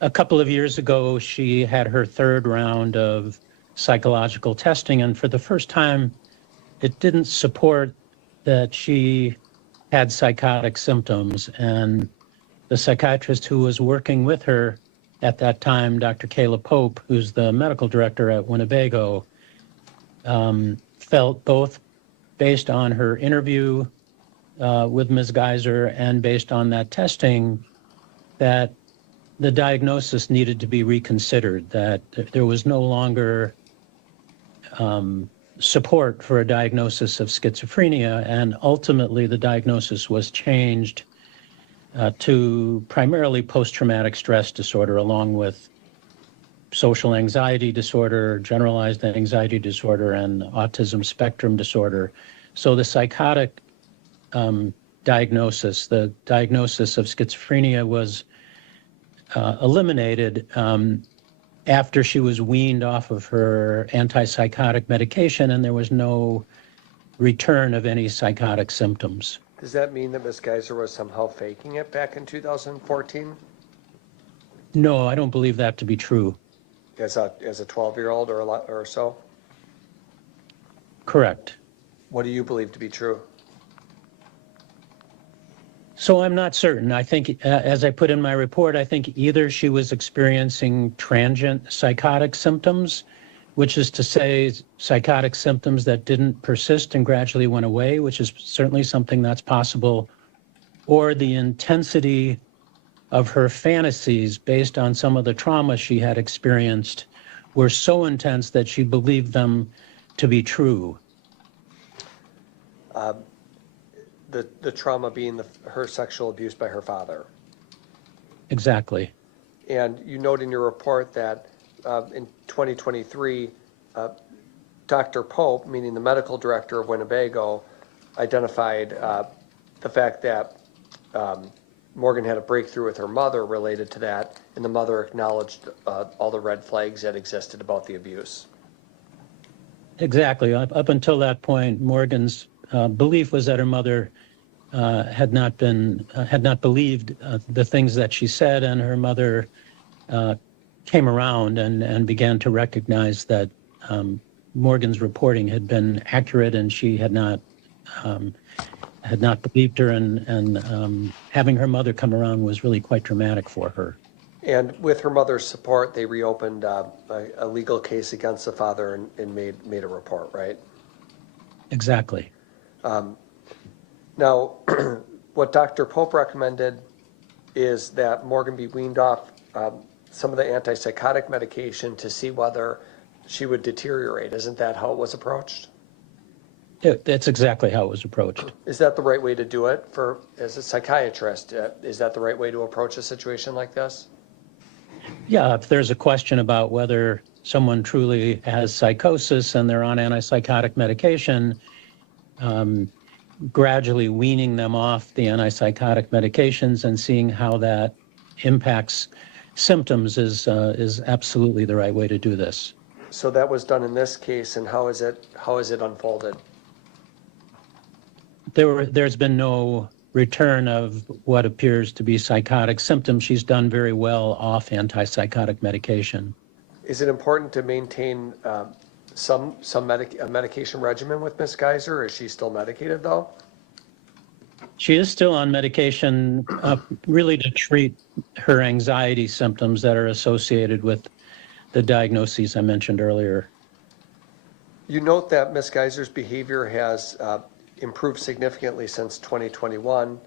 a couple of years ago, she had her third round of psychological testing, and for the first time, it didn't support that she had psychotic symptoms. And the psychiatrist who was working with her at that time, Dr. Kayla Pope, who's the medical director at Winnebago, felt both based on her interview with Ms. Geyser and based on that testing that the diagnosis needed to be reconsidered, that there was no longer support for a diagnosis of schizophrenia, and ultimately the diagnosis was changed to primarily post-traumatic stress disorder, along with social anxiety disorder, generalized anxiety disorder, and autism spectrum disorder. So the psychotic diagnosis, the diagnosis of schizophrenia was eliminated after she was weaned off of her antipsychotic medication, and there was no return of any psychotic symptoms. Does that mean that Ms. Geyser was somehow faking it back in 2014? No, I don't believe that to be true. As a 12-year-old or so? Correct. What do you believe to be true? So I'm not certain. I think, as I put in my report, I think either she was experiencing transient psychotic symptoms, which is to say psychotic symptoms that didn't persist and gradually went away, which is certainly something that's possible, or the intensity of her fantasies based on some of the trauma she had experienced were so intense that she believed them to be true. The trauma being her sexual abuse by her father. Exactly. And you note in your report that in 2023, Dr. Pope, meaning the medical director of Winnebago, identified the fact that Morgan had a breakthrough with her mother related to that, and the mother acknowledged all the red flags that existed about the abuse. Exactly. Up until that point, Morgan's belief was that her mother had not believed the things that she said, and her mother came around and began to recognize that Morgan's reporting had been accurate, and she had not believed her, and having her mother come around was really quite traumatic for her. And with her mother's support, they reopened a legal case against the father and made a report, right? Exactly. Now, what Dr. Pope recommended is that Morgan be weaned off some of the antipsychotic medication to see whether she would deteriorate. Isn't that how it was approached? That's exactly how it was approached. Is that the right way to do it as a psychiatrist? Is that the right way to approach a situation like this? Yeah, if there's a question about whether someone truly has psychosis and they're on antipsychotic medication, gradually weaning them off the antipsychotic medications and seeing how that impacts symptoms is absolutely the right way to do this. So that was done in this case, and how is it unfolded? There's been no return of what appears to be psychotic symptoms. She's done very well off antipsychotic medication. Is it important to maintain some medication regimen with Ms. Geyser, or is she still medicated though? She is still on medication really to treat her anxiety symptoms that are associated with the diagnoses I mentioned earlier. You note that Ms. Geyser's behavior has improved significantly since 2021.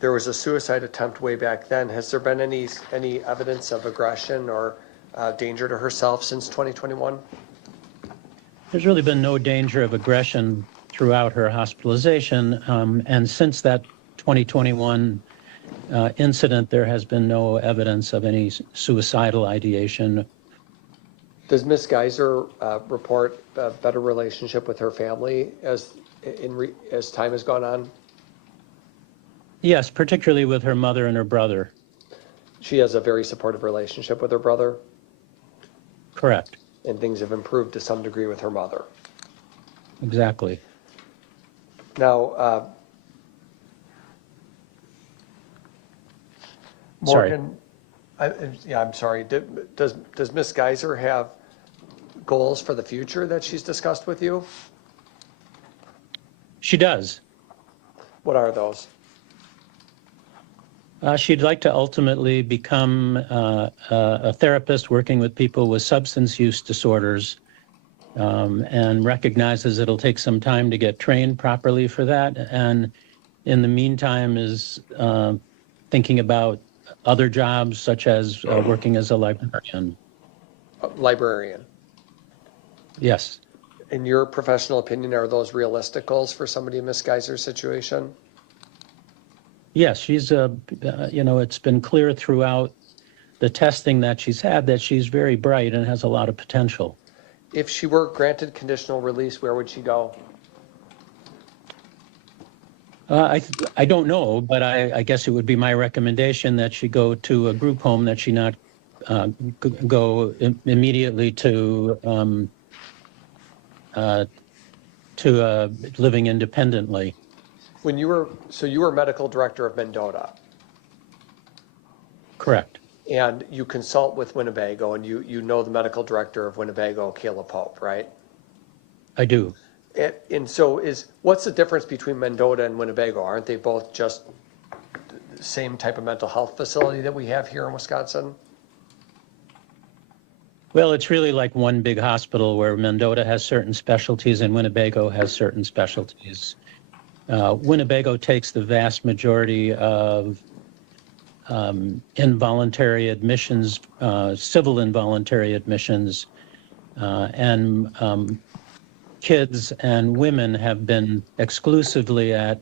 There was a suicide attempt way back then. Has there been any evidence of aggression or danger to herself since 2021? There's really been no danger of aggression throughout her hospitalization, and since that 2021 incident, there has been no evidence of any suicidal ideation. Does Ms. Geyser report a better relationship with her family as time has gone on? Yes, particularly with her mother and her brother. She has a very supportive relationship with her brother? Correct. And things have improved to some degree with her mother? Exactly. Now, Morgan, I'm sorry. Does Ms. Geyser have goals for the future that she's discussed with you? She does. What are those? She'd like to ultimately become a therapist working with people with substance use disorders, and recognizes it'll take some time to get trained properly for that. And in the meantime is thinking about other jobs such as working as a librarian. Librarian? Yes. In your professional opinion, are those realistic goals for somebody in Ms. Geyser's situation? Yes, she's it's been clear throughout the testing that she's had that she's very bright and has a lot of potential. If she were granted conditional release, where would she go? I don't know, but I guess it would be my recommendation that she go to a group home, that she not go immediately to living independently. When you were medical director of Mendota. Correct. And you consult with Winnebago, and you know the medical director of Winnebago, Kayla Pope, right? I do. And so what's the difference between Mendota and Winnebago? Aren't they both just the same type of mental health facility that we have here in Wisconsin? Well, it's really like one big hospital where Mendota has certain specialties and Winnebago has certain specialties. Winnebago takes the vast majority of involuntary admissions, civil involuntary admissions, and kids and women have been exclusively at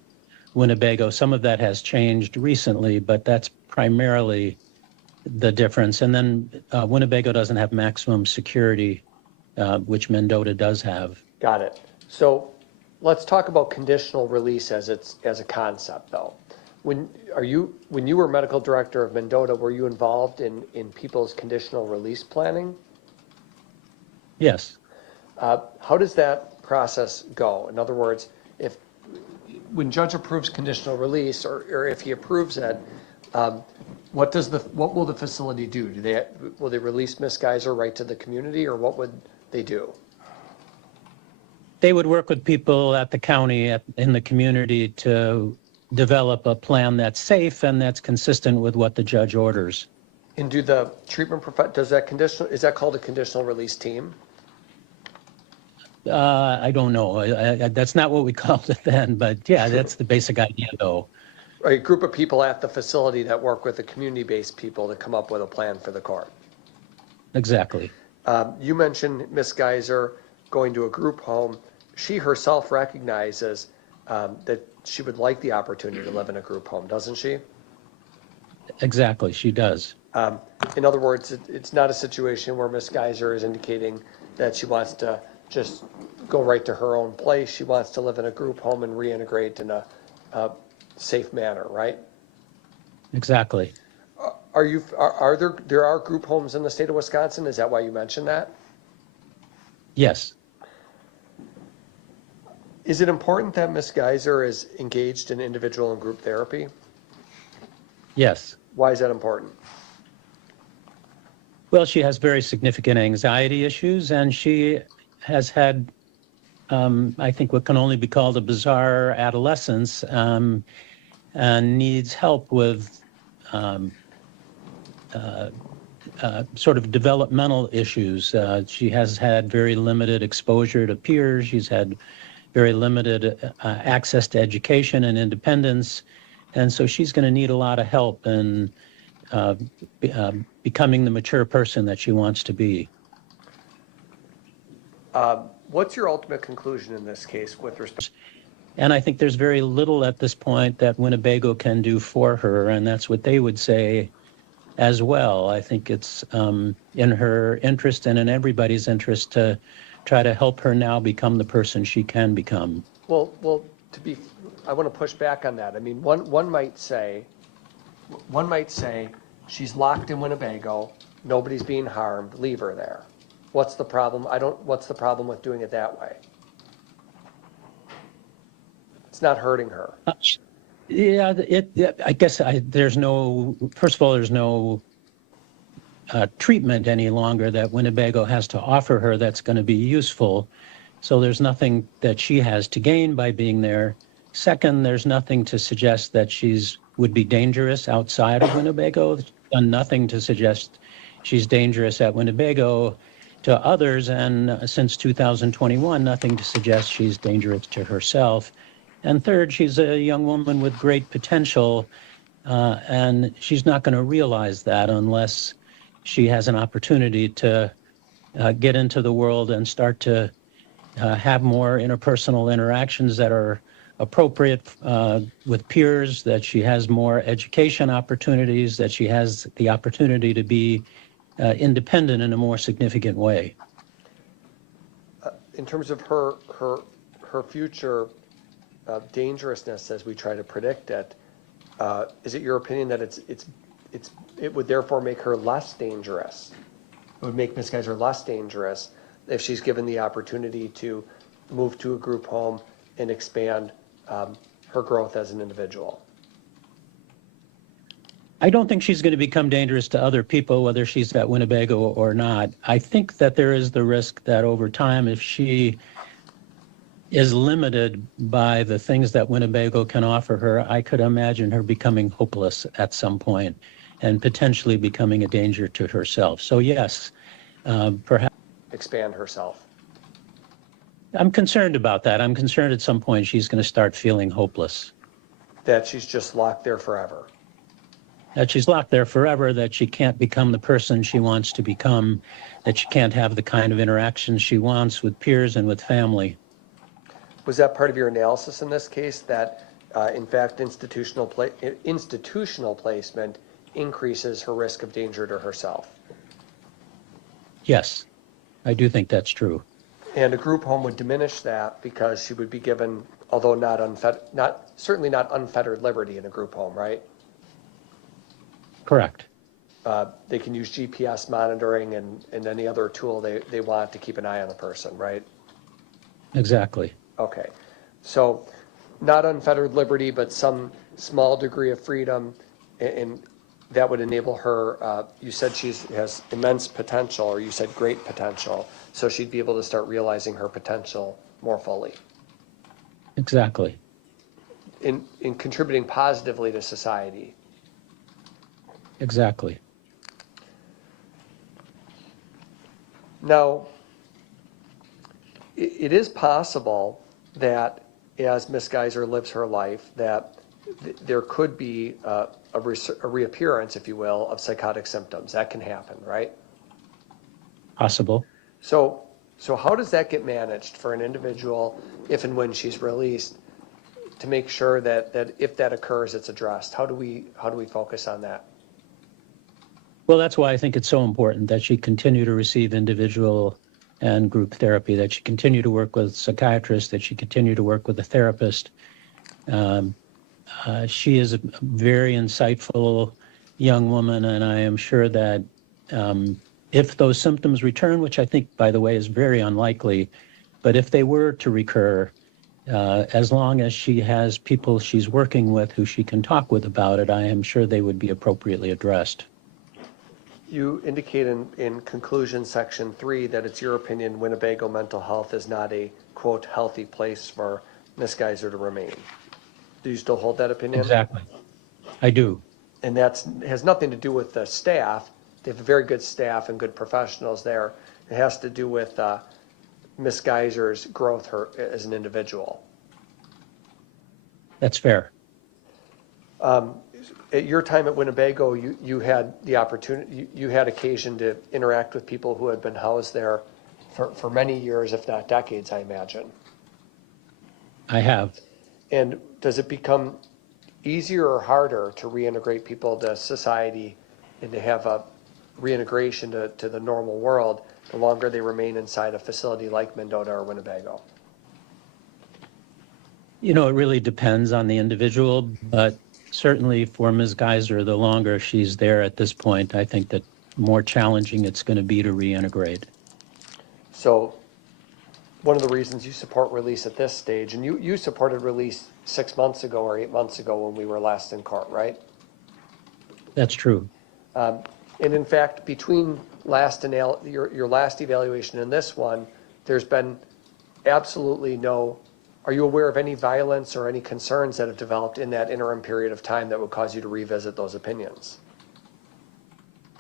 Winnebago. Some of that has changed recently, but that's primarily the difference. And then Winnebago doesn't have maximum security, which Mendota does have. Got it. So let's talk about conditional release as a concept, though. When you were medical director of Mendota, were you involved in people's conditional release planning? Yes. How does that process go? In other words, when judge approves conditional release, or if he approves it, what will the facility do? Will they release Ms. Geyser right to the community, or what would they do? They would work with people at the county, in the community, to develop a plan that's safe and that's consistent with what the judge orders. And do the treatment is that called a conditional release team? I don't know. That's not what we called it then, but yeah, that's the basic idea, though. A group of people at the facility that work with the community-based people to come up with a plan for the court. Exactly. You mentioned Ms. Geyser going to a group home. She herself recognizes that she would like the opportunity to live in a group home, doesn't she? Exactly, she does. In other words, it's not a situation where Ms. Geyser is indicating that she wants to just go right to her own place. She wants to live in a group home and reintegrate in a safe manner, right? Exactly. Are there group homes in the state of Wisconsin? Is that why you mentioned that? Yes. Is it important that Ms. Geyser is engaged in individual and group therapy? Yes. Why is that important? Well, she has very significant anxiety issues, and she has had, I think, what can only be called a bizarre adolescence, and needs help with sort of developmental issues. She has had very limited exposure to peers. She's had very limited access to education and independence. And so she's going to need a lot of help in becoming the mature person that she wants to be. What's your ultimate conclusion in this case with respect? And I think there's very little at this point that Winnebago can do for her, and that's what they would say as well. I think it's in her interest and in everybody's interest to try to help her now become the person she can become. Well, I want to push back on that. I mean, one might say she's locked in Winnebago, nobody's being harmed, leave her there. What's the problem? What's the problem with doing it that way? It's not hurting her. Yeah, I guess there's no, first of all, there's no treatment any longer that Winnebago has to offer her that's going to be useful. So there's nothing that she has to gain by being there. Second, there's nothing to suggest that would be dangerous outside of Winnebago. There's done nothing to suggest she's dangerous at Winnebago to others. And since 2021, nothing to suggest she's dangerous to herself. And third, she's a young woman with great potential, and she's not going to realize that unless she has an opportunity to get into the world and start to have more interpersonal interactions that are appropriate with peers, that she has more education opportunities, that she has the opportunity to be independent in a more significant way. In terms of her future dangerousness as we try to predict it, is it your opinion that it would therefore make her less dangerous? It would make Ms. Geyser less dangerous if she's given the opportunity to move to a group home and expand her growth as an individual? I don't think she's going to become dangerous to other people, whether she's at Winnebago or not. I think that there is the risk that over time, if she is limited by the things that Winnebago can offer her, I could imagine her becoming hopeless at some point and potentially becoming a danger to herself. So yes, perhaps expand herself. I'm concerned about that. I'm concerned at some point she's going to start feeling hopeless. That she's just locked there forever. That she's locked there forever, that she can't become the person she wants to become, that she can't have the kind of interactions she wants with peers and with family. Was that part of your analysis in this case, that in fact institutional placement increases her risk of danger to herself? Yes, I do think that's true. And a group home would diminish that because she would be given, although certainly not unfettered liberty in a group home, right? Correct. They can use GPS monitoring and any other tool they want to keep an eye on the person, right? Exactly. Okay. So not unfettered liberty, but some small degree of freedom, and that would enable her, you said she has immense potential, or you said great potential, so she'd be able to start realizing her potential more fully. Exactly. In contributing positively to society. Exactly. Now, it is possible that as Ms. Geyser lives her life, that there could be a reappearance, if you will, of psychotic symptoms. That can happen, right? Possible. So how does that get managed for an individual if and when she's released, to make sure that if that occurs, it's addressed? How do we focus on that? Well, that's why I think it's so important that she continue to receive individual and group therapy, that she continue to work with psychiatrists, that she continue to work with a therapist. She is a very insightful young woman, and I am sure that if those symptoms return, which I think, by the way, is very unlikely, but if they were to recur, as long as she has people she's working with who she can talk with about it, I am sure they would be appropriately addressed. You indicate in conclusion section 3 that it's your opinion Winnebago Mental Health is not a, quote, healthy place for Ms. Geyser to remain. Do you still hold that opinion? Exactly. I do. And that has nothing to do with the staff. they have a very good staff and good professionals there. It has to do with Ms. Geyser's growth as an individual. That's fair. At your time at Winnebago, you had the opportunity, you had occasion to interact with people who had been housed there for many years, if not decades, I imagine. I have. And does it become easier or harder to reintegrate people to society and to have a reintegration to the normal world the longer they remain inside a facility like Mendota or Winnebago? You know, it really depends on the individual, but certainly for Ms. Geyser, the longer she's there at this point, I think that more challenging it's going to be to reintegrate. So one of the reasons you support release at this stage, and you supported release 6 months ago or 8 months ago when we were last in court, right? That's true. And in fact, between your last evaluation and this one, there's been absolutely no, are you aware of any violence or any concerns that have developed in that interim period of time that would cause you to revisit those opinions?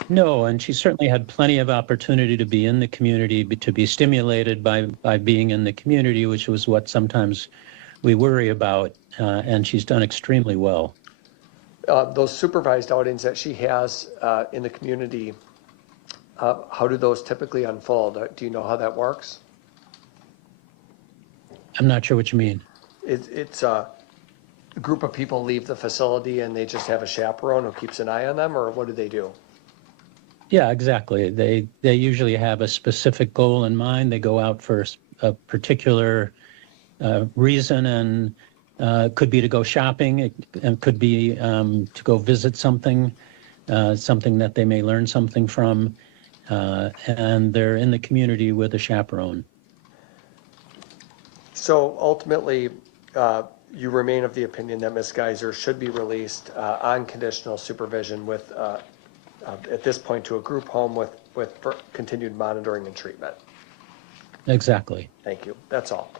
No, and she certainly had plenty of opportunity to be in the community, to be stimulated by being in the community, which was what sometimes we worry about, and she's done extremely well. Those supervised outings that she has in the community, how do those typically unfold? Do you know how that works? I'm not sure what you mean. It's a group of people leave the facility and they just have a chaperone who keeps an eye on them, or what do they do? Yeah, exactly. They usually have a specific goal in mind. They go out for a particular reason, and could be to go shopping. It could be to go visit something that they may learn something from, and they're in the community with a chaperone. So ultimately, you remain of the opinion that Ms. Geyser should be released on conditional supervision with, at this point, to a group home with continued monitoring and treatment. Exactly. Thank you. That's all.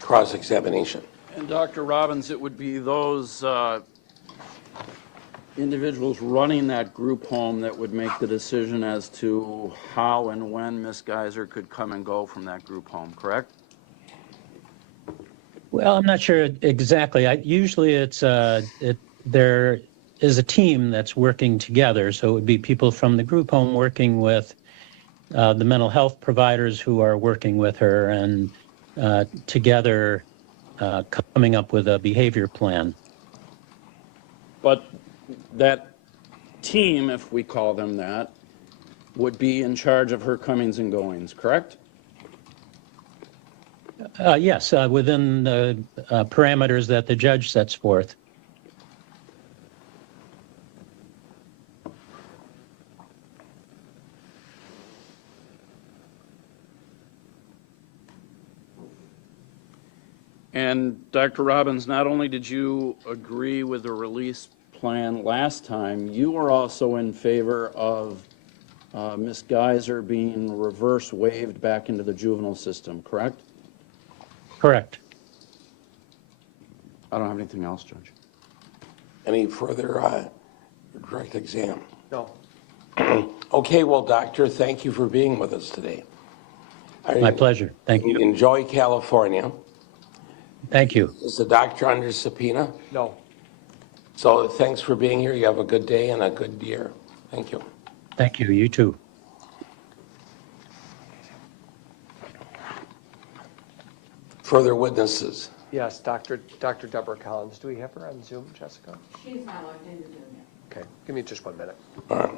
Cross-examination. And Dr. Robbins, it would be those individuals running that group home that would make the decision as to how and when Ms. Geyser could come and go from that group home, correct? Well, I'm not sure exactly. Usually there is a team that's working together. So it would be people from the group home working with the mental health providers who are working with her, and together coming up with a behavior plan. But that team, if we call them that, would be in charge of her comings and goings, correct? Yes, within the parameters that the judge sets forth. And Dr. Robbins, not only did you agree with the release plan last time, you were also in favor of Ms. Geyser being reverse waived back into the juvenile system, correct? Correct. I don't have anything else, Judge. Any further direct exam? No. Okay, well, doctor, thank you for being with us today. My pleasure. Thank you. Enjoy California. Thank you. Is the doctor under subpoena? No. So thanks for being here. You have a good day and a good year. Thank you. Thank you. You too. Further witnesses? Yes, Dr. Deborah Collins. Do we have her on Zoom, Jessica? She's not logged into Zoom yet. Okay, give me just 1 minute. All right.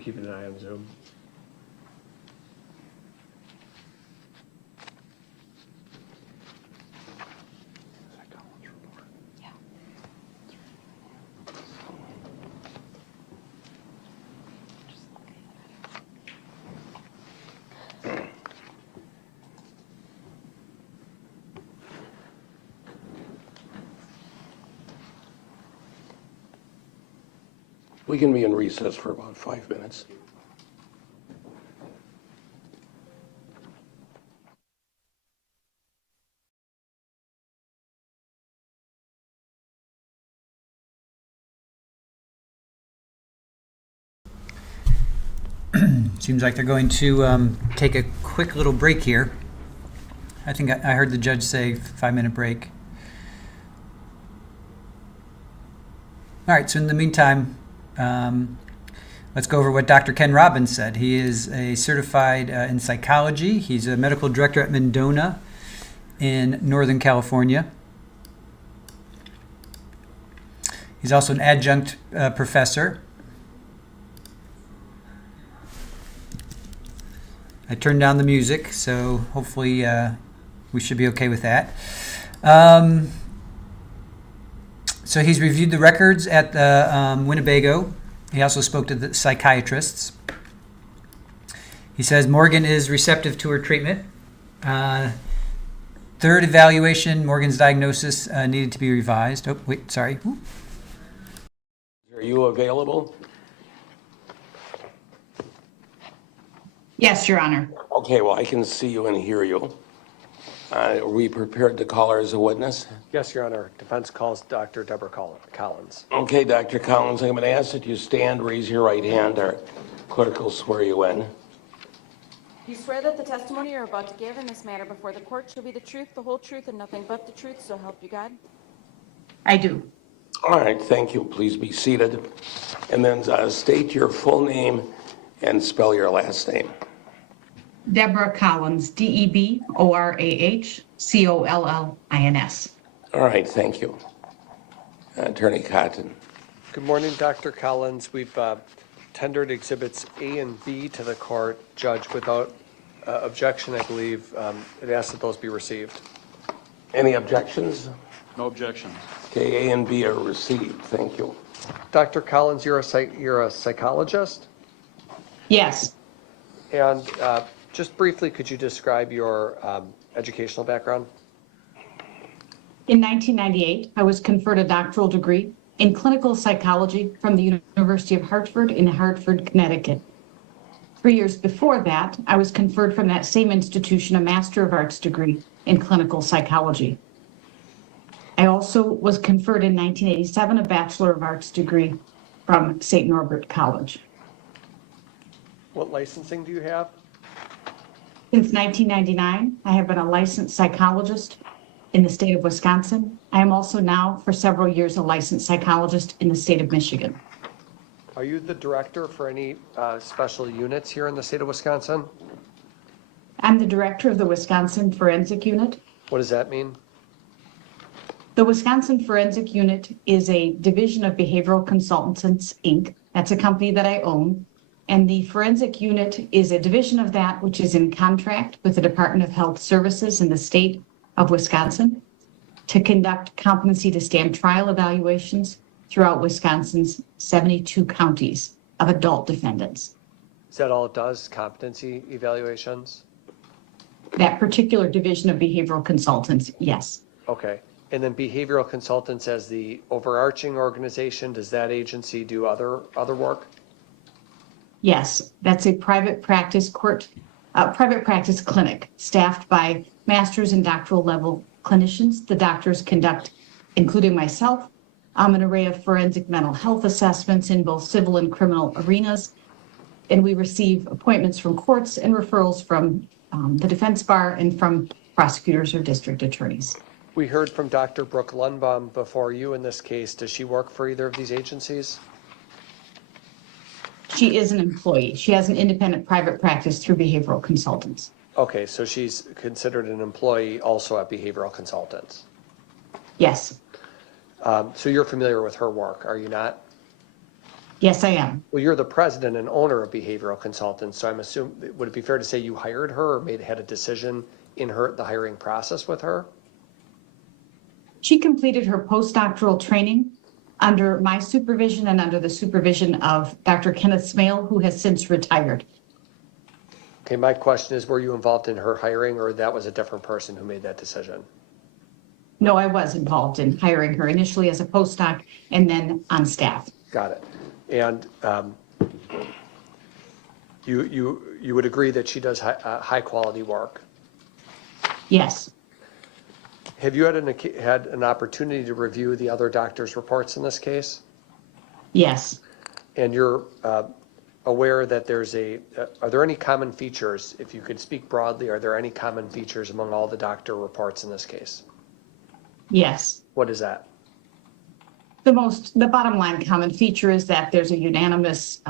keeping an eye on Zoom. We can be in recess for about 5 minutes. Seems like they're going to take a quick little break here. I think I heard the judge say 5-minute break. All right, so in the meantime, let's go over what Dr. Ken Robbins said. He is a certified in psychology. He's a medical director at Mendona in Northern California. He's also an adjunct professor. I turned down the music, so hopefully we should be okay with that. So he's reviewed the records at the Winnebago. He also spoke to the psychiatrists. He says Morgan is receptive to her treatment. Third evaluation, Morgan's diagnosis needed to be revised. Oh, wait, sorry. Ooh. Are you available? Yes, Your Honor. Okay, well, I can see you and hear you. Are we prepared to call her as a witness? Yes, Your Honor. Defense calls Dr. Deborah Collins. Okay, Dr. Collins, I'm going to ask that you stand, raise your right hand. Our clerk will swear you in. You swear that the testimony you're about to give in this matter before the court shall be the truth, the whole truth, and nothing but the truth, so help you God? I do. All right, thank you. Please be seated. And then state your full name and spell your last name. Deborah Collins, DeborahCollins. All right, thank you. Attorney Cotton. Good morning, Dr. Collins. We've tendered exhibits A and B to the court. Judge, without objection, I believe it asks that those be received. Any objections? No objections. Okay, A and B are received. Thank you. Dr. Collins, you're a psychologist? Yes. And just briefly, could you describe your educational background? In 1998, I was conferred a doctoral degree in clinical psychology from the University of Hartford in Hartford, Connecticut. 3 years before that, I was conferred from that same institution a Master of Arts degree in clinical psychology. I also was conferred in 1987 a Bachelor of Arts degree from St. Norbert College. What licensing do you have? Since 1999, I have been a licensed psychologist in the state of Wisconsin. I am also now, for several years, a licensed psychologist in the state of Michigan. Are you the director for any special units here in the state of Wisconsin? I'm the director of the Wisconsin Forensic Unit. What does that mean? The Wisconsin Forensic Unit is a division of Behavioral Consultants, Inc. That's a company that I own. And the Forensic Unit is a division of that which is in contract with the Department of Health Services in the state of Wisconsin to conduct competency to stand trial evaluations throughout Wisconsin's 72 counties of adult defendants. Is that all it does, competency evaluations? That particular division of Behavioral Consultants, yes. Okay. And then Behavioral Consultants as the overarching organization, does that agency do other work? Yes, that's a private practice clinic staffed by master's and doctoral level clinicians. The doctors conduct, including myself, an array of forensic mental health assessments in both civil and criminal arenas. And we receive appointments from courts and referrals from the defense bar and from prosecutors or district attorneys. We heard from Dr. Brooke Lundbohm before you in this case. Does she work for either of these agencies? She is an employee. She has an independent private practice through Behavioral Consultants. Okay, so she's considered an employee also at Behavioral Consultants. Yes. So you're familiar with her work, are you not? Yes, I am. Well, you're the president and owner of Behavioral Consultants, so I'm assuming, would it be fair to say you hired her or had a decision in the hiring process with her? She completed her postdoctoral training under my supervision and under the supervision of Dr. Kenneth Smale, who has since retired. Okay, my question is, were you involved in her hiring, or that was a different person who made that decision? No, I was involved in hiring her initially as a postdoc and then on staff. Got it. And you would agree that she does high quality work? Yes. Have you had an opportunity to review the other doctors' reports in this case? Yes. And you're aware that are there any common features, if you could speak broadly, are there any common features among all the doctor reports in this case? Yes. What is that? The bottom line common feature is that there's a unanimous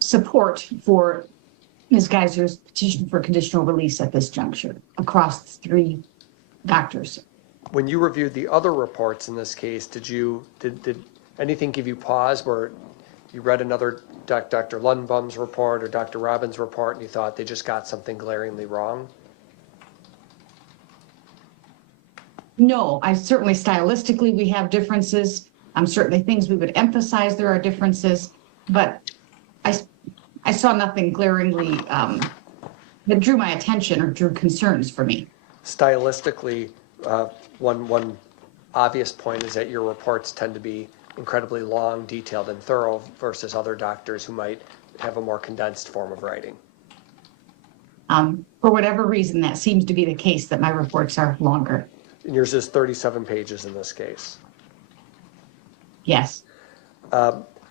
support for Ms. Geyser's petition for conditional release at this juncture across the 3 doctors. When you reviewed the other reports in this case, did anything give you pause where you read another Dr. Lundbohm's report or Dr. Robbins' report and you thought they just got something glaringly wrong? No, certainly stylistically we have differences. Certainly things we would emphasize there are differences, but I saw nothing glaringly that drew my attention or drew concerns for me. Stylistically, one obvious point is that your reports tend to be incredibly long, detailed, and thorough versus other doctors who might have a more condensed form of writing. For whatever reason, that seems to be the case, that my reports are longer. And yours is 37 pages in this case. Yes.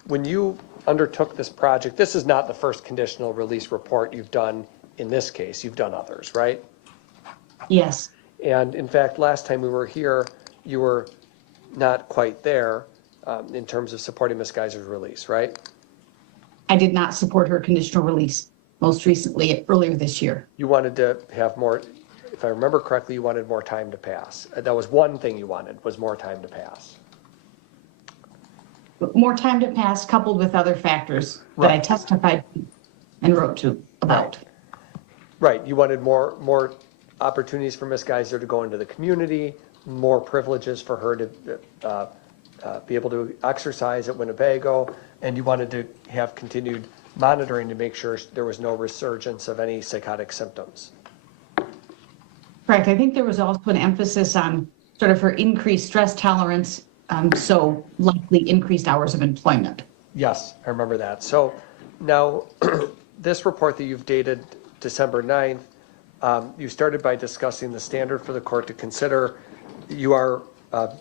When you undertook this project, this is not the first conditional release report you've done in this case. You've done others, right? Yes. And in fact, last time we were here, you were not quite there in terms of supporting Ms. Geyser's release, right? I did not support her conditional release most recently, earlier this year. You wanted to have more, if I remember correctly, you wanted more time to pass. That was one thing you wanted, was more time to pass. More time to pass coupled with other factors that I testified and wrote about. Right, you wanted more opportunities for Ms. Geyser to go into the community, more privileges for her to be able to exercise at Winnebago, and you wanted to have continued monitoring to make sure there was no resurgence of any psychotic symptoms. Correct. I think there was also an emphasis on sort of her increased stress tolerance, so likely increased hours of employment. Yes, I remember that. So now this report that you've dated December 9th, you started by discussing the standard for the court to consider. You are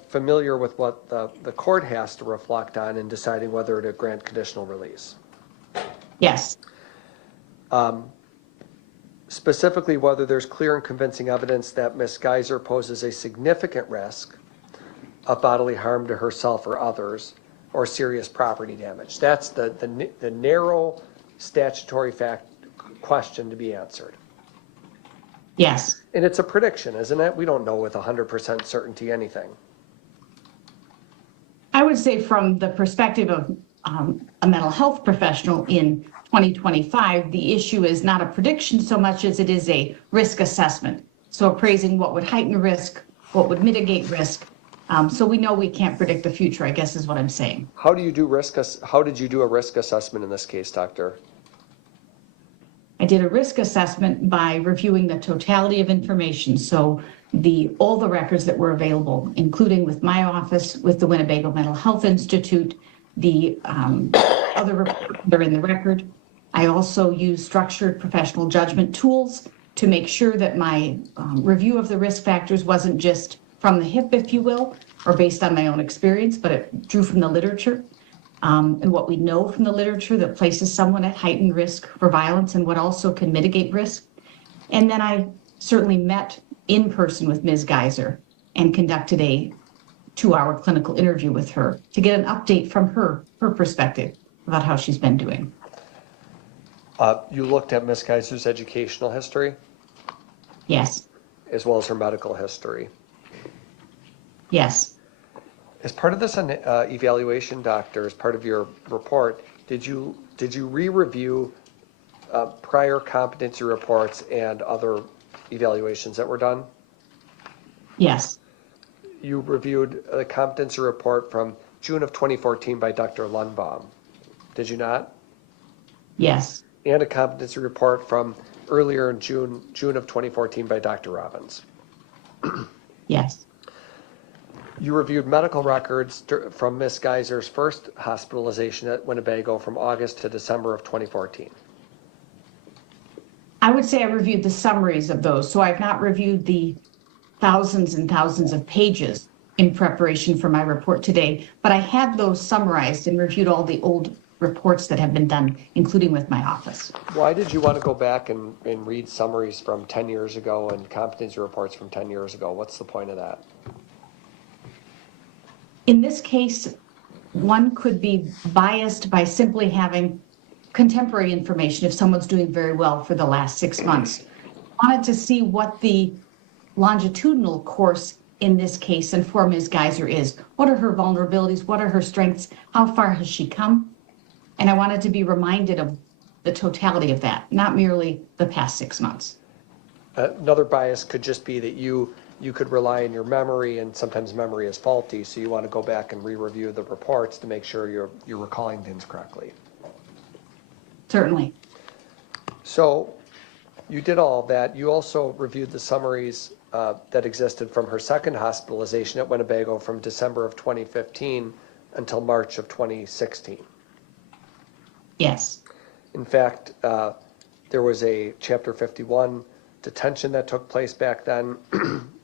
familiar with what the court has to reflect on in deciding whether to grant conditional release. Yes. Specifically, whether there's clear and convincing evidence that Ms. Geyser poses a significant risk of bodily harm to herself or others, or serious property damage. That's the narrow statutory question to be answered. Yes. And it's a prediction, isn't it? We don't know with 100% certainty anything. I would say from the perspective of a mental health professional in 2025, the issue is not a prediction so much as it is a risk assessment. So appraising what would heighten risk, what would mitigate risk. So we know we can't predict the future, I guess is what I'm saying. How did you do a risk assessment in this case, doctor? I did a risk assessment by reviewing the totality of information. So all the records that were available, including with my office, with the Winnebago Mental Health Institute, the other reports that are in the record. I also use structured professional judgment tools to make sure that my review of the risk factors wasn't just from the hip, if you will, or based on my own experience, but it drew from the literature and what we know from the literature that places someone at heightened risk for violence and what also can mitigate risk. And then I certainly met in person with Ms. Geyser and conducted a 2-hour clinical interview with her to get an update from her perspective about how she's been doing. You looked at Ms. Geyser's educational history? Yes. As well as her medical history? Yes. As part of this evaluation, doctor, as part of your report, did you re-review prior competency reports and other evaluations that were done? Yes. You reviewed a competency report from June of 2014 by Dr. Lundbohm, did you not? Yes. And a competency report from earlier in June of 2014 by Dr. Robbins. Yes. You reviewed medical records from Ms. Geyser's first hospitalization at Winnebago from August to December of 2014. I would say I reviewed the summaries of those, so I've not reviewed the thousands and thousands of pages in preparation for my report today, but I had those summarized and reviewed all the old reports that have been done, including with my office. Why did you want to go back and read summaries from 10 years ago and competency reports from 10 years ago? What's the point of that? In this case, one could be biased by simply having contemporary information if someone's doing very well for the last 6 months. I wanted to see what the longitudinal course in this case and for Ms. Geyser is. What are her vulnerabilities? What are her strengths? How far has she come? And I wanted to be reminded of the totality of that, not merely the past 6 months. Another bias could just be that you could rely on your memory, and sometimes memory is faulty, so you want to go back and re-review the reports to make sure you're recalling things correctly. Certainly. So you did all of that. You also reviewed the summaries that existed from her second hospitalization at Winnebago from December of 2015 until March of 2016. Yes. In fact, there was a Chapter 51 detention that took place back then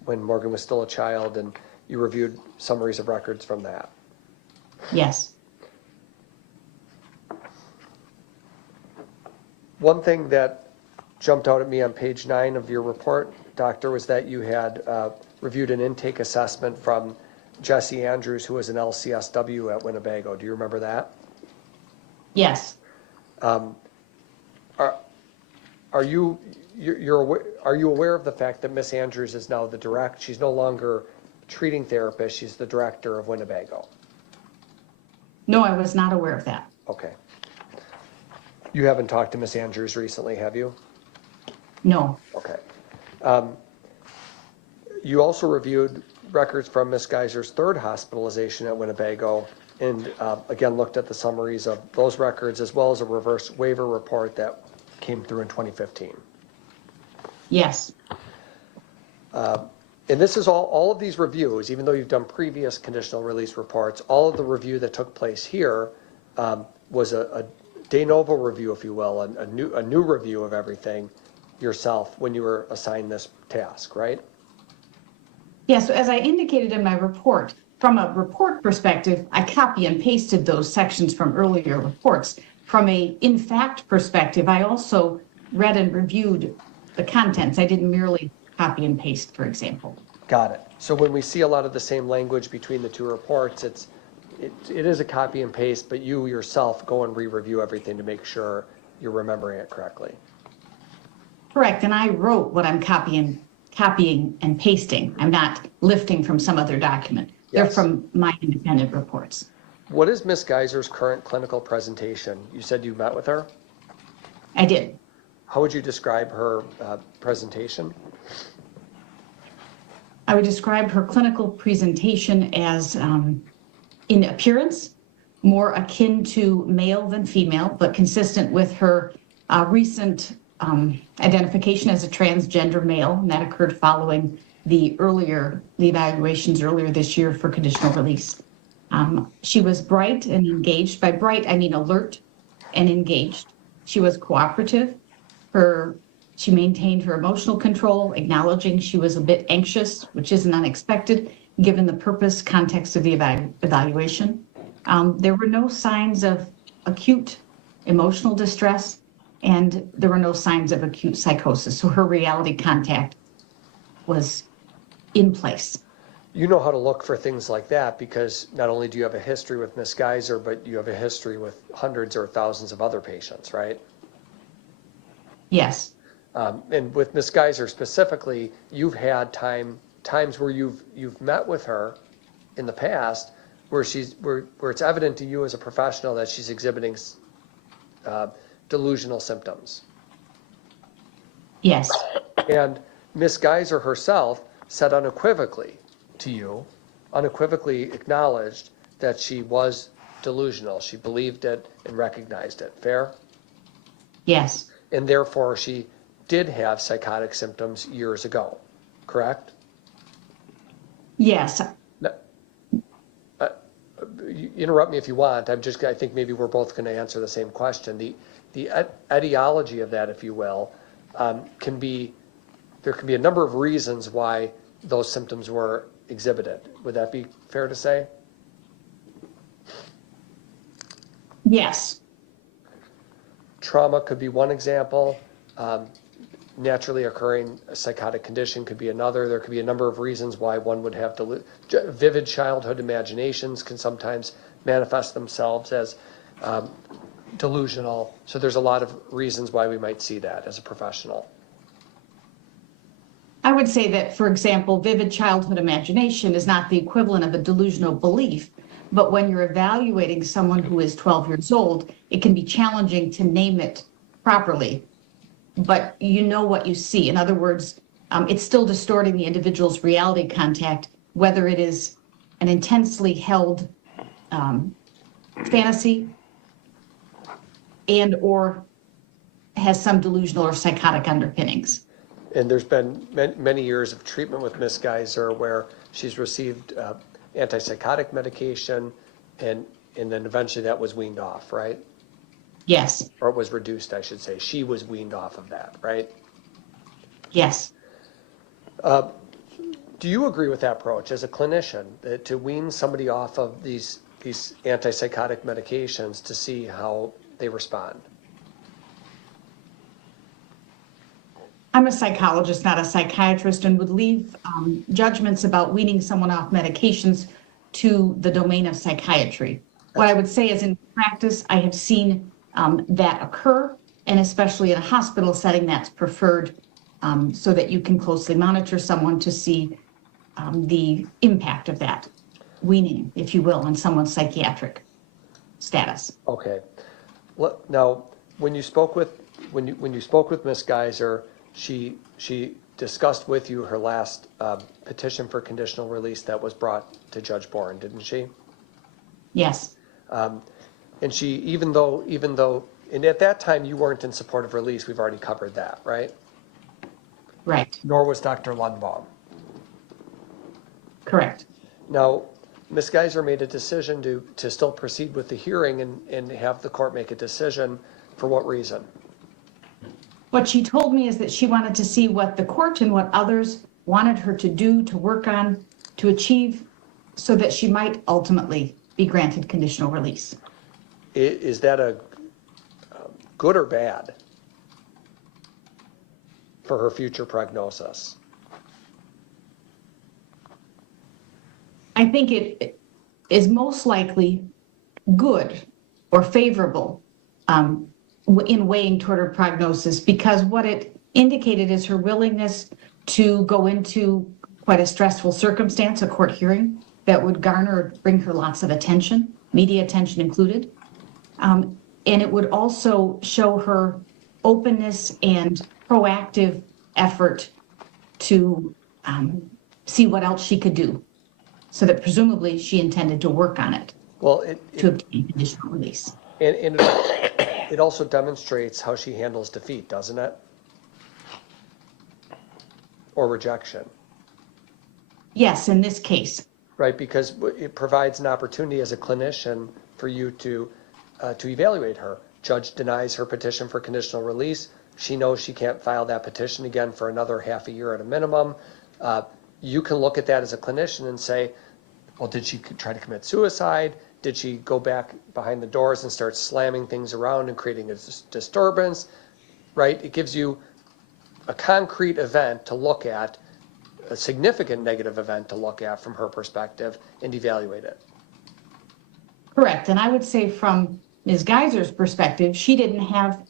when Morgan was still a child, and you reviewed summaries of records from that. Yes. One thing that jumped out at me on page 9 of your report, doctor, was that you had reviewed an intake assessment from Jesse Andrews, who was an LCSW at Winnebago. Do you remember that? Yes. Are you aware of the fact that Miss Andrews is now she's no longer treating therapist, she's the director of Winnebago? No, I was not aware of that. Okay. You haven't talked to Miss Andrews recently, have you? No. Okay. You also reviewed records from Miss Geyser's third hospitalization at Winnebago, and again looked at the summaries of those records as well as a reverse waiver report that came through in 2015. Yes. And this is all of these reviews, even though you've done previous conditional release reports, all of the review that took place here was a de novo review, if you will, a new review of everything yourself when you were assigned this task, right? Yes, so as I indicated in my report, from a report perspective, I copy and pasted those sections from earlier reports. From a in fact perspective, I also read and reviewed the contents. I didn't merely copy and paste, for example. Got it. So when we see a lot of the same language between the two reports, it is a copy and paste, but you yourself go and re-review everything to make sure you're remembering it correctly. Correct, and I wrote what I'm copying and pasting. I'm not lifting from some other document. They're Yes. from my independent reports. What is Ms. Geyser's current clinical presentation? You said you met with her? I did. How would you describe her presentation? I would describe her clinical presentation as, in appearance, more akin to male than female, but consistent with her recent identification as a transgender male, and that occurred following the evaluations earlier this year for conditional release. She was bright and engaged. By bright, I mean alert and engaged. She was cooperative. She maintained her emotional control, acknowledging she was a bit anxious, which isn't unexpected given the purpose, context of the evaluation. There were no signs of acute emotional distress, and there were no signs of acute psychosis. So her reality contact was in place. You know how to look for things like that because not only do you have a history with Ms. Geyser, but you have a history with hundreds or thousands of other patients, right? Yes. And with Ms. Geyser specifically, you've had times where you've met with her in the past where it's evident to you as a professional that she's exhibiting delusional symptoms. Yes. And Ms. Geyser herself said unequivocally to you, unequivocally acknowledged that she was delusional. She believed it and recognized it. Fair? Yes. And therefore she did have psychotic symptoms years ago, correct? Yes. Now, you interrupt me if you want. I think maybe we're both going to answer the same question. The etiology of that, if you will, there can be a number of reasons why those symptoms were exhibited. Would that be fair to say? Yes. Trauma could be one example. Naturally occurring psychotic condition could be another. There could be a number of reasons why one would have vivid childhood imaginations can sometimes manifest themselves as delusional. So there's a lot of reasons why we might see that as a professional. I would say that, for example, vivid childhood imagination is not the equivalent of a delusional belief, but when you're evaluating someone who is 12 years old, it can be challenging to name it properly, but you know what you see. In other words, it's still distorting the individual's reality contact, whether it is an intensely held fantasy and or has some delusional or psychotic underpinnings. And there's been many years of treatment with Ms. Geyser where she's received antipsychotic medication and then eventually that was weaned off, right? Yes. Or it was reduced, I should say. She was weaned off of that, right? Yes. Do you agree with that approach as a clinician, that to wean somebody off of these antipsychotic medications to see how they respond? I'm a psychologist, not a psychiatrist, and would leave judgments about weaning someone off medications to the domain of psychiatry. What I would say is, in practice, I have seen that occur, and especially in a hospital setting, that's preferred, so that you can closely monitor someone to see the impact of that weaning, if you will, on someone's psychiatric status. Okay. Now, when you spoke with Ms. Geyser, she discussed with you her last petition for conditional release that was brought to Judge Boren, didn't she? Yes. And she, even though, and at that time you weren't in support of release, we've already covered that, right? Right. Nor was Dr. Lundbohm. Correct. Now, Ms. Geyser made a decision to still proceed with the hearing and have the court make a decision. For what reason? What she told me is that she wanted to see what the court and what others wanted her to do, to work on, to achieve, so that she might ultimately be granted conditional release. Is that a good or bad for her future prognosis? I think it is most likely good or favorable in weighing toward her prognosis, because what it indicated is her willingness to go into quite a stressful circumstance, a court hearing that would bring her lots of attention, media attention included. And it would also show her openness and proactive effort to see what else she could do, so that presumably she intended to work on it, to obtain conditional release. And it also demonstrates how she handles defeat, doesn't it? Or rejection. Yes, in this case. Right, because it provides an opportunity as a clinician for you to evaluate her. Judge denies her petition for conditional release. She knows she can't file that petition again for another half a year at a minimum. You can look at that as a clinician and say, well, did she try to commit suicide? Did she go back behind the doors and start slamming things around and creating a disturbance? Right? It gives you a concrete event to look at, a significant negative event to look at from her perspective, and evaluate it. Correct. And I would say from Ms. Geyser's perspective, she didn't have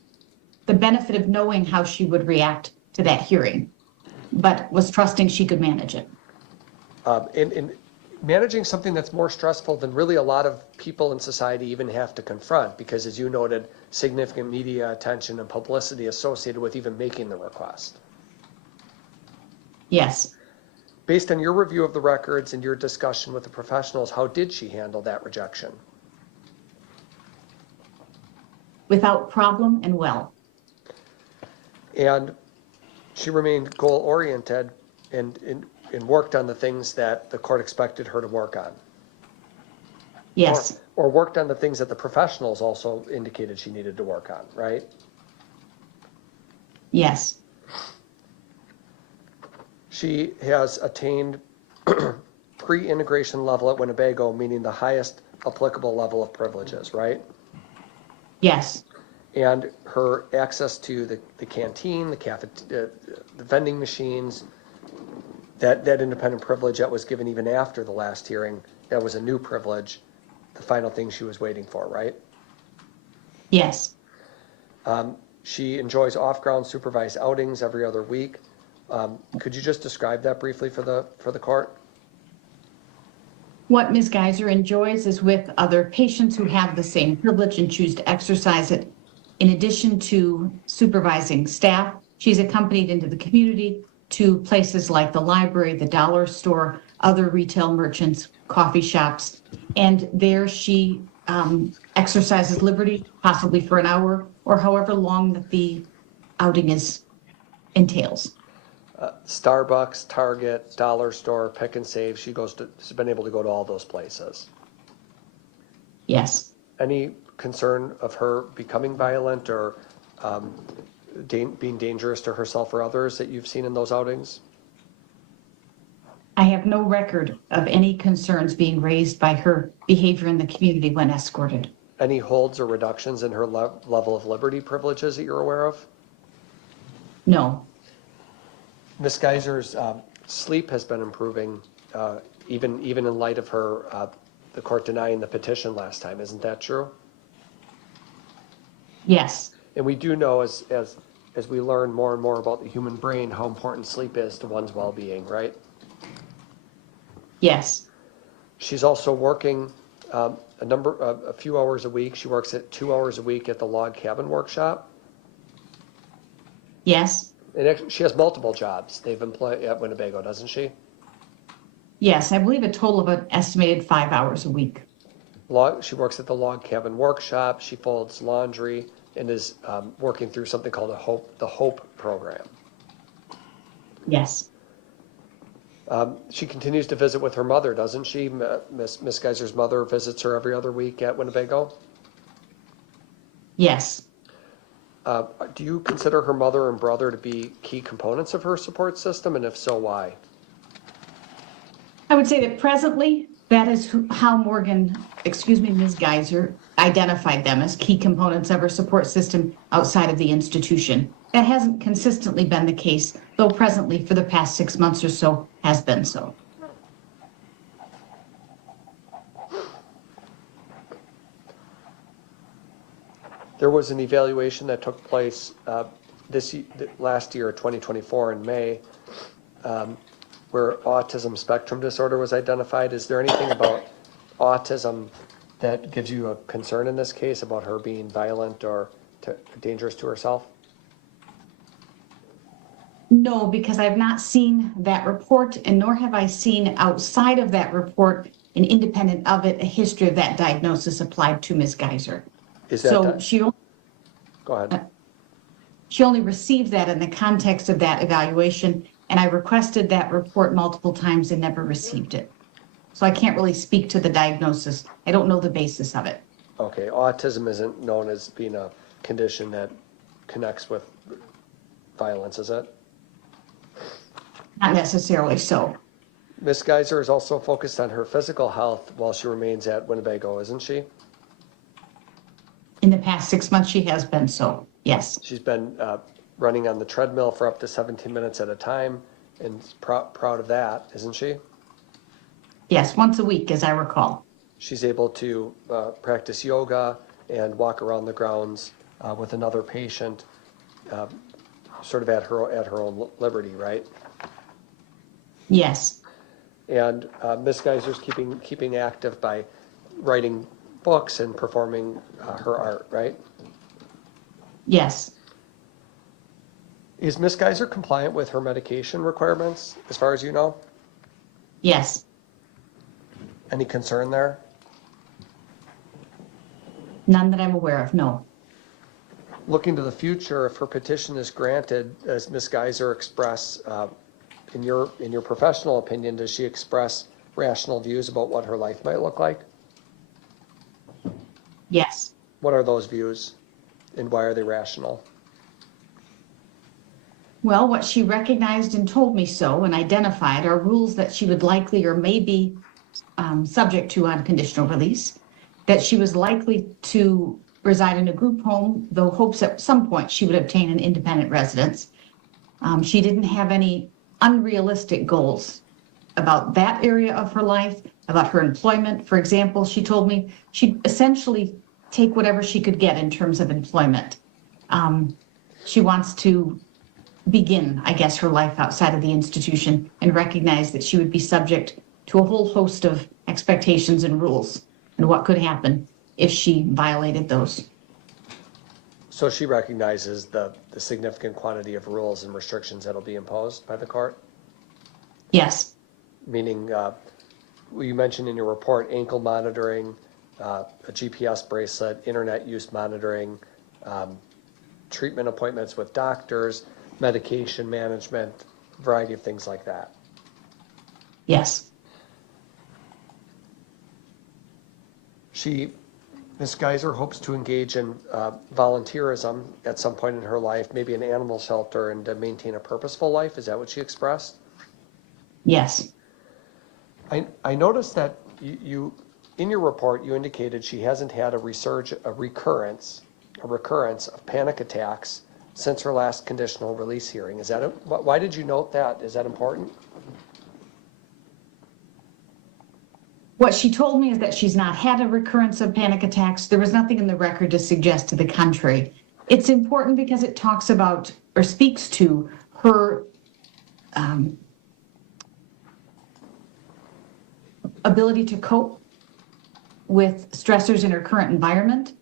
the benefit of knowing how she would react to that hearing, but was trusting she could manage it. And managing something that's more stressful than really a lot of people in society even have to confront, because as you noted, significant media attention and publicity associated with even making the request. Yes. Based on your review of the records and your discussion with the professionals, how did she handle that rejection? Without problem and well. And she remained goal-oriented and worked on the things that the court expected her to work on. Yes. Or worked on the things that the professionals also indicated she needed to work on, right? Yes. She has attained pre-integration level at Winnebago, meaning the highest applicable level of privileges, right? Yes. And her access to the canteen, the vending machines, that independent privilege that was given even after the last hearing, that was a new privilege, the final thing she was waiting for, right? Yes. She enjoys off-ground supervised outings every other week. Could you just describe that briefly for the court? What Ms. Geyser enjoys is with other patients who have the same privilege and choose to exercise it. In addition to supervising staff, she's accompanied into the community to places like the library, the dollar store, other retail merchants, coffee shops, and there she exercises liberty, possibly for an hour or however long that the outing entails. Starbucks, Target, dollar store, Pick and Save. She's been able to go to all those places. Yes. Any concern of her becoming violent or being dangerous to herself or others that you've seen in those outings? I have no record of any concerns being raised by her behavior in the community when escorted. Any holds or reductions in her level of liberty privileges that you're aware of? No. Ms. Geyser's sleep has been improving, even in light of her the court denying the petition last time. Isn't that true? Yes. And we do know as we learn more and more about the human brain how important sleep is to one's well-being, right? Yes. She's also working a few hours a week. She works at 2 hours a week at the log cabin workshop. Yes. And actually, she has multiple jobs they've employed at Winnebago, doesn't she? Yes, I believe a total of an estimated 5 hours a week. She works at the log cabin workshop. She folds laundry and is working through something called the Hope program. Yes. She continues to visit with her mother, doesn't she? Miss Geyser's mother visits her every other week at Winnebago? Yes. Do you consider her mother and brother to be key components of her support system, and if so, why? I would say that presently, that is how Ms. Geyser identified them as key components of her support system outside of the institution. That hasn't consistently been the case, though presently for the past 6 months or so has been so. There was an evaluation that took place last year, 2024, in May, where autism spectrum disorder was identified. Is there anything about autism that gives you a concern in this case about her being violent or dangerous to herself? No, because I've not seen that report, and nor have I seen outside of that report and independent of it a history of that diagnosis applied to Ms. Geyser. So Go ahead. She only received that in the context of that evaluation, and I requested that report multiple times and never received it. So I can't really speak to the diagnosis. I don't know the basis of it. Okay, autism isn't known as being a condition that connects with violence, is it? Not necessarily so. Ms. Geyser is also focused on her physical health while she remains at Winnebago, isn't she? In the past 6 months, she has been so, yes. She's been running on the treadmill for up to 17 minutes at a time, and proud of that, isn't she? Yes, once a week, as I recall. She's able to practice yoga and walk around the grounds with another patient, sort of at her own liberty, right? Yes. And Ms. Geyser's keeping active by writing books and performing her art, right? Yes. Is Ms. Geyser compliant with her medication requirements, as far as you know? Yes. Any concern there? None that I'm aware of, no. Looking to the future, if her petition is granted, does Ms. Geyser express, in your professional opinion, does she express rational views about what her life might look like? Yes. What are those views, and why are they rational? Well, what she recognized and told me so and identified are rules that she would likely or may be subject to on conditional release, that she was likely to reside in a group home, though hopes at some point she would obtain an independent residence. She didn't have any unrealistic goals about that area of her life, about her employment. For example, she told me she'd essentially take whatever she could get in terms of employment. She wants to begin, I guess, her life outside of the institution and recognize that she would be subject to a whole host of expectations and rules and what could happen if she violated those. So she recognizes the significant quantity of rules and restrictions that'll be imposed by the court? Yes. Meaning, you mentioned in your report, ankle monitoring, a GPS bracelet, internet use monitoring, treatment appointments with doctors, medication management, variety of things like that. Yes. Ms. Geyser hopes to engage in volunteerism at some point in her life, maybe an animal shelter, and to maintain a purposeful life. Is that what she expressed? Yes. I noticed that you in your report, you indicated she hasn't had a recurrence of panic attacks since her last conditional release hearing. Is that why did you note that? Is that important? What she told me is that she's not had a recurrence of panic attacks. There was nothing in the record to suggest to the contrary. It's important because it talks about or speaks to her ability to cope with stressors in her current environment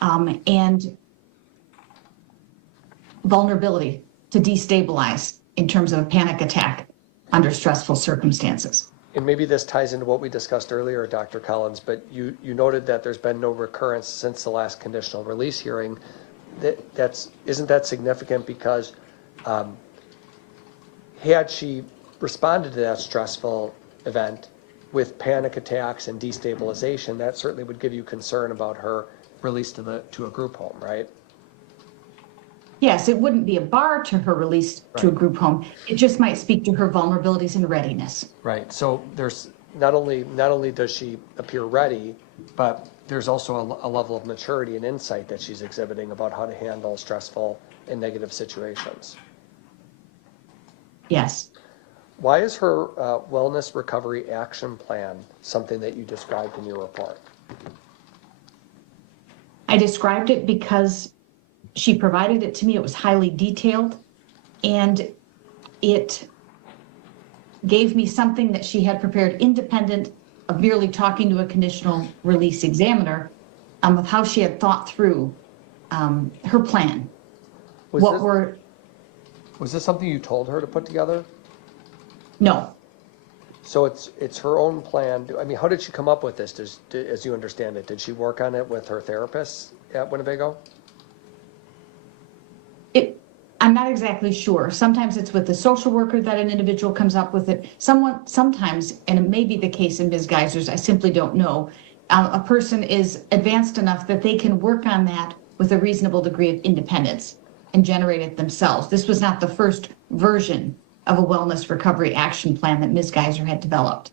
and vulnerability to destabilize in terms of a panic attack under stressful circumstances. And maybe this ties into what we discussed earlier, Dr. Collins, but you noted that there's been no recurrence since the last conditional release hearing. Isn't that significant because had she responded to that stressful event with panic attacks and destabilization, that certainly would give you concern about her release to a group home, right? Yes, it wouldn't be a bar to her release to a group home. It just might speak to her vulnerabilities and readiness. Right. So there's not only does she appear ready, but there's also a level of maturity and insight that she's exhibiting about how to handle stressful and negative situations. Yes. Why is her wellness recovery action plan something that you described in your report? I described it because she provided it to me. It was highly detailed, and it gave me something that she had prepared independent of merely talking to a conditional release examiner of how she had thought through her plan. Was this something you told her to put together? No. So it's her own plan. I mean, how did she come up with this, as you understand it? Did she work on it with her therapist at Winnebago? I'm not exactly sure. Sometimes it's with the social worker that an individual comes up with it. Sometimes, and it may be the case in Ms. Geyser's, I simply don't know, a person is advanced enough that they can work on that with a reasonable degree of independence and generate it themselves. This was not the first version of a wellness recovery action plan that Ms. Geyser had developed.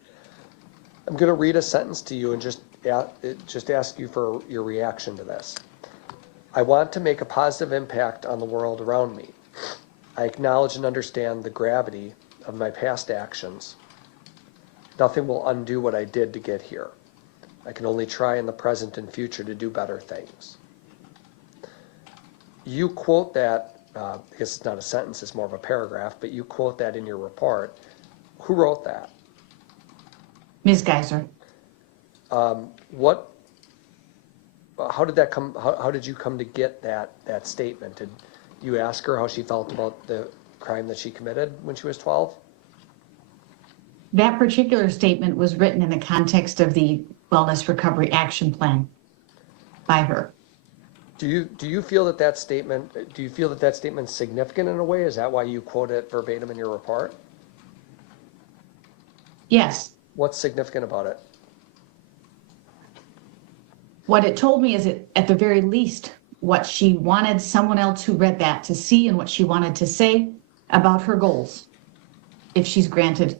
I'm going to read a sentence to you and just ask you for your reaction to this. I want to make a positive impact on the world around me. I acknowledge and understand the gravity of my past actions. Nothing will undo what I did to get here. I can only try in the present and future to do better things. You quote that, I guess it's not a sentence, it's more of a paragraph, but you quote that in your report. Who wrote that? Ms. Geyser. How did that come, how did you come to get that statement? Did you ask her how she felt about the crime that she committed when she was 12? That particular statement was written in the context of the Wellness Recovery Action Plan by her. Do you feel that statement is significant in a way? Is that why you quote it verbatim in your report? Yes. What's significant about it? What it told me is that at the very least, what she wanted someone else who read that to see and what she wanted to say about her goals if she's granted,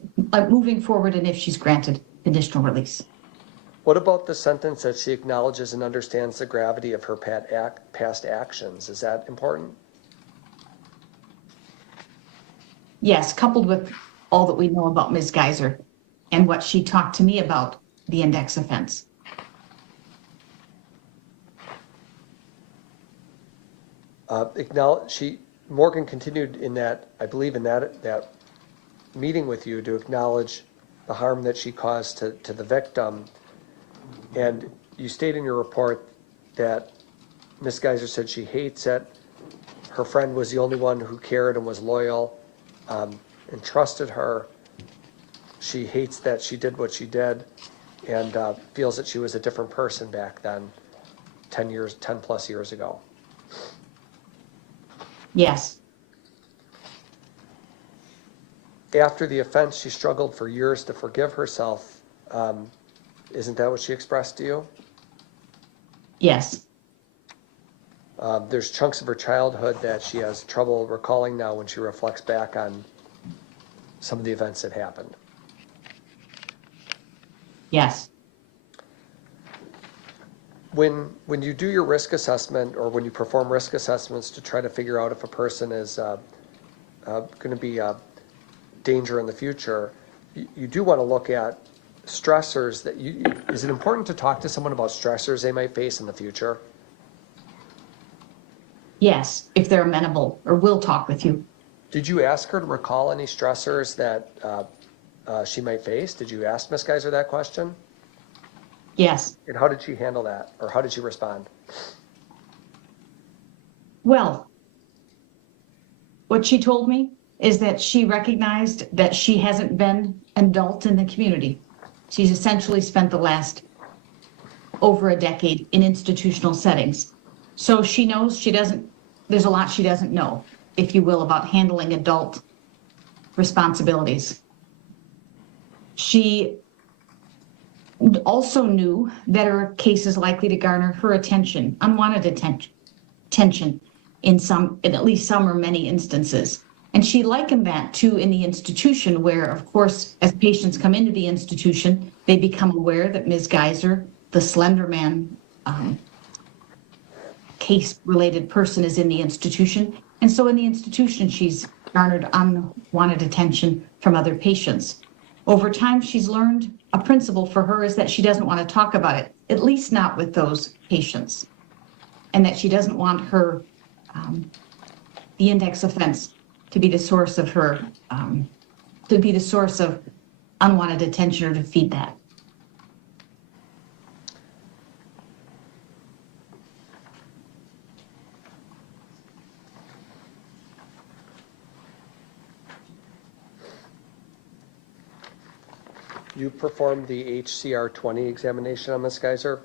moving forward and if she's granted conditional release. What about the sentence that she acknowledges and understands the gravity of her past actions? Is that important? Yes, coupled with all that we know about Ms. Geyser and what she talked to me about the index offense. Morgan continued in that, I believe in that meeting with you to acknowledge the harm that she caused to the victim. And you state in your report that Ms. Geyser said she hates it. Her friend was the only one who cared and was loyal and trusted her. She hates that she did what she did and feels that she was a different person back then, 10 plus years ago. Yes. After the offense, she struggled for years to forgive herself. Isn't that what she expressed to you? Yes. There's chunks of her childhood that she has trouble recalling now when she reflects back on some of the events that happened. Yes. When you do your risk assessment or when you perform risk assessments to try to figure out if a person is going to be a danger in the future, you do want to look at stressors that is it important to talk to someone about stressors they might face in the future? Yes, if they're amenable or will talk with you. Did you ask her to recall any stressors that she might face? Did you ask Ms. Geyser that question? Yes. And how did she handle that, or how did she respond? Well, what she told me is that she recognized that she hasn't been an adult in the community. She's essentially spent the last over a decade in institutional settings. So she knows there's a lot she doesn't know, if you will, about handling adult responsibilities. She also knew that her case is likely to garner her attention, unwanted attention in at least some or many instances. And she likened that to in the institution where, of course, as patients come into the institution, they become aware that Ms. Geyser, the Slender Man case-related person, is in the institution. And so in the institution, she's garnered unwanted attention from other patients. Over time, she's learned a principle for her is that she doesn't want to talk about it, at least not with those patients, and that she doesn't want her, the index offense, to be the source of her, to be the source of unwanted attention or to feed that. You performed the HCR 20 examination on Ms. Geyser?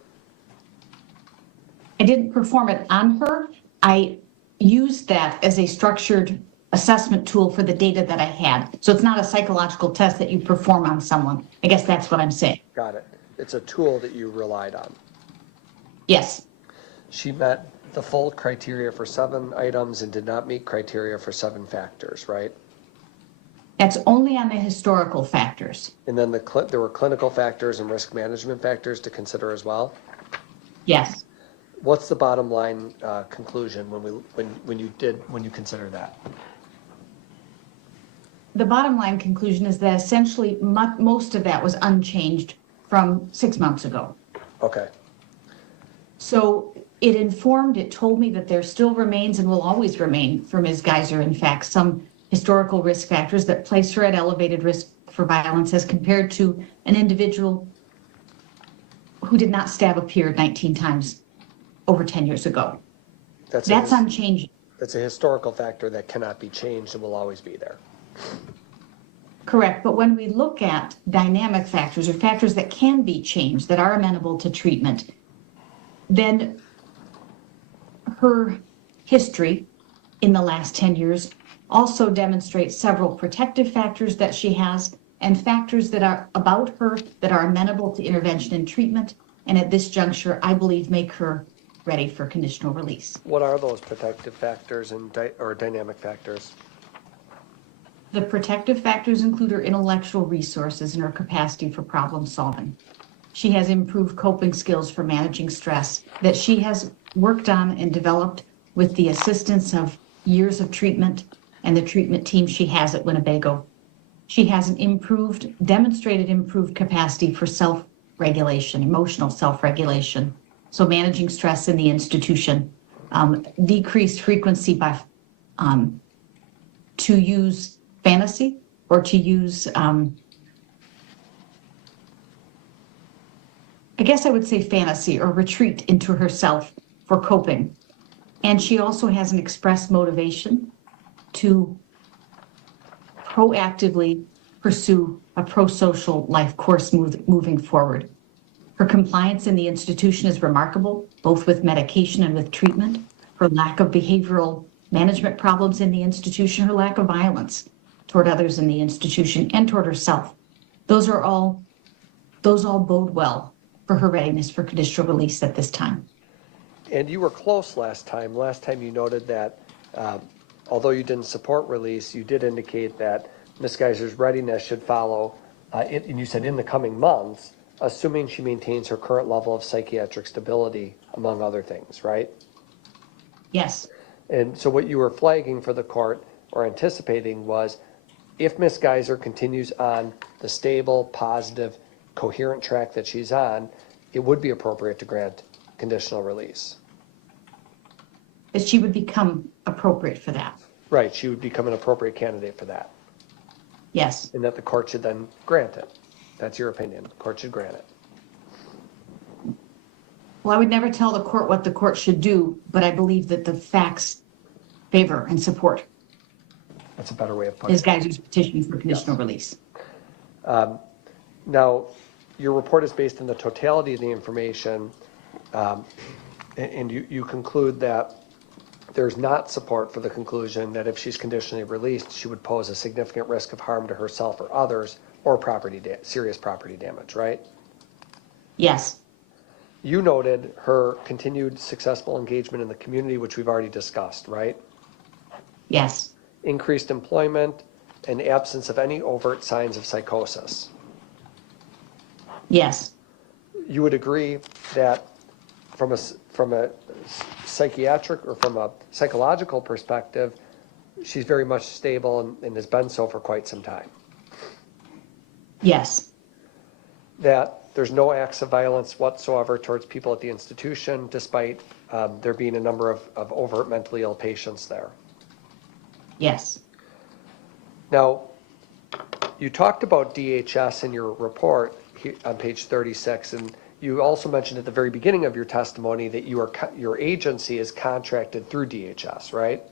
I didn't perform it on her. I used that as a structured assessment tool for the data that I had. So it's not a psychological test that you perform on someone. I guess that's what I'm saying. Got it. It's a tool that you relied on. Yes. She met the full criteria for 7 items and did not meet criteria for 7 factors, right? That's only on the historical factors. And then there were clinical factors and risk management factors to consider as well? Yes. What's the bottom line conclusion when you consider that? The bottom line conclusion is that essentially most of that was unchanged from 6 months ago. Okay. So it told me that there still remains and will always remain for Ms. Geyser, in fact, some historical risk factors that place her at elevated risk for violence as compared to an individual who did not stab a peer 19 times over 10 years ago. That's unchanging. That's a historical factor that cannot be changed and will always be there. Correct, but when we look at dynamic factors or factors that can be changed, that are amenable to treatment, then her history in the last 10 years also demonstrates several protective factors that she has and factors that are about her that are amenable to intervention and treatment. And at this juncture, I believe make her ready for conditional release. What are those protective factors or dynamic factors? The protective factors include her intellectual resources and her capacity for problem solving. She has improved coping skills for managing stress that she has worked on and developed with the assistance of years of treatment and the treatment team she has at Winnebago. She has an demonstrated improved capacity for self-regulation, emotional self-regulation. So managing stress in the institution, decreased frequency by to use fantasy or to use, I guess I would say fantasy or retreat into herself for coping. And she also has an expressed motivation to proactively pursue a pro-social life course moving forward. Her compliance in the institution is remarkable, both with medication and with treatment. Her lack of behavioral management problems in the institution, her lack of violence toward others in the institution and toward herself. Those all bode well for her readiness for conditional release at this time. And you were close last time. Last time you noted that although you didn't support release, you did indicate that Ms. Geyser's readiness should follow, and you said in the coming months, assuming she maintains her current level of psychiatric stability, among other things, right? Yes. And so what you were flagging for the court or anticipating was if Ms. Geyser continues on the stable, positive, coherent track that she's on, it would be appropriate to grant conditional release. That she would become appropriate for that. Right, she would become an appropriate candidate for that. Yes. And that the court should then grant it. That's your opinion. The court should grant it. Well, I would never tell the court what the court should do, but I believe that the facts favor and support That's a better way of putting Ms. it. Geyser's petition for conditional release. Now, your report is based on the totality of the information, and you conclude that there's not support for the conclusion that if she's conditionally released, she would pose a significant risk of harm to herself or others or serious property damage, right? Yes. You noted her continued successful engagement in the community, which we've already discussed, right? Yes. Increased employment and absence of any overt signs of psychosis. Yes. You would agree that from a psychiatric or from a psychological perspective, she's very much stable and has been so for quite some time. Yes. That there's no acts of violence whatsoever towards people at the institution, despite there being a number of overt mentally ill patients there. Yes. Now, you talked about DHS in your report on page 36, and you also mentioned at the very beginning of your testimony that your agency is contracted through DHS, right?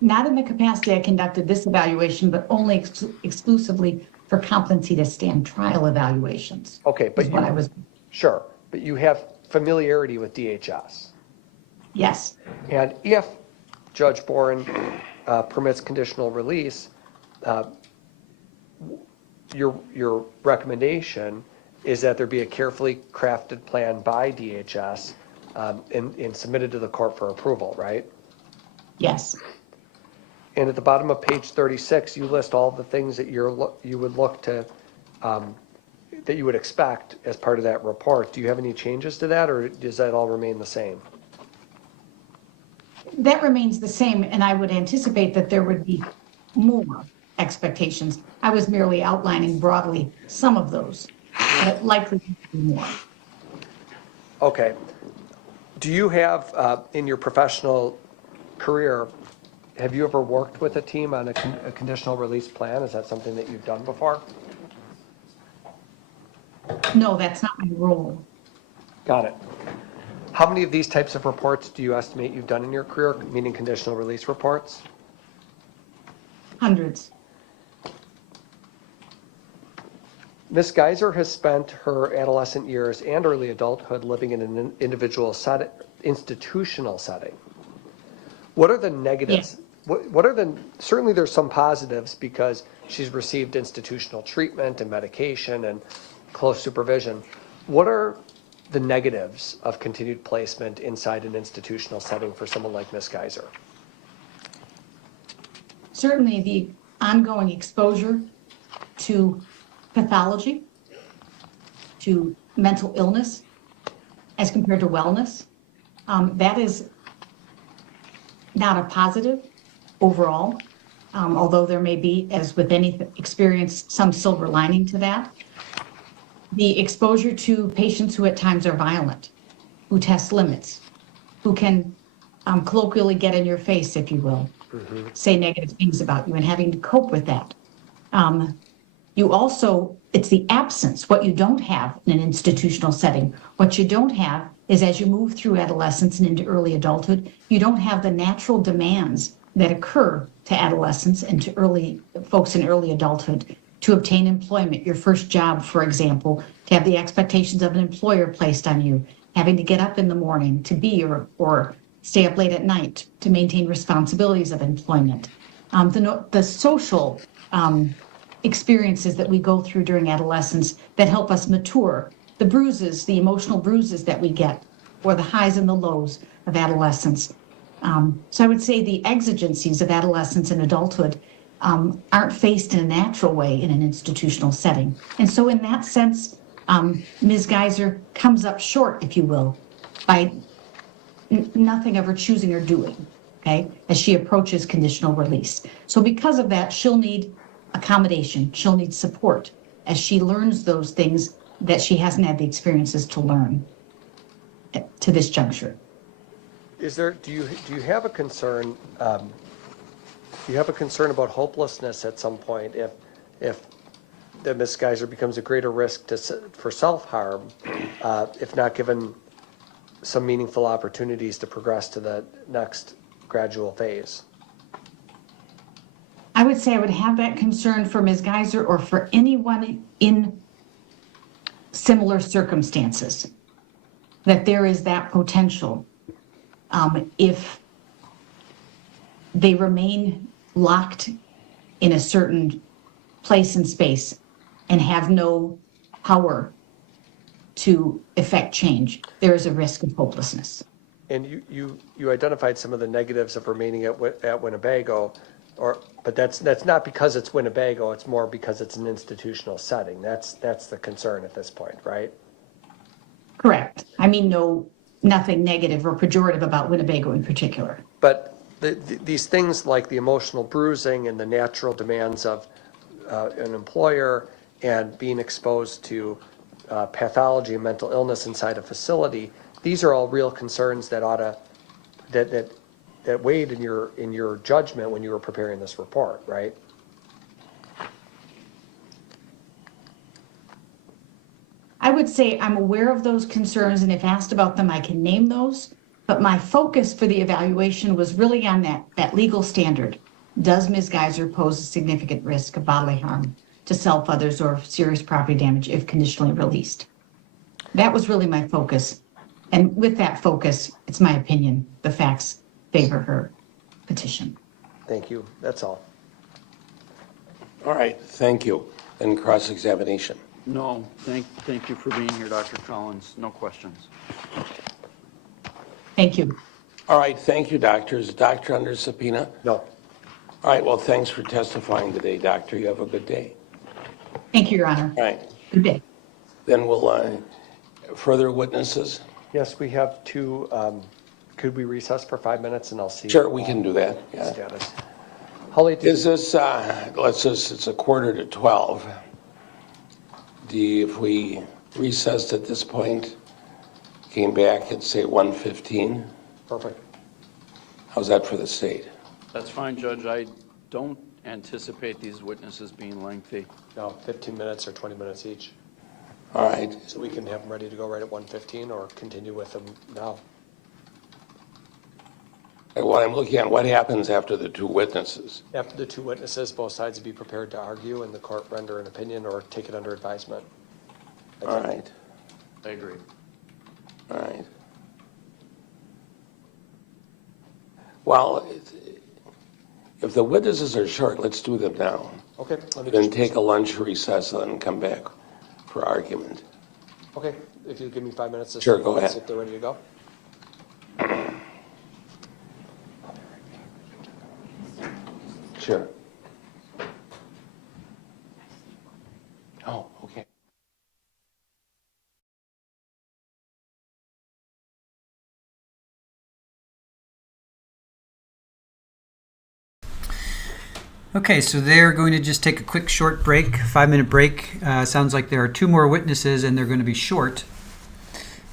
Not in the capacity I conducted this evaluation, but only exclusively for competency to stand trial evaluations. Okay, but sure, but you have familiarity with DHS. Yes. And if Judge Boren permits conditional release, your recommendation is that there be a carefully crafted plan by DHS and submitted to the court for approval, right? Yes. And at the bottom of page 36, you list all the things that you would look to, that you would expect as part of that report. Do you have any changes to that, or does that all remain the same? That remains the same, and I would anticipate that there would be more expectations. I was merely outlining broadly some of those, but likely more. Okay. Do you have, in your professional career, have you ever worked with a team on a conditional release plan? Is that something that you've done before? No, that's not my role. Got it. How many of these types of reports do you estimate you've done in your career, meaning conditional release reports? Hundreds. Ms. Geyser has spent her adolescent years and early adulthood living in an institutional setting. What are the negatives? Yeah. What are the, certainly there's some positives because she's received institutional treatment and medication and close supervision. What are the negatives of continued placement inside an institutional setting for someone like Ms. Geyser? Certainly the ongoing exposure to pathology, to mental illness as compared to wellness. That is not a positive overall, although there may be, as with any experience, some silver lining to that. The exposure to patients who at times are violent, who test limits, who can colloquially get in your face, if you will, say negative things about you and having to cope with that. You also, it's the absence, what you don't have in an institutional setting. What you don't have is as you move through adolescence and into early adulthood, you don't have the natural demands that occur to adolescents and to early folks in early adulthood to obtain employment, your first job, for example, to have the expectations of an employer placed on you, having to get up in the morning to be or stay up late at night to maintain responsibilities of employment. The social experiences that we go through during adolescence that help us mature, the bruises, the emotional bruises that we get, or the highs and the lows of adolescence. So I would say the exigencies of adolescence and adulthood aren't faced in a natural way in an institutional setting. And so in that sense, Ms. Geyser comes up short, if you will, by nothing of her choosing or doing, okay, as she approaches conditional release. So because of that, she'll need accommodation, she'll need support as she learns those things that she hasn't had the experiences to learn to this juncture. Is there, do you have a concern, do you have a concern about hopelessness at some point if the Ms. Geyser becomes a greater risk for self-harm, if not given some meaningful opportunities to progress to the next gradual phase? I would say I would have that concern for Ms. Geyser or for anyone in similar circumstances, that there is that potential if they remain locked in a certain place and space and have no power to effect change. There is a risk of hopelessness. And you identified some of the negatives of remaining at Winnebago, but that's not because it's Winnebago. It's more because it's an institutional setting. That's the concern at this point, right? Correct. I mean, nothing negative or pejorative about Winnebago in particular. But these things like the emotional bruising and the natural demands of an employer and being exposed to pathology and mental illness inside a facility, these are all real concerns that that weighed in your judgment when you were preparing this report, right? I would say I'm aware of those concerns, and if asked about them, I can name those. But my focus for the evaluation was really on that legal standard. Does Ms. Geyser pose a significant risk of bodily harm to self, others, or serious property damage if conditionally released? That was really my focus. And with that focus, it's my opinion, the facts favor her petition. Thank you. That's all. All right. Thank you. And cross-examination. No, thank you for being here, Dr. Collins. No questions. Thank you. All right. Thank you, doctor. Is the doctor under subpoena? No. All right. Well, thanks for testifying today, doctor. You have a good day. Thank you, Your Honor. All right. Good day. Then we'll further witnesses. Yes, we have two. Could we recess for 5 minutes and I'll see? Sure, we can do that. Yeah. Status. How late is this? Let's just. It's 11:45. If we recessed at this point, came back at say 1:15. Perfect. How's that for the state? That's fine, Judge. I don't anticipate these witnesses being lengthy. No, 15 minutes or 20 minutes each. All right. So we can have them ready to go right at 1:15 or continue with them now. What I'm looking at, what happens after the two witnesses? After the two witnesses, both sides would be prepared to argue and the court render an opinion or take it under advisement. All right. I agree. All right. Well, if the witnesses are short, let's do them now. Okay. Let me Then just- take a lunch recess and then come back for argument. Okay, if you give me 5 minutes to Sure, go ahead. see if they're ready to go. Sure. Oh, okay. Okay, so they're going to just take a quick short break, 5-minute break. Sounds like there are 2 more witnesses and they're going to be short,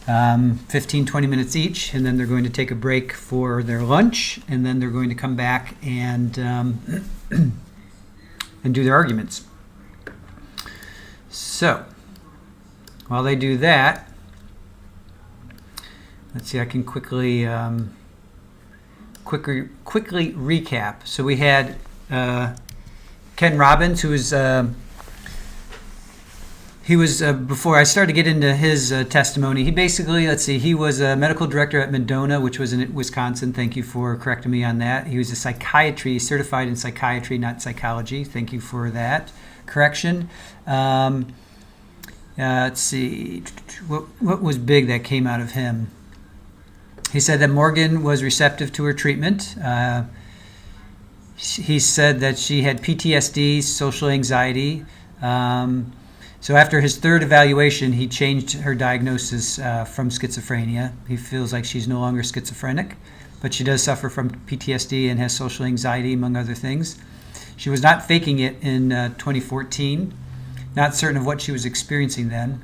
15, 20 minutes each, and then they're going to take a break for their lunch, and then they're going to come back and and do their arguments. So, while they do that, let's see, I can quickly recap. So we had Ken Robbins, who was before I started to get into his testimony, he basically, he was a medical director at Medona, which was in Wisconsin. Thank you for correcting me on that. He was a certified in psychiatry, not psychology. Thank you for that correction. Let's see, what was big that came out of him? He said that Morgan was receptive to her treatment. He said that she had PTSD, social anxiety. So after his 3rd evaluation, he changed her diagnosis from schizophrenia. He feels like she's no longer schizophrenic, but she does suffer from PTSD and has social anxiety, among other things. She was not faking it in 2014, not certain of what she was experiencing then.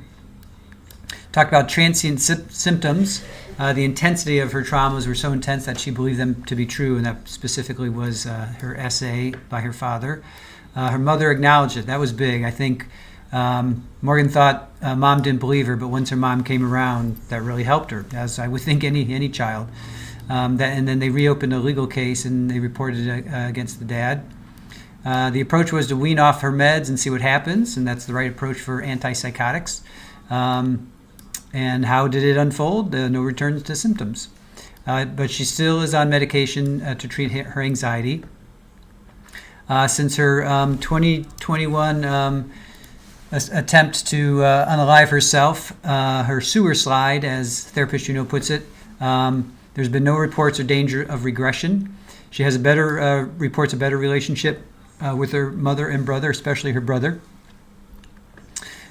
Talked about transient symptoms. The intensity of her traumas were so intense that she believed them to be true, and that specifically was her essay by her father. Her mother acknowledged it. That was big. I think Morgan thought mom didn't believe her, but once her mom came around, that really helped her, as I would think any child. And then they reopened a legal case and they reported it against the dad. The approach was to wean off her meds and see what happens, and that's the right approach for antipsychotics. And how did it unfold? No returns to symptoms. But she still is on medication to treat her anxiety. Since her 2021 attempt to unalive herself, her sewer slide, as therapist puts it, there's been no reports or danger of regression. She has reports a better relationship with her mother and brother, especially her brother.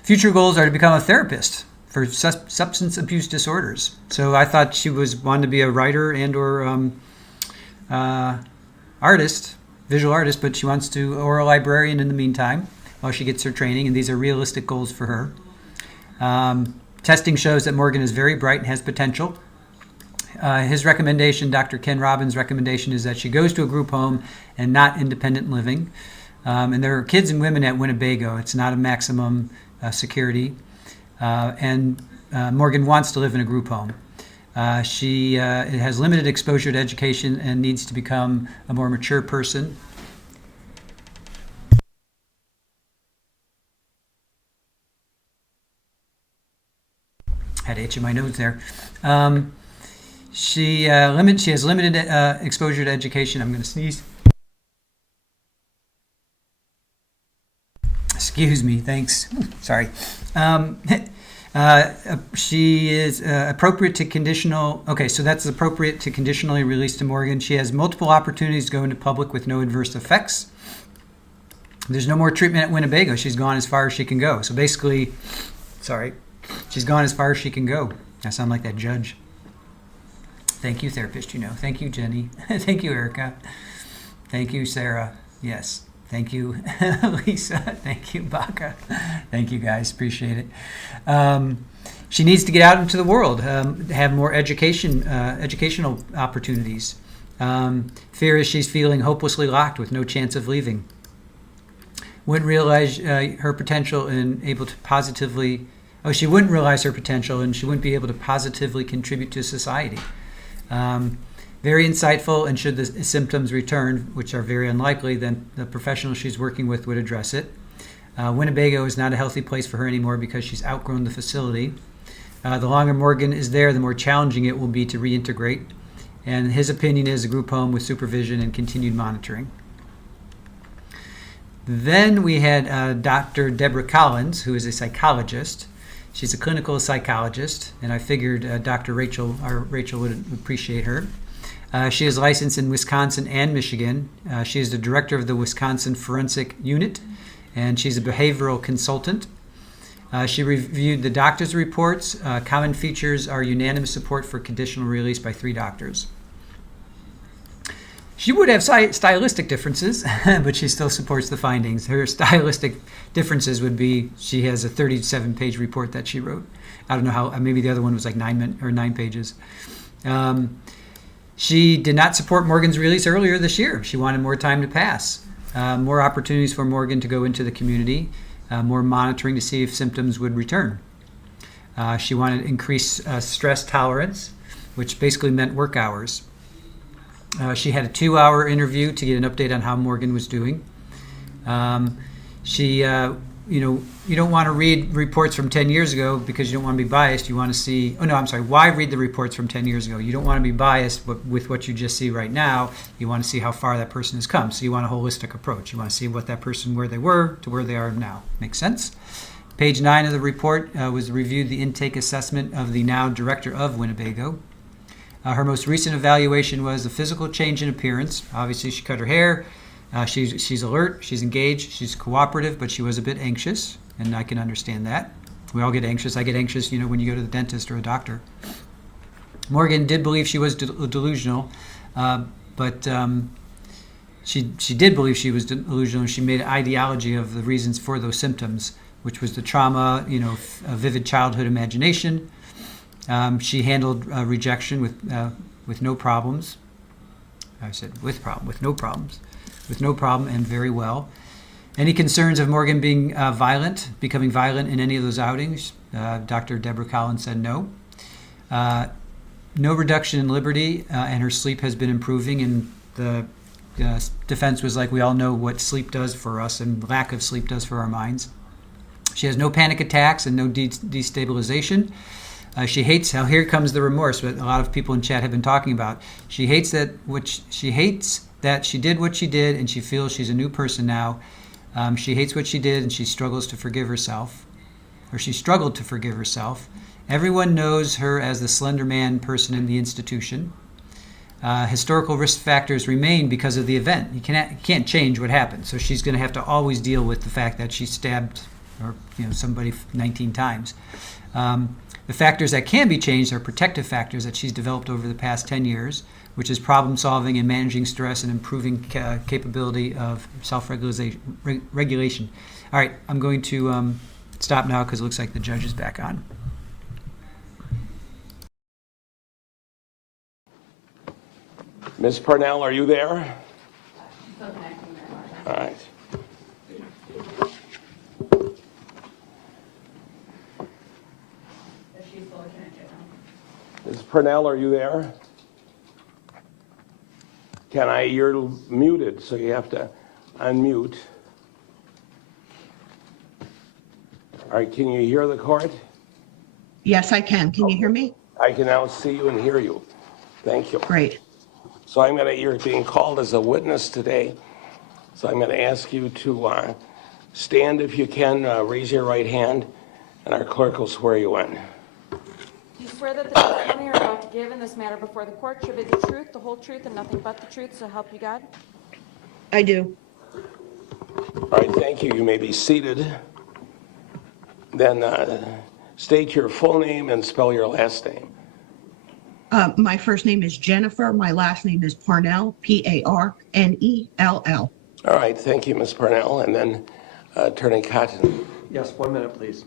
Future goals are to become a therapist for substance abuse disorders. So I thought she wanted to be a writer and or artist, visual artist, but she wants to, or a librarian in the meantime while she gets her training, and these are realistic goals for her. Testing shows that Morgan is very bright and has potential. His recommendation, Dr. Ken Robbins' recommendation, is that she goes to a group home and not independent living. And there are kids and women at Winnebago. It's not a maximum security. And Morgan wants to live in a group home. She has limited exposure to education and needs to become a more mature person. Had to itch in my nose there. She has limited exposure to education. I'm going to sneeze. Excuse me. Thanks. Sorry. She is appropriate to conditional. Okay, so that's appropriate to conditionally release to Morgan. She has multiple opportunities to go into public with no adverse effects. There's no more treatment at Winnebago. She's gone as far as she can go. So basically, she's gone as far as she can go. I sound like that judge. Thank you, therapist. Thank you, Jenny. Thank you, Erica. Thank you, Sarah. Yes. Thank you, Lisa. Thank you, Baca. Thank you, guys. Appreciate it. She needs to get out into the world, have more educational opportunities. Fear is she's feeling hopelessly locked with no chance of leaving. Wouldn't realize her potential and able to positively, she wouldn't realize her potential and she wouldn't be able to positively contribute to society. Very insightful, and should the symptoms return, which are very unlikely, then the professional she's working with would address it. Winnebago is not a healthy place for her anymore because she's outgrown the facility. The longer Morgan is there, the more challenging it will be to reintegrate. And his opinion is a group home with supervision and continued monitoring. Then we had Dr. Deborah Collins, who is a psychologist. She's a clinical psychologist, and I figured Dr. Rachel would appreciate her. She is licensed in Wisconsin and Michigan. She is the director of the Wisconsin Forensic Unit, and she's a behavioral consultant. She reviewed the doctor's reports. Common features are unanimous support for conditional release by 3 doctors. She would have stylistic differences, but she still supports the findings. Her stylistic differences would be she has a 37-page report that she wrote. I don't know how, maybe the other one was like 9 pages. She did not support Morgan's release earlier this year. She wanted more time to pass, more opportunities for Morgan to go into the community, more monitoring to see if symptoms would return. She wanted increased stress tolerance, which basically meant work hours. She had a 2-hour interview to get an update on how Morgan was doing. You don't want to read reports from 10 years ago because you don't want to be biased. You want to see, why read the reports from 10 years ago? You don't want to be biased with what you just see right now. You want to see how far that person has come. So you want a holistic approach. You want to see what that person, where they were to where they are now. Makes sense? Page 9 of the report was reviewed the intake assessment of the now director of Winnebago. Her most recent evaluation was a physical change in appearance. Obviously, she cut her hair. She's alert, she's engaged, she's cooperative, but she was a bit anxious, and I can understand that. We all get anxious. I get anxious, when you go to the dentist or a doctor. Morgan did believe she was delusional, but she did believe she was delusional, and she made an ideology of the reasons for those symptoms, which was the trauma, a vivid childhood imagination. She handled rejection with no problems. I said with no problems. With no problem and very well. Any concerns of Morgan being becoming violent in any of those outings? Dr. Deborah Collins said no. No reduction in liberty, and her sleep has been improving, and the defense was like, we all know what sleep does for us and lack of sleep does for our minds. She has no panic attacks and no destabilization. She hates, here comes the remorse that a lot of people in chat have been talking about. She hates that she did what she did, and she feels she's a new person now. She hates what she did, and she struggles to forgive herself, or she struggled to forgive herself. Everyone knows her as the Slender Man person in the institution. Historical risk factors remain because of the event. You can't change what happened, so she's going to have to always deal with the fact that she stabbed somebody 19 times. The factors that can be changed are protective factors that she's developed over the past 10 years, which is problem solving and managing stress and improving capability of self-regulation. All right, I'm going to stop now because it looks like the judge is back on. Ms. Parnell, are you there? All right. Ms. Parnell, are you there? You're muted, so you have to unmute. All right, can you hear the court? Yes, I can. Can you hear me? I can now see you and hear you. Thank you. Great. So you're being called as a witness today. So I'm going to ask you to stand if you can, raise your right hand, and our clerk will swear you in. Do you swear that the testimony you're about to give in this matter before the court should be the truth, the whole truth, and nothing but the truth, so help you God? I do. All right, thank you. You may be seated. Then state your full name and spell your last name. My first name is Jennifer. My last name is Parnell, Parnell. All right, thank you, Ms. Parnell. And then Attorney Cotton. Yes, 1 minute, please.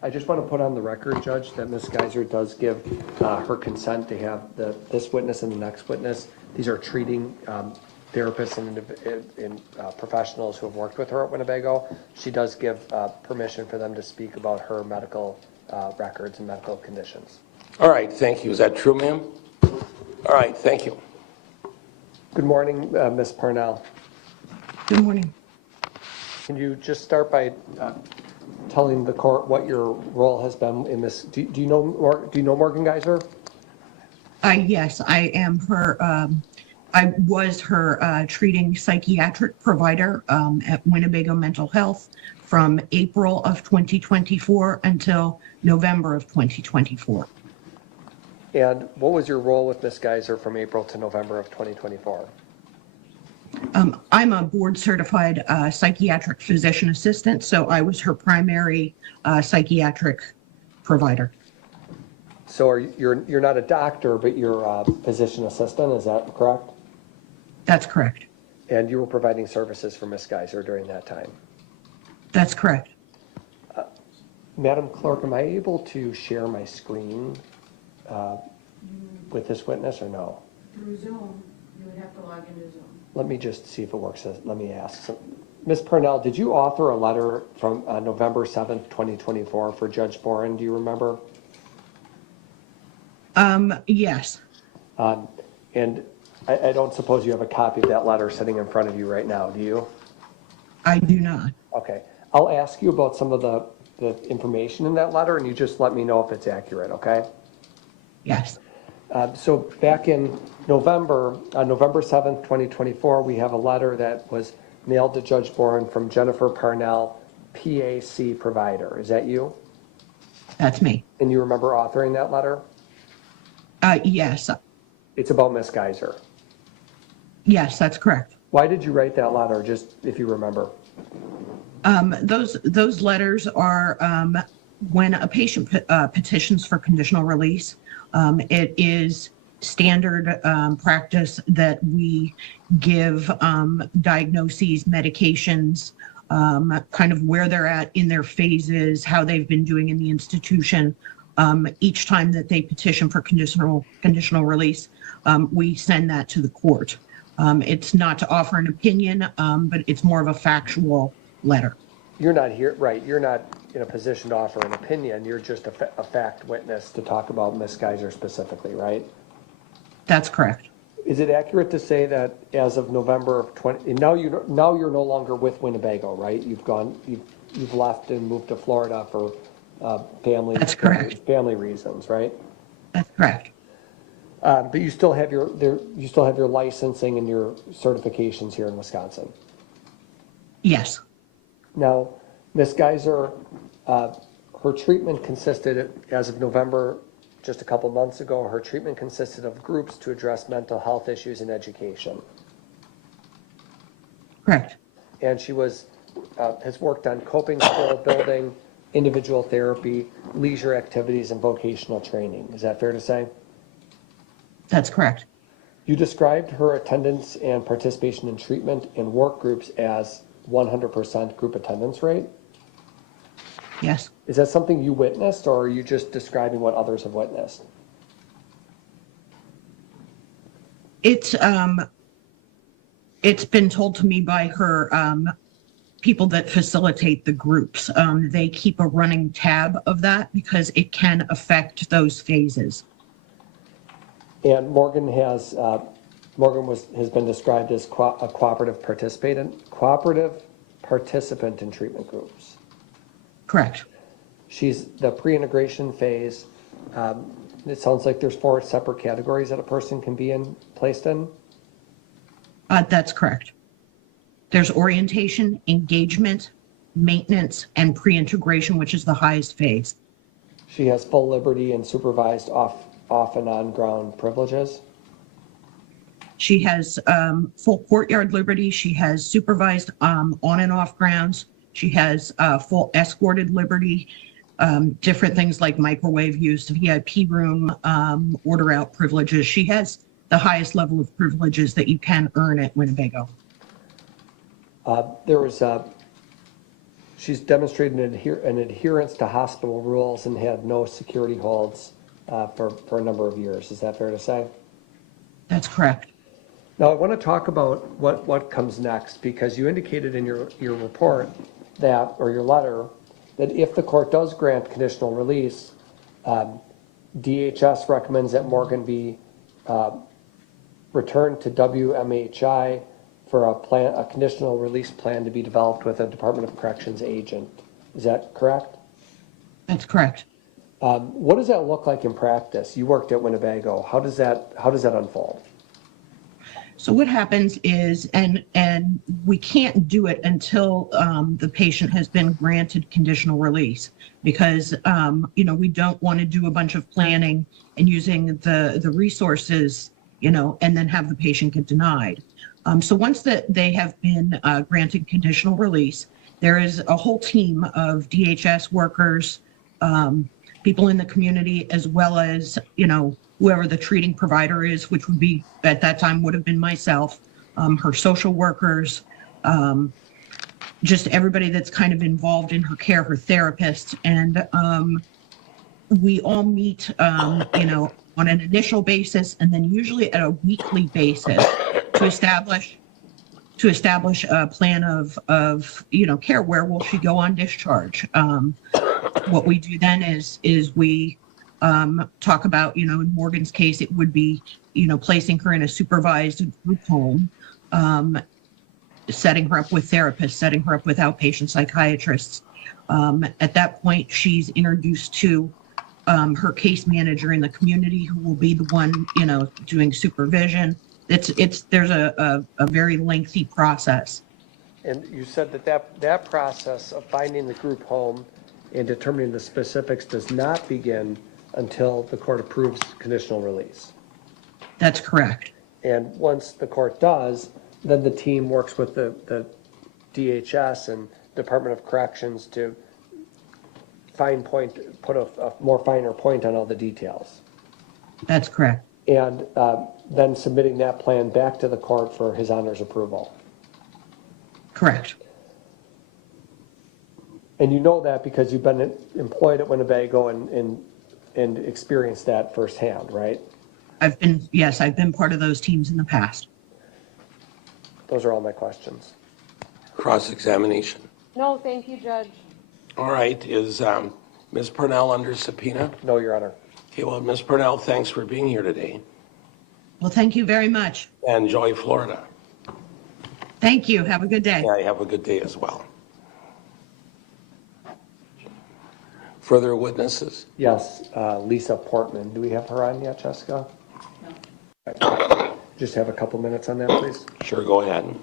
I just want to put on the record, Judge, that Ms. Geyser does give her consent to have this witness and the next witness. These are treating therapists and professionals who have worked with her at Winnebago. She does give permission for them to speak about her medical records and medical conditions. All right, thank you. Is that true, ma'am? All right, thank you. Good morning, Ms. Parnell. Good morning. Can you just start by telling the court what your role has been in this? Do you know Morgan Geyser? Yes, I am her. I was her treating psychiatric provider at Winnebago Mental Health from April of 2024 until November of 2024. And what was your role with Ms. Geyser from April to November of 2024? I'm a board certified psychiatric physician assistant, so I was her primary psychiatric provider. So you're not a doctor, but you're a physician assistant, is that correct? That's correct. And you were providing services for Ms. Geyser during that time? That's correct. Madam Clerk, am I able to share my screen with this witness or no? Through Zoom, you would have to log into Zoom. Let me just see if it works. Let me ask. So, Ms. Parnell, did you author a letter from November 7th, 2024 for Judge Boren? Do you remember? Yes. And I don't suppose you have a copy of that letter sitting in front of you right now, do you? I do not. Okay. I'll ask you about some of the information in that letter, and you just let me know if it's accurate, okay? Yes. So back in November, on November 7th, 2024, we have a letter that was mailed to Judge Boren from Jennifer Parnell, PAC provider. Is that you? That's me. And you remember authoring that letter? Yes. It's about Ms. Geyser. Yes, that's correct. Why did you write that letter, just if you remember? Those letters are when a patient petitions for conditional release. It is standard practice that we give diagnoses, medications, kind of where they're at in their phases, how they've been doing in the institution. Each time that they petition for conditional release, we send that to the court. It's not to offer an opinion, but it's more of a factual letter. You're not here, right? You're not in a position to offer an opinion. You're just a fact witness to talk about Ms. Geyser specifically, right? That's correct. Is it accurate to say that as of November of 20, now you're no longer with Winnebago, right? You've left and moved to Florida for family. That's correct. Family reasons, right? That's correct. But you still have your licensing and your certifications here in Wisconsin. Yes. Now, Ms. Geyser, her treatment consisted, as of November, just a couple months ago, her treatment consisted of groups to address mental health issues in education. Correct. And she has worked on coping skill building, individual therapy, leisure activities, and vocational training. Is that fair to say? That's correct. You described her attendance and participation in treatment and work groups as 100% group attendance rate? Yes. Is that something you witnessed, or are you just describing what others have witnessed? It's been told to me by her people that facilitate the groups. They keep a running tab of that because it can affect those phases. And Morgan has been described as a cooperative participant in treatment groups. Correct. She's the pre-integration phase. It sounds like there's 4 separate categories that a person can be placed in. That's correct. There's orientation, engagement, maintenance, and pre-integration, which is the highest phase. She has full liberty and supervised off and on ground privileges. She has full courtyard liberty. She has supervised on and off grounds. She has full escorted liberty, different things like microwave use, VIP room, order out privileges. She has the highest level of privileges that you can earn at Winnebago. There was she's demonstrated an adherence to hospital rules and had no security holds for a number of years. Is that fair to say? That's correct. Now, I want to talk about what comes next, because you indicated in your report that, or your letter, that if the court does grant conditional release, DHS recommends that Morgan be returned to WMHI for a conditional release plan to be developed with a Department of Corrections agent. Is that correct? That's correct. What does that look like in practice? You worked at Winnebago. How does that unfold? So what happens is, and we can't do it until the patient has been granted conditional release, because we don't want to do a bunch of planning and using the resources, and then have the patient get denied. So once that they have been granted conditional release, there is a whole team of DHS workers, people in the community, as well as whoever the treating provider is, which would be, at that time, would have been myself, her social workers, just everybody that's kind of involved in her care, her therapist. And we all meet, on an initial basis, and then usually at a weekly basis to establish a plan of care. Where will she go on discharge? What we do then is we talk about, in Morgan's case, it would be, placing her in a supervised group home, setting her up with therapists, setting her up with outpatient psychiatrists. At that point, she's introduced to her case manager in the community, who will be the one, doing supervision. There's a very lengthy process. And you said that process of finding the group home and determining the specifics does not begin until the court approves conditional release. That's correct. And once the court does, then the team works with the DHS and Department of Corrections to put a more finer point on all the details. That's correct. And then submitting that plan back to the court for His Honor's approval. Correct. And you know that because you've been employed at Winnebago and experienced that firsthand, right? I've been part of those teams in the past. Those are all my questions. Cross-examination. No, thank you, Judge. All right, is Ms. Parnell under subpoena? No, Your Honor. Okay, well, Ms. Parnell, thanks for being here today. Well, thank you very much. And enjoy Florida. Thank you. Have a good day. Yeah, have a good day as well. Further witnesses? Yes, Lisa Portman. Do we have her on yet, Jessica? No. Just have a couple minutes on that, please. Sure, go ahead.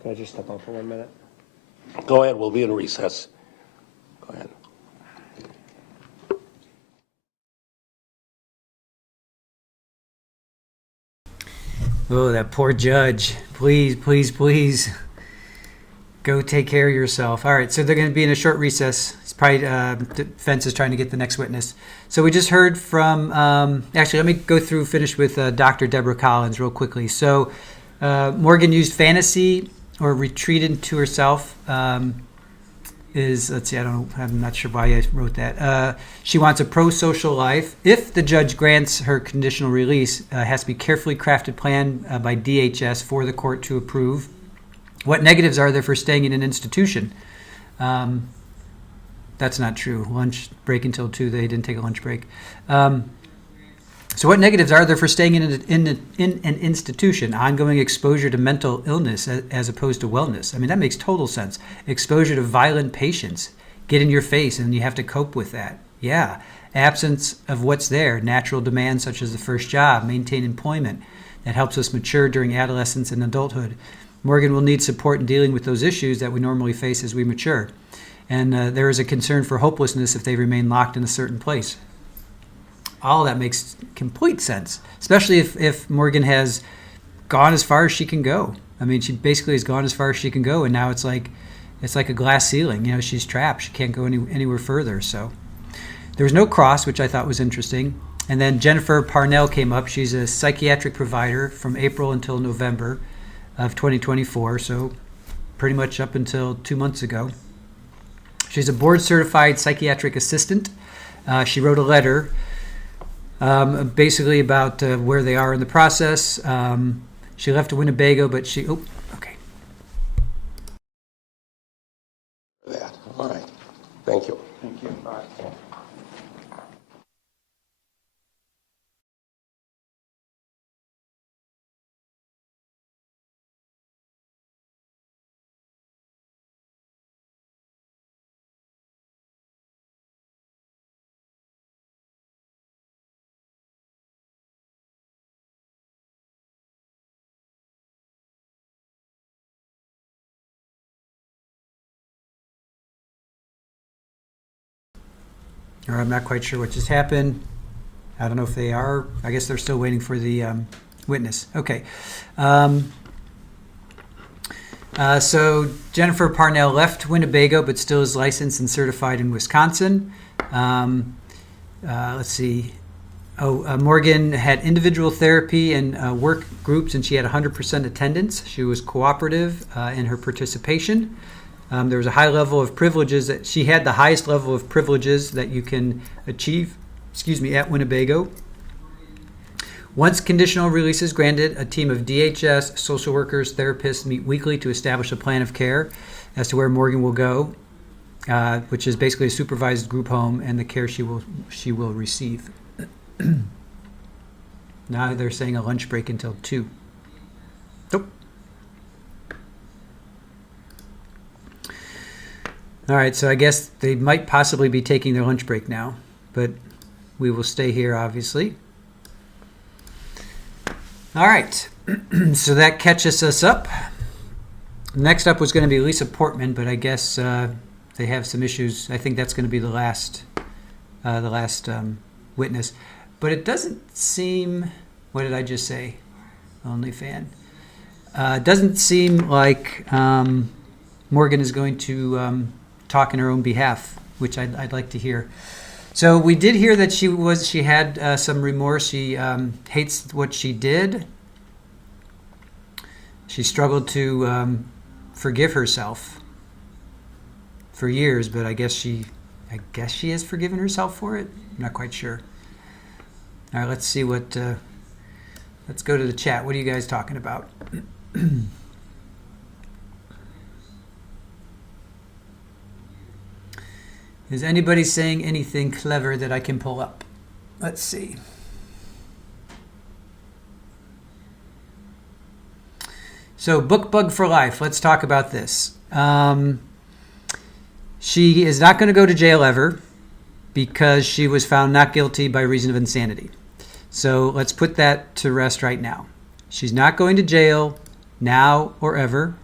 Can I just step out for 1 minute? Go ahead, we'll be in recess. Go ahead. Oh, that poor judge. Please, please, please. Go take care of yourself. All right, so they're going to be in a short recess. It's probably defense is trying to get the next witness. So we just heard from, actually, let me go through, finish with Dr. Deborah Collins real quickly. So Morgan used fantasy or retreat into herself. Let's see, I'm not sure why I wrote that. She wants a pro-social life. If the judge grants her conditional release, has to be carefully crafted plan by DHS for the court to approve. What negatives are there for staying in an institution? That's not true. Lunch break until 2. They didn't take a lunch break. So what negatives are there for staying in an institution? Ongoing exposure to mental illness as opposed to wellness. I mean, that makes total sense. Exposure to violent patients get in your face and you have to cope with that. Yeah. Absence of what's there. Natural demands such as the first job, maintain employment. That helps us mature during adolescence and adulthood. Morgan will need support in dealing with those issues that we normally face as we mature. And there is a concern for hopelessness if they remain locked in a certain place. All that makes complete sense, especially if Morgan has gone as far as she can go. I mean, she basically has gone as far as she can go, and now it's like a glass ceiling. You know, she's trapped. She can't go anywhere further. So there was no cross, which I thought was interesting. And then Jennifer Parnell came up. She's a psychiatric provider from April until November of 2024, so pretty much up until 2 months ago. She's a board-certified psychiatric assistant. She wrote a letter basically about where they are in the process. She left Winnebago, but okay. That. All right. Thank you. Thank you. All right. Or I'm not quite sure what just happened. I don't know if they are. I guess they're still waiting for the witness. Okay. So Jennifer Parnell left Winnebago, but still is licensed and certified in Wisconsin. Let's see. Morgan had individual therapy and work groups, and she had 100% attendance. She was cooperative in her participation. There was a high level of privileges that she had the highest level of privileges that you can achieve, at Winnebago. Once conditional release is granted, a team of DHS, social workers, therapists meet weekly to establish a plan of care as to where Morgan will go, which is basically a supervised group home, and the care she will receive. Now they're saying a lunch break until 2. Nope. All right, so I guess they might possibly be taking their lunch break now, but we will stay here, obviously. All right, so that catches us up. Next up was going to be Lisa Portman, but I guess they have some issues. I think that's going to be the last witness. But it doesn't seem, what did I just say? OnlyFan. It doesn't seem like Morgan is going to talk in her own behalf, which I'd like to hear. So we did hear that she had some remorse. She hates what she did. She struggled to forgive herself for years, but I guess she has forgiven herself for it. I'm not quite sure. All right, let's see what. Let's go to the chat. What are you guys talking about? Is anybody saying anything clever that I can pull up? Let's see. So, book bug for life. Let's talk about this. She is not going to go to jail ever because she was found not guilty by reason of insanity. So let's put that to rest right now. She's not going to jail now or ever.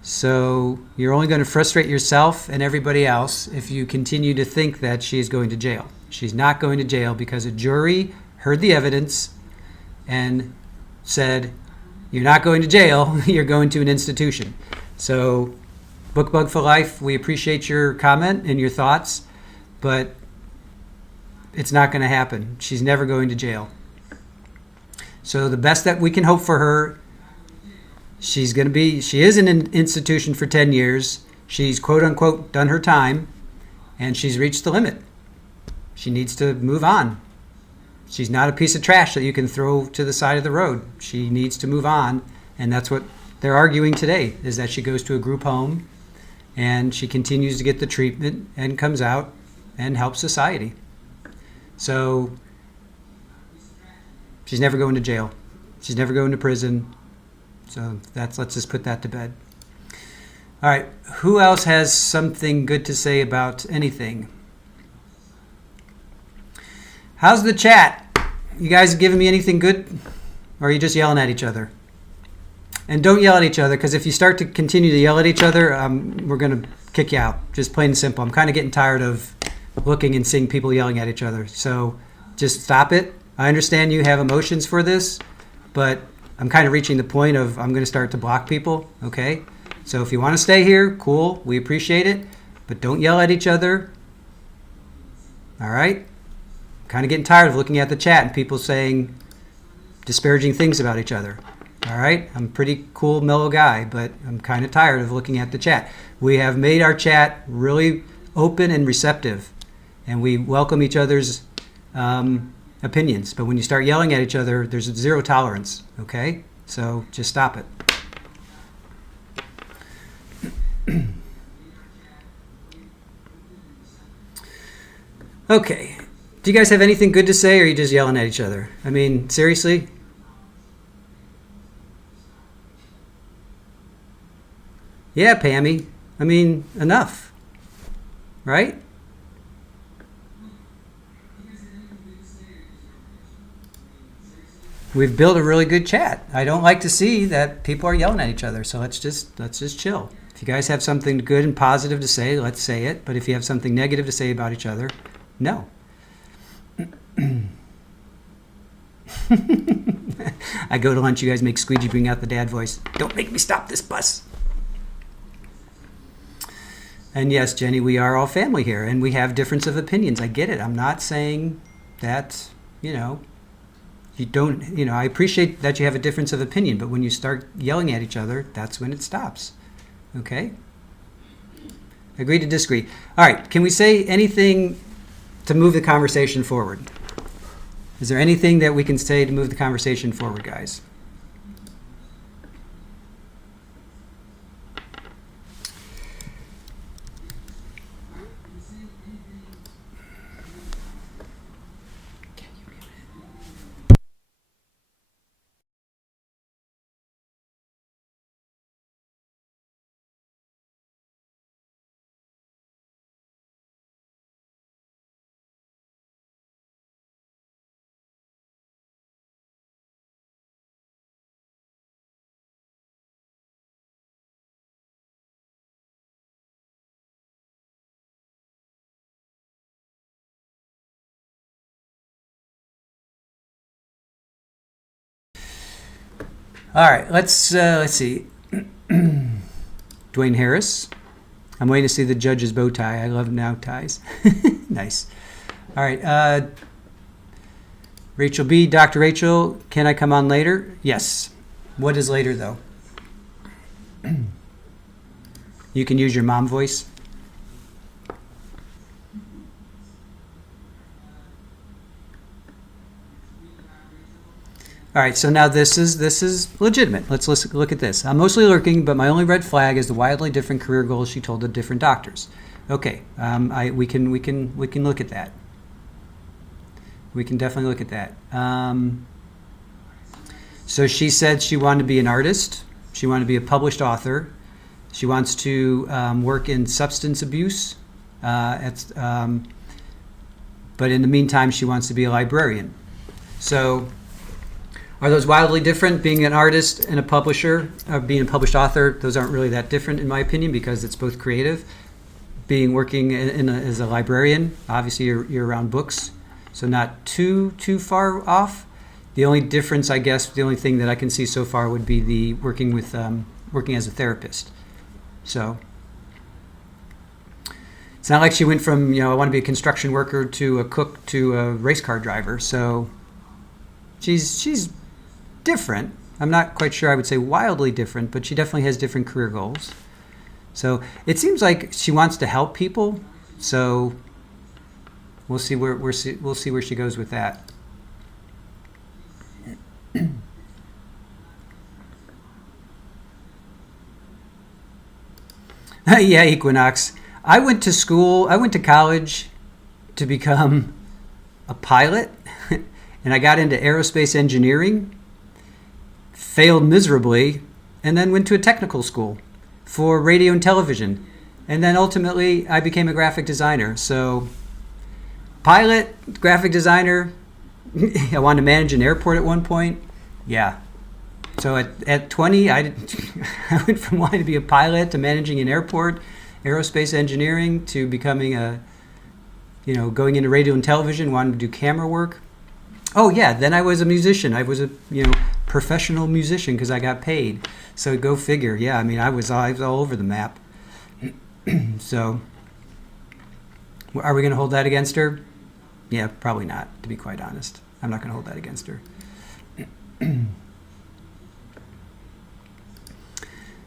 So you're only going to frustrate yourself and everybody else if you continue to think that she is going to jail. She's not going to jail because a jury heard the evidence and said You're not going to jail, you're going to an institution. So, Bookbug for life, we appreciate your comment and your thoughts, but it's not going to happen. She's never going to jail. So the best that we can hope for her, she is in an institution for 10 years. She's quote unquote done her time, and she's reached the limit. She needs to move on. She's not a piece of trash that you can throw to the side of the road. She needs to move on, and that's what they're arguing today, is that she goes to a group home and she continues to get the treatment and comes out and helps society. So she's never going to jail. She's never going to prison. So let's just put that to bed. All right, who else has something good to say about anything? How's the chat? You guys giving me anything good? Or are you just yelling at each other? And don't yell at each other, because if you start to continue to yell at each other, we're going to kick you out. Just plain and simple. I'm kind of getting tired of looking and seeing people yelling at each other. So just stop it. I understand you have emotions for this, but I'm kind of reaching the point of I'm going to start to block people, okay? So if you want to stay here, cool. We appreciate it, but don't yell at each other. All right? Kind of getting tired of looking at the chat and people saying disparaging things about each other. All right? I'm a pretty cool, mellow guy, but I'm kind of tired of looking at the chat. We have made our chat really open and receptive, and we welcome each other's opinions. But when you start yelling at each other, there's zero tolerance, okay? So just stop it. Okay. Do you guys have anything good to say, or are you just yelling at each other? I mean, seriously? Yeah, Pammy. I mean, enough. Right? We've built a really good chat. I don't like to see that people are yelling at each other, so let's just chill. If you guys have something good and positive to say, let's say it. But if you have something negative to say about each other, no. I go to lunch, you guys make Squeegee bring out the dad voice. Don't make me stop this bus. And yes, Jenny, we are all family here, and we have difference of opinions. I get it. I'm not saying that, you don't, I appreciate that you have a difference of opinion, but when you start yelling at each other, that's when it stops. Okay? Agree to disagree. All right, can we say anything to move the conversation forward? Is there anything that we can say to move the conversation forward, guys? All right, let's see. Dwayne Harris. I'm waiting to see the judge's bow tie. I love now ties. Nice. All right. Rachel B. Dr. Rachel, can I come on later? Yes. What is later, though? You can use your mom voice. All right, so now this is legitimate. Let's look at this. I'm mostly lurking, but my only red flag is the wildly different career goals she told the different doctors. Okay, we can look at that. We can definitely look at that. So she said she wanted to be an artist. She wanted to be a published author. She wants to work in substance abuse. But in the meantime, she wants to be a librarian. So. Are those wildly different? Being an artist and a publisher, being a published author, those aren't really that different in my opinion because it's both creative. Working as a librarian, obviously you're around books, so not too far off. The only difference, I guess, the only thing that I can see so far would be the working as a therapist. So it's not like she went from, I want to be a construction worker to a cook to a race car driver. So she's different. I'm not quite sure I would say wildly different, but she definitely has different career goals. So it seems like she wants to help people. So we'll see where she goes with that. Yeah, Equinox. I went to college to become a pilot, and I got into aerospace engineering, failed miserably, and then went to a technical school for radio and television. And then ultimately, I became a graphic designer. So, pilot, graphic designer. I wanted to manage an airport at one point. Yeah. So at 20, I went from wanting to be a pilot to managing an airport, aerospace engineering, to becoming going into radio and television, wanting to do camera work. Oh yeah, then I was a musician. I was a professional musician because I got paid. So go figure. Yeah, I mean I was all over the map. So are we going to hold that against her? Yeah, probably not, to be quite honest. I'm not going to hold that against her.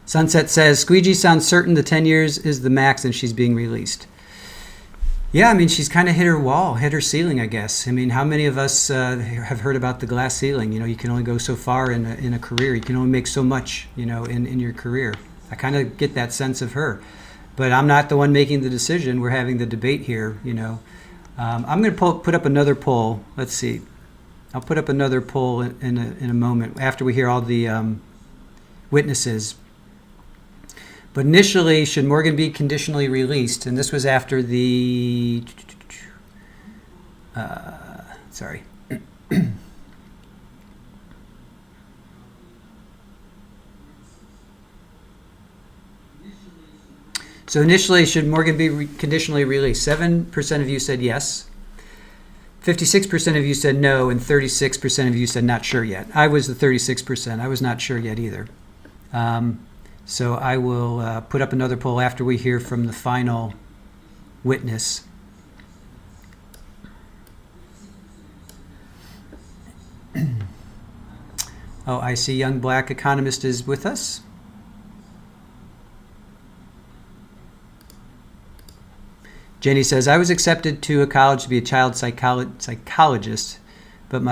Sunset says, Squeegee sounds certain the 10 years is the max and she's being released. Yeah, I mean, she's kind of hit her wall, hit her ceiling, I guess. I mean, how many of us have heard about the glass ceiling? You can only go so far in a career. You can only make so much, in your career. I kind of get that sense of her. But I'm not the one making the decision. We're having the debate here, I'm going to put up another poll. Let's see. I'll put up another poll in a moment after we hear all the witnesses. But initially, should Morgan be conditionally released? And this was after the... sorry. So initially, should Morgan be conditionally released? 7% of you said yes. 56% of you said no, and 36% of you said not sure yet. I was the 36%. I was not sure yet either. So I will put up another poll after we hear from the final witness. Oh, I see Young Black Economist is with us. Jenny says, I was accepted to a college to be a child psychologist, but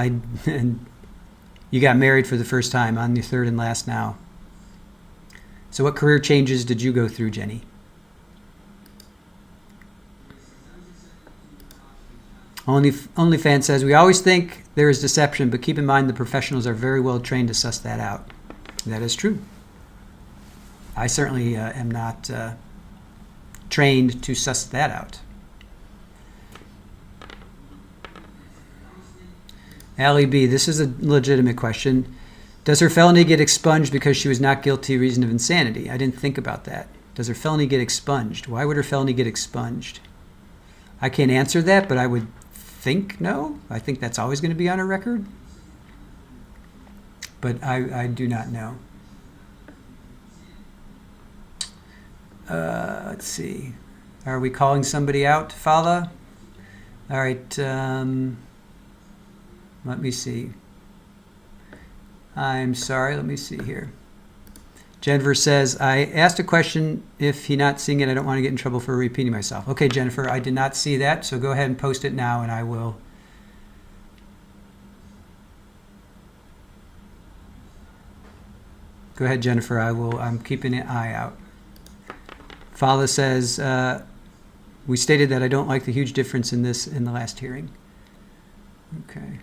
you got married for the first time. On your third and last now. So what career changes did you go through, Jenny? OnlyFans says, we always think there is deception, but keep in mind the professionals are very well trained to suss that out. That is true. I certainly am not trained to suss that out. Allie B., this is a legitimate question. Does her felony get expunged because she was not guilty reason of insanity? I didn't think about that. Does her felony get expunged? Why would her felony get expunged? I can't answer that, but I would think no. I think that's always going to be on her record. But I do not know. Let's see. Are we calling somebody out, Fala? All right. Let me see. I'm sorry. Let me see here. Jennifer says, I asked a question. If he's not seeing it, I don't want to get in trouble for repeating myself. Okay, Jennifer, I did not see that, so go ahead and post it now, and I will. Go ahead, Jennifer. I'm keeping an eye out. Fala says, we stated that I don't like the huge difference in this in the last hearing. Okay.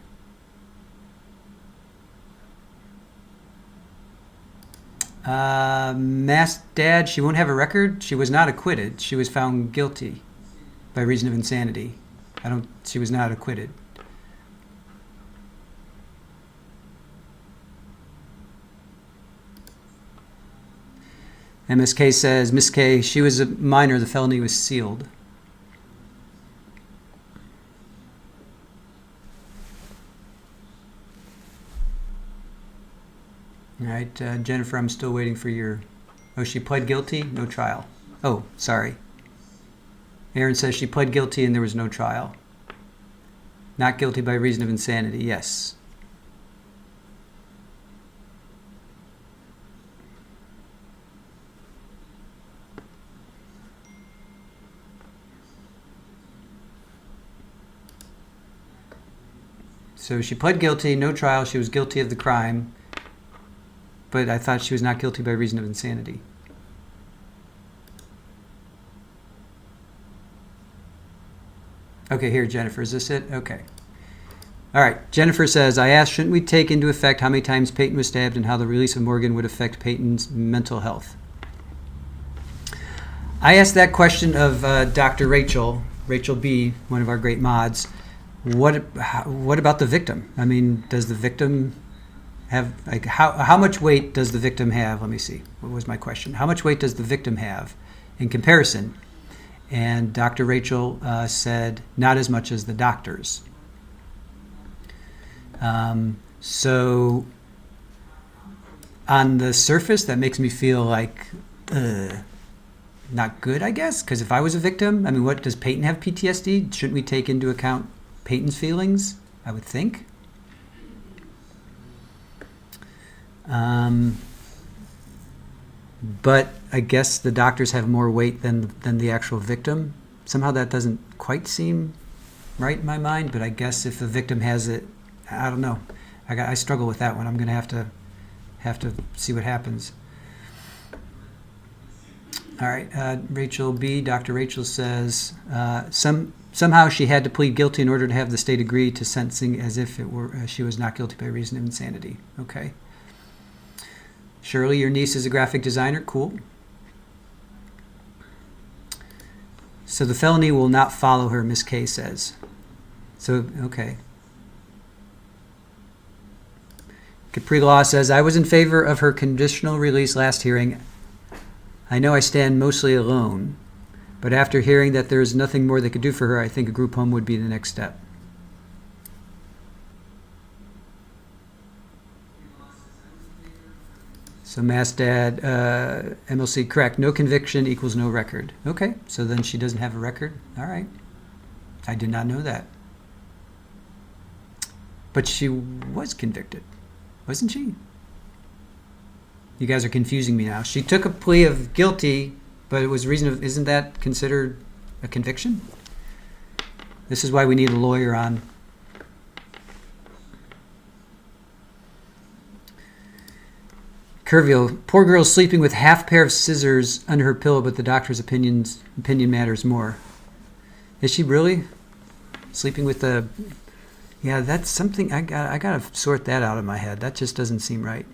Mass Dad, she won't have a record. She was not acquitted. She was found guilty by reason of insanity. She was not acquitted. MSK says, Miss K, she was a minor. The felony was sealed. All right, Jennifer, I'm still waiting for your... Oh, she pled guilty? No trial. Oh, sorry. Aaron says she pled guilty and there was no trial. Not guilty by reason of insanity. Yes. So she pled guilty, no trial. She was guilty of the crime, but I thought she was not guilty by reason of insanity. Okay, here, Jennifer, is this it? Okay. All right, Jennifer says, I asked, shouldn't we take into effect how many times Payton was stabbed and how the release of Morgan would affect Payton's mental health? I asked that question of Dr. Rachel B., one of our great mods. What about the victim? I mean, does the victim have, like, how much weight does the victim have? Let me see. What was my question? How much weight does the victim have in comparison? And Dr. Rachel said, not as much as the doctors. So on the surface, that makes me feel like not good, I guess, because if I was a victim, I mean, what, does Payton have PTSD? Shouldn't we take into account Payton's feelings? I would think. But I guess the doctors have more weight than the actual victim. Somehow that doesn't quite seem right in my mind, but I guess if the victim has it, I don't know. I struggle with that one. I'm going to have to see what happens. All right, Rachel B. Dr. Rachel says, somehow she had to plead guilty in order to have the state agree to sentencing as if it were she was not guilty by reason of insanity. Okay. Shirley, your niece is a graphic designer. Cool. So the felony will not follow her, Miss K says. So, okay. Capri Law says, I was in favor of her conditional release last hearing. I know I stand mostly alone, but after hearing that there is nothing more they could do for her, I think a group home would be the next step. So Mass Dad, MLC, correct. No conviction equals no record. Okay, so then she doesn't have a record. All right. I did not know that. But she was convicted, wasn't she? You guys are confusing me now. She took a plea of guilty, but it was reason of, isn't that considered a conviction? This is why we need a lawyer on. Curville, poor girl sleeping with half pair of scissors under her pillow, but the doctor's opinion matters more. Is she really sleeping with the? Yeah, that's something I gotta sort that out of my head. That just doesn't seem right.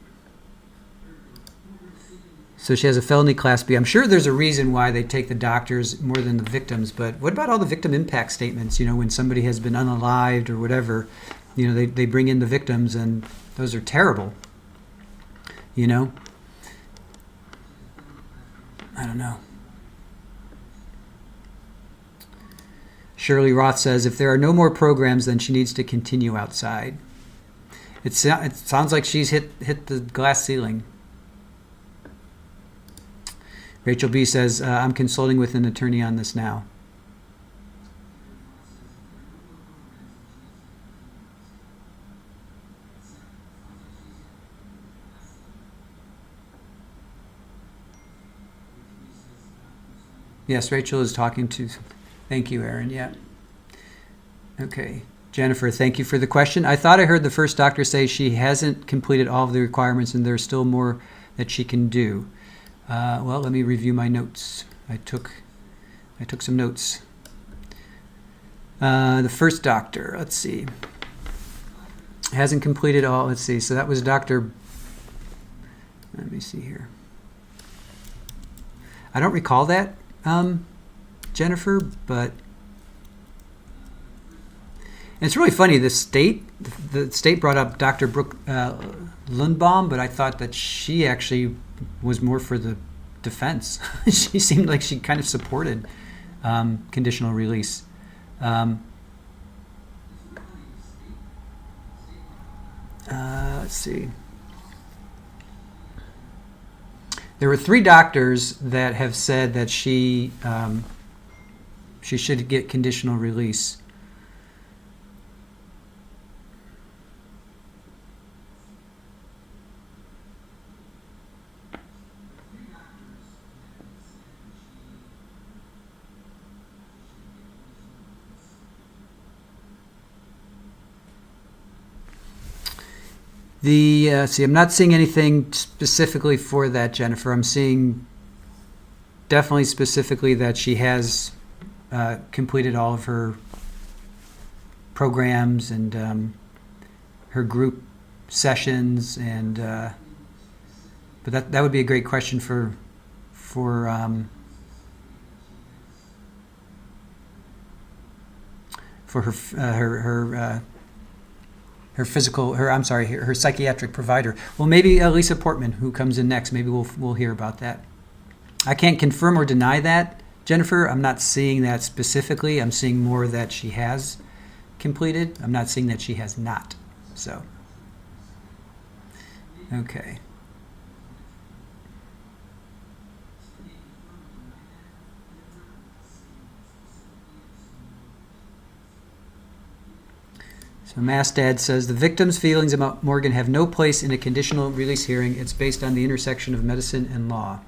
So she has a felony class B. I'm sure there's a reason why they take the doctors more than the victims, but what about all the victim impact statements? You know, when somebody has been unalived or whatever, you know, they bring in the victims, and those are terrible. You know? I don't know. Shirley Roth says, if there are no more programs, then she needs to continue outside. It sounds like she's hit the glass ceiling. Rachel B. says, I'm consulting with an attorney on this now. Yes, Rachel is talking to... Thank you, Aaron. Yeah. Okay. Jennifer, thank you for the question. I thought I heard the first doctor say she hasn't completed all of the requirements and there's still more that she can do. Well, let me review my notes. I took some notes. The first doctor, let's see. Hasn't completed all, let's see. So that was Dr. Let me see here. I don't recall that. Jennifer, but and it's really funny. The state brought up Dr. Brooke Lundbohm, but I thought that she actually was more for the defense. She seemed like she kind of supported conditional release. Let's see. There were 3 doctors that have said that she should get conditional release. See, I'm not seeing anything specifically for that, Jennifer. I'm seeing definitely specifically that she has completed all of her programs and her group sessions, and but that would be a great question for her psychiatric provider. Well, maybe Lisa Portman, who comes in next, maybe we'll hear about that. I can't confirm or deny that, Jennifer. I'm not seeing that specifically. I'm seeing more that she has completed. I'm not seeing that she has not. So, okay. So Mass Dad says, the victim's feelings about Morgan have no place in a conditional release hearing. It's based on the intersection of medicine and law.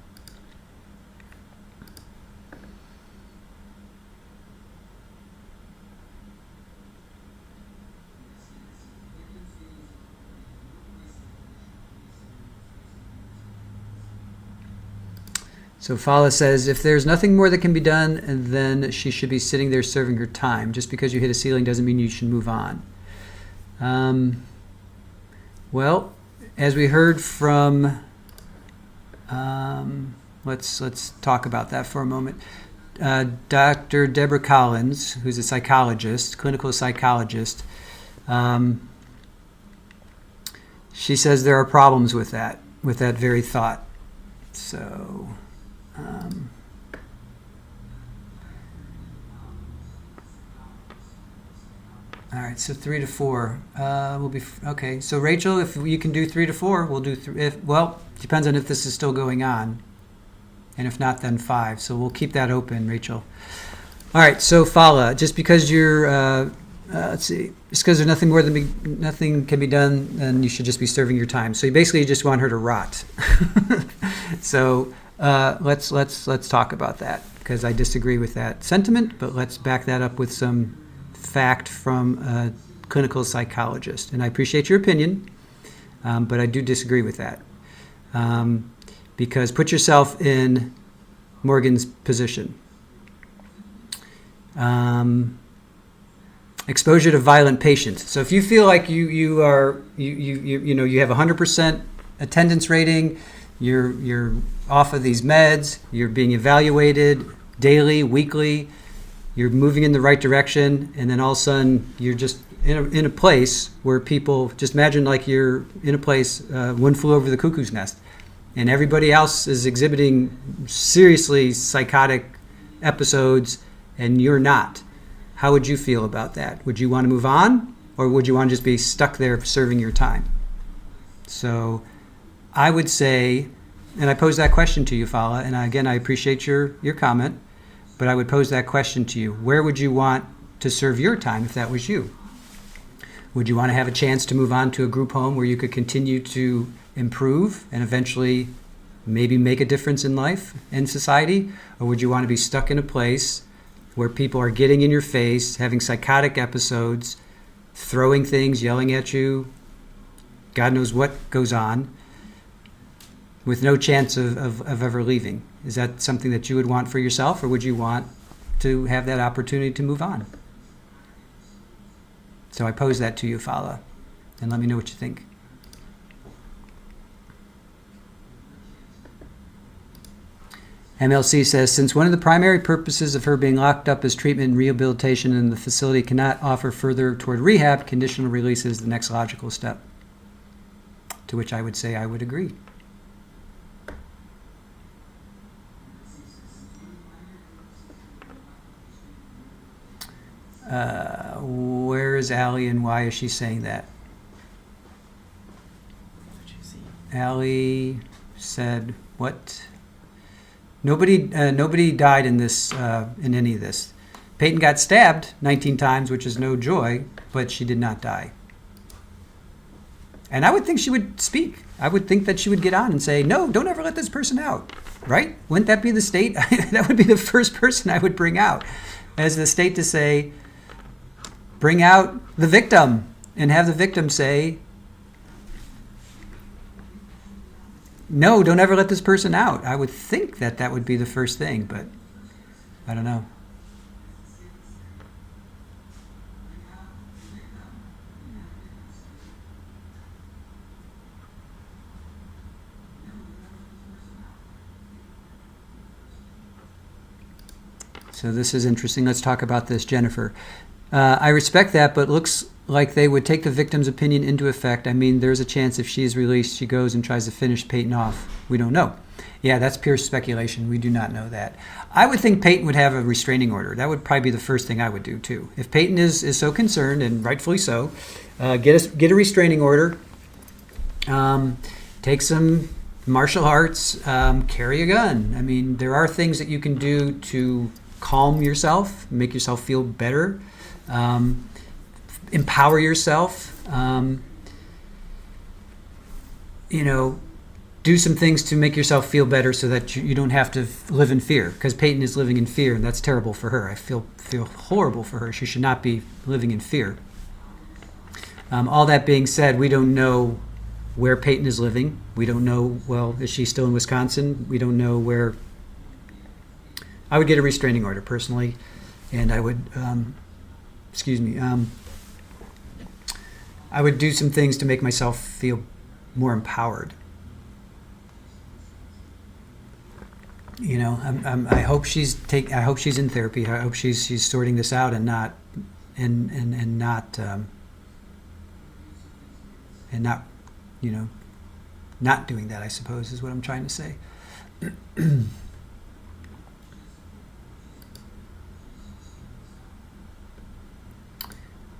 So Fala says, if there's nothing more that can be done, then she should be sitting there serving her time. Just because you hit a ceiling doesn't mean you should move on. Well, as we heard from, let's talk about that for a moment. Dr. Deborah Collins, who's a psychologist, clinical psychologist, she says there are problems with that very thought. So, all right, so 3 to 4 will be okay. So Rachel, if you can do 3 to 4, we'll do 3. Well, depends on if this is still going on, and if not, then 5. So we'll keep that open, Rachel. All right. So Fala, just because you're let's see, just because there's nothing can be done, then you should just be serving your time. So you basically just want her to rot. So let's talk about that, because I disagree with that sentiment, but let's back that up with some fact from a clinical psychologist. And I appreciate your opinion, but I do disagree with that. Because put yourself in Morgan's position. Exposure to violent patients. So if you feel like you have 100% attendance rating, you're off of these meds, you're being evaluated daily, weekly, you're moving in the right direction, and then all of a sudden you're just in a place where people, just imagine like you're in a place, one flew over the cuckoo's nest, and everybody else is exhibiting seriously psychotic episodes and you're not. How would you feel about that? Would you want to move on, or would you want to just be stuck there serving your time? So I would say, and I pose that question to you, Fala, and again, I appreciate your comment, but I would pose that question to you. Where would you want to serve your time if that was you? Would you want to have a chance to move on to a group home where you could continue to improve and eventually maybe make a difference in life and society? Or would you want to be stuck in a place where people are getting in your face, having psychotic episodes, throwing things, yelling at you, God knows what goes on, with no chance of ever leaving? Is that something that you would want for yourself, or would you want to have that opportunity to move on? So I pose that to you, Fala, and let me know what you think. MLC says, since one of the primary purposes of her being locked up is treatment and rehabilitation, and the facility cannot offer further toward rehab, conditional release is the next logical step. To which I would say I would agree. Where is Allie and why is she saying that? Allie said, what? Nobody died in this, in any of this. Payton got stabbed 19 times, which is no joy, but she did not die. And I would think she would speak. I would think that she would get on and say, no, don't ever let this person out, right? Wouldn't that be the state? That would be the first person I would bring out as the state to say, bring out the victim and have the victim say, no, don't ever let this person out. I would think that that would be the first thing, but I don't know. So this is interesting. Let's talk about this, Jennifer. I respect that, but looks like they would take the victim's opinion into effect. I mean, there's a chance if she is released, she goes and tries to finish Payton off. We don't know. Yeah, that's pure speculation. We do not know that. I would think Payton would have a restraining order. That would probably be the first thing I would do, too. If Payton is so concerned, and rightfully so, get a restraining order, take some martial arts, carry a gun. I mean, there are things that you can do to calm yourself, make yourself feel better, empower yourself, do some things to make yourself feel better so that you don't have to live in fear, because Payton is living in fear, and that's terrible for her. I feel horrible for her. She should not be living in fear. All that being said, we don't know where Payton is living. We don't know, well, is she still in Wisconsin? We don't know where. I would get a restraining order personally, and I would, I would do some things to make myself feel more empowered. I hope she's in therapy. I hope she's sorting this out and not not doing that, I suppose, is what I'm trying to say.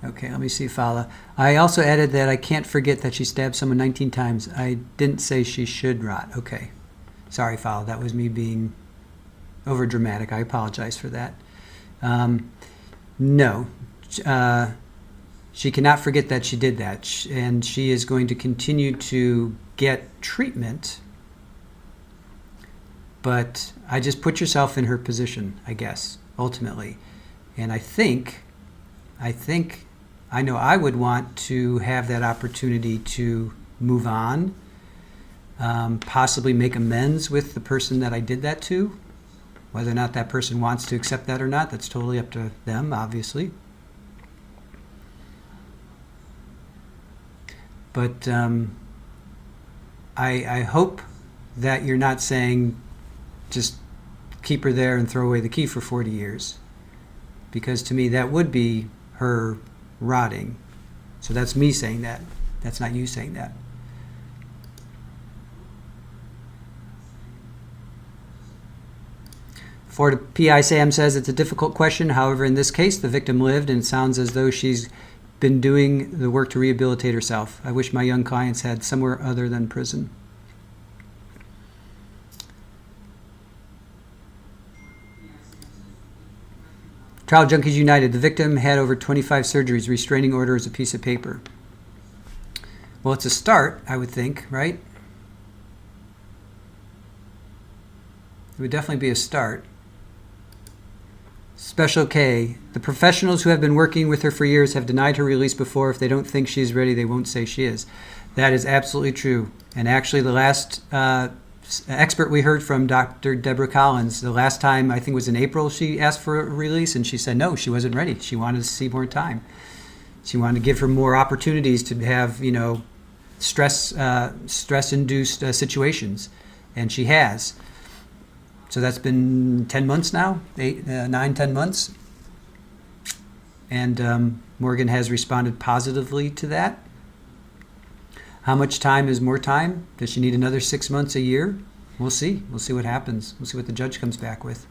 Okay, let me see, Fala. I also added that I can't forget that she stabbed someone 19 times. I didn't say she should rot. Okay. Sorry, Fala. That was me being over dramatic. I apologize for that. No. She cannot forget that she did that. And she is going to continue to get treatment. But I just put yourself in her position, I guess, ultimately. And I know I would want to have that opportunity to move on, possibly make amends with the person that I did that to. Whether or not that person wants to accept that or not, that's totally up to them, obviously. But I hope that you're not saying just keep her there and throw away the key for 40 years. Because to me, that would be her rotting. So that's me saying that. That's not you saying that. For PI Sam says it's a difficult question. However, in this case, the victim lived, and it sounds as though she's been doing the work to rehabilitate herself. I wish my young clients had somewhere other than prison. Trial Junkies United. The victim had over 25 surgeries. Restraining order is a piece of paper. Well, it's a start, I would think, right? It would definitely be a start. Special K. The professionals who have been working with her for years have denied her release before. If they don't think she's ready, they won't say she is. That is absolutely true. And actually, the last expert we heard from, Dr. Deborah Collins, the last time, I think it was in April, she asked for a release, and she said no, she wasn't ready. She wanted to see more time. She wanted to give her more opportunities to have, stress-induced situations, and she has. So that's been 10 months now, 9-10 months. And Morgan has responded positively to that. How much time is more time? Does she need another 6 months, a year? We'll see. We'll see what happens. We'll see what the judge comes back with.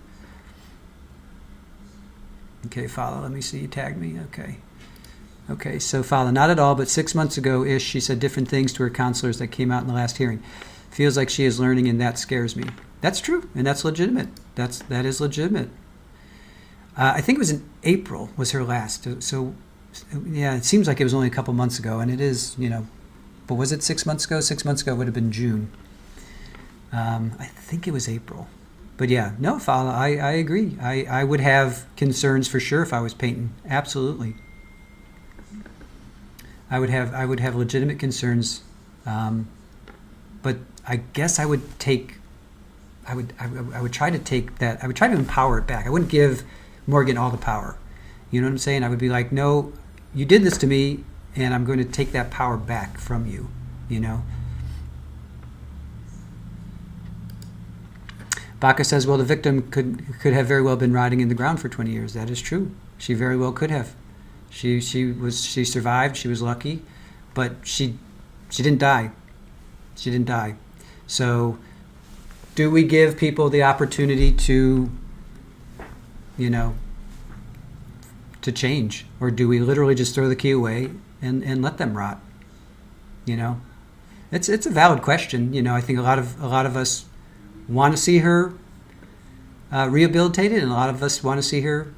Okay, Fala, let me see. You tagged me. Okay, so Fala, not at all, but 6 months ago-ish, she said different things to her counselors that came out in the last hearing. Feels like she is learning, and that scares me. That's true, and that's legitimate. That is legitimate. I think it was in April was her last. So, yeah, it seems like it was only a couple months ago, and it is, but was it 6 months ago? 6 months ago would have been June. I think it was April. But yeah, no, Fala, I agree. I would have concerns for sure if I was Payton. Absolutely. I would have legitimate concerns. But I guess I would try to take that. I would try to empower it back. I wouldn't give Morgan all the power. You know what I'm saying? I would be like, no, you did this to me, and I'm going to take that power back from you. Baca says, well, the victim could have very well been rotting in the ground for 20 years. That is true. She very well could have. She survived. She was lucky, but she didn't die. She didn't die. So, do we give people the opportunity to, to change, or do we literally just throw the key away and let them rot? It's a valid question. I think a lot of us want to see her rehabilitated, and a lot of us want to see her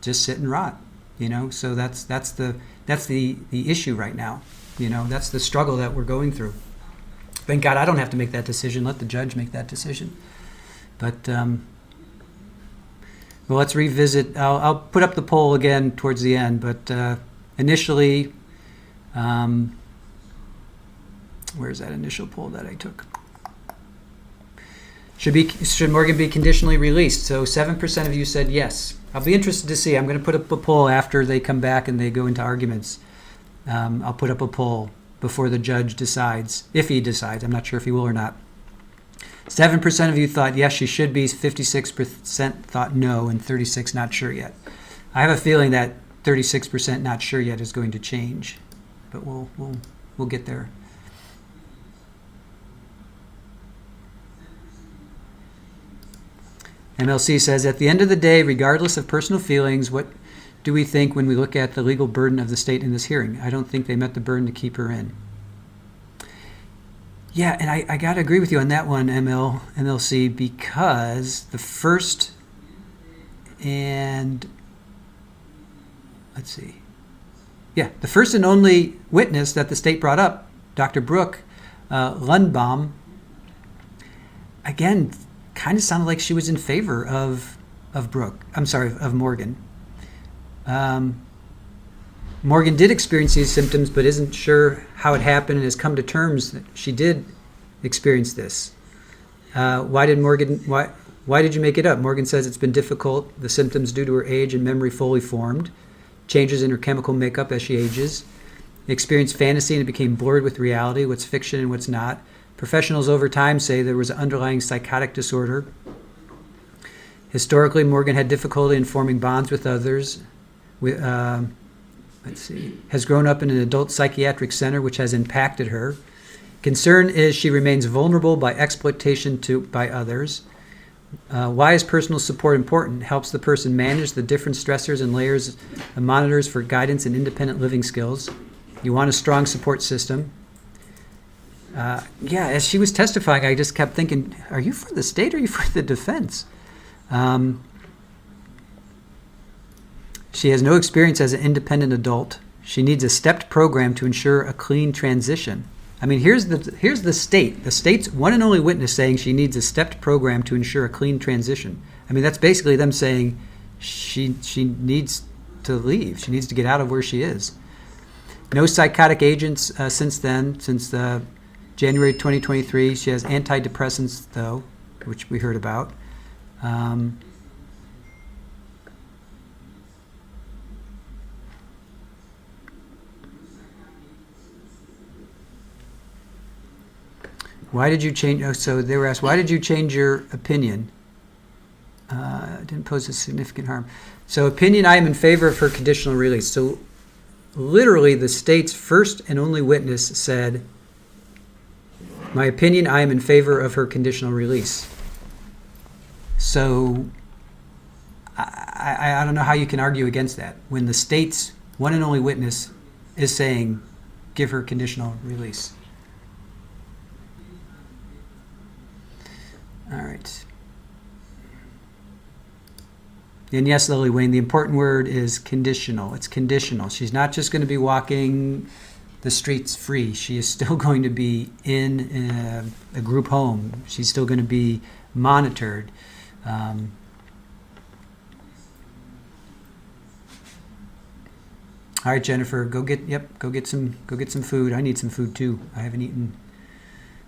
just sit and rot. So that's the issue right now. That's the struggle that we're going through. Thank God I don't have to make that decision. Let the judge make that decision. But well, let's revisit. I'll put up the poll again towards the end. But initially, where's that initial poll that I took? Should Morgan be conditionally released? So 7% of you said yes. I'll be interested to see. I'm going to put up a poll after they come back and they go into arguments. I'll put up a poll before the judge decides, if he decides. I'm not sure if he will or not. 7% of you thought yes, she should be. 56% thought no, and 36% not sure yet. I have a feeling that 36% not sure yet is going to change, but we'll get there. MLC says, at the end of the day, regardless of personal feelings, what do we think when we look at the legal burden of the state in this hearing? I don't think they met the burden to keep her in. Yeah, and I got to agree with you on that one, MLC, because the first and, let's see. Yeah, the first and only witness that the state brought up, Dr. Brooke, Lundbohm, again, kind of sounded like she was in favor of Morgan. Morgan did experience these symptoms, but isn't sure how it happened and has come to terms that she did experience this. Why did you make it up? Morgan says it's been difficult. The symptoms due to her age and memory fully formed, changes in her chemical makeup as she ages, experienced fantasy and it became blurred with reality, what's fiction and what's not. Professionals over time say there was an underlying psychotic disorder. Historically, Morgan had difficulty in forming bonds with others. Has grown up in an adult psychiatric center, which has impacted her. Concern is she remains vulnerable by exploitation by others. Why is personal support important? Helps the person manage the different stressors and layers and monitors for guidance and independent living skills. You want a strong support system. As she was testifying, I just kept thinking, are you for the state or are you for the defense? She has no experience as an independent adult. She needs a stepped program to ensure a clean transition. I mean, here's the state. The state's one and only witness saying she needs a stepped program to ensure a clean transition. I mean, that's basically them saying she needs to leave. She needs to get out of where she is. No psychotic agents since then, since January 2023. She has antidepressants, though, which we heard about. Why did you change? Oh, so they were asked, why did you change your opinion? Didn't pose a significant harm. So opinion, I am in favor of her conditional release. So literally the state's first and only witness said, my opinion, I am in favor of her conditional release. So I don't know how you can argue against that when the state's one and only witness is saying, give her conditional release. right. And yes, Lily Wayne, the important word is conditional. It's conditional. She's not just going to be walking the streets free. She is still going to be in a group home. She's still going to be monitored. All right, Jennifer, go get some food. I need some food too. I haven't eaten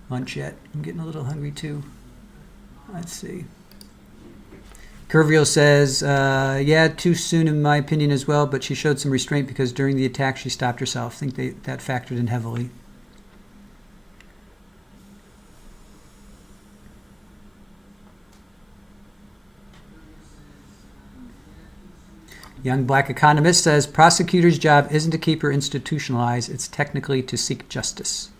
lunch yet. I'm getting a little hungry too. Let's see. Curviel says, yeah, too soon in my opinion as well, but she showed some restraint because during the attack she stopped herself. I think that factored in heavily. Young Black Economist says, prosecutor's job isn't to keep her institutionalized, it's technically to seek justice.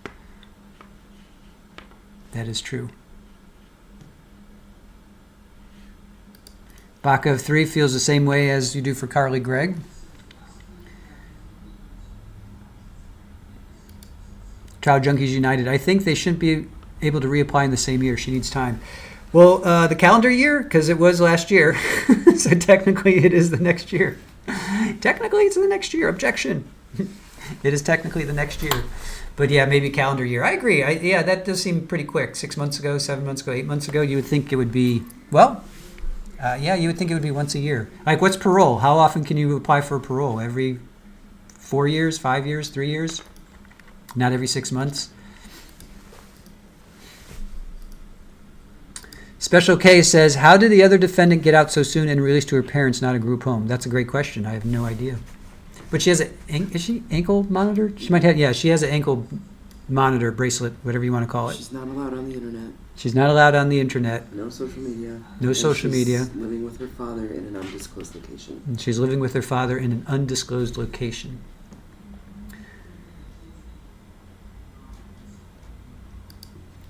That is true. Baca of 3 feels the same way as you do for Carly Gregg. Trial Junkies United. I think they shouldn't be able to reapply in the same year. She needs time. Well, the calendar year, because it was last year. So technically it is the next year. Technically it's the next year. Objection. It is technically the next year. But yeah, maybe calendar year. I agree. Yeah, that does seem pretty quick. 6 months ago, 7 months ago, 8 months ago, you would think it would be, well, yeah, you would think it would be once a year. Like, what's parole? How often can you apply for parole? Every 4 years, 5 years, 3 years? Not every 6 months? Special K says, how did the other defendant get out so soon and released to her parents, not a group home? That's a great question. I have no idea. But she has is she ankle monitor? She might have, yeah, she has an ankle monitor, bracelet, whatever you want to call it. She's not allowed on the internet. She's not allowed on the internet. No social media. No social media. She's living with her father in an undisclosed location. And she's living with her father in an undisclosed location.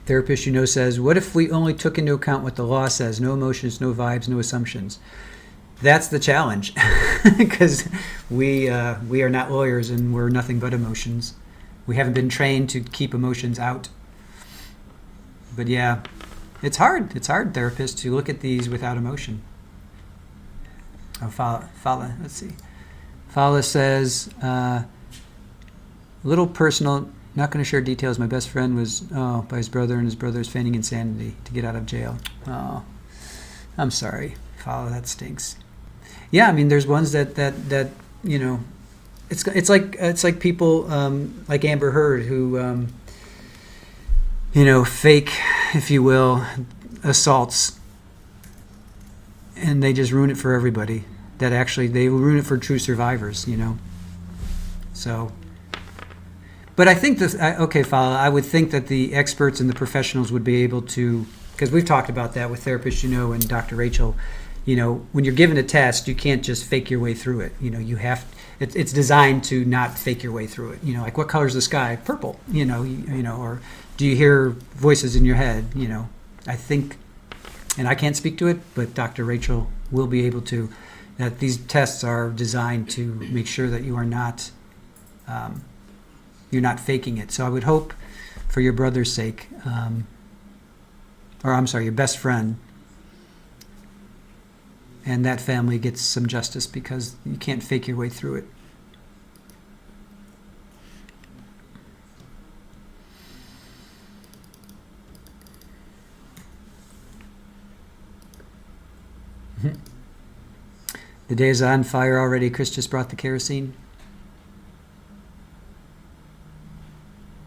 Therapist, says, what if we only took into account what the law says? No emotions, no vibes, no assumptions. That's the challenge, because we are not lawyers and we're nothing but emotions. We haven't been trained to keep emotions out. But yeah, it's hard. It's hard, therapists, to look at these without emotion. Oh, Fala, let's see. Fala says, little personal, not going to share details. My best friend was by his brother, and his brother is feigning insanity to get out of jail. Oh, I'm sorry, Fala, that stinks. Yeah, I mean, there's ones that it's like people like Amber Heard who fake, if you will, assaults, and they just ruin it for everybody. That actually they ruin it for true survivors, So, but I think this. Okay, Fala, I would think that the experts and the professionals would be able to, because we've talked about that with therapists, and Dr. Rachel. When you're given a test, you can't just fake your way through it. You have. It's designed to not fake your way through it. Like, what color is the sky? Purple. Or do you hear voices in your head? I think, and I can't speak to it, but Dr. Rachel will be able to. That these tests are designed to make sure that you are not, you're not faking it. So I would hope, for your brother's sake, your best friend, and that family gets some justice, because you can't fake your way through it. The day is on fire already. Chris just brought the kerosene.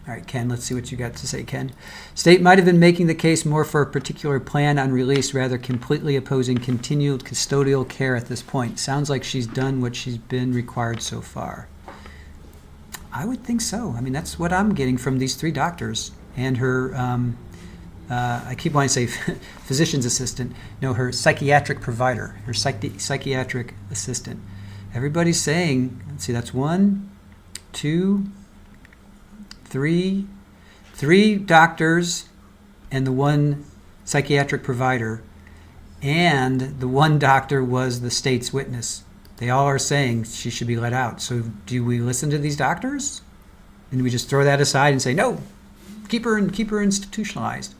All right, Ken, let's see what you got to say, Ken. State might have been making the case more for a particular plan on release, rather completely opposing continued custodial care at this point. Sounds like she's done what she's been required so far. I would think so. I mean, that's what I'm getting from these 3 doctors and her, I keep wanting to say physician's assistant. No, her psychiatric provider, her psychiatric assistant. Everybody's saying, let's see, that's 1, 2, 3 doctors and the 1 psychiatric provider, and the 1 doctor was the state's witness. They all are saying she should be let out. So do we listen to these doctors? And we just throw that aside and say, no, keep her institutionalized,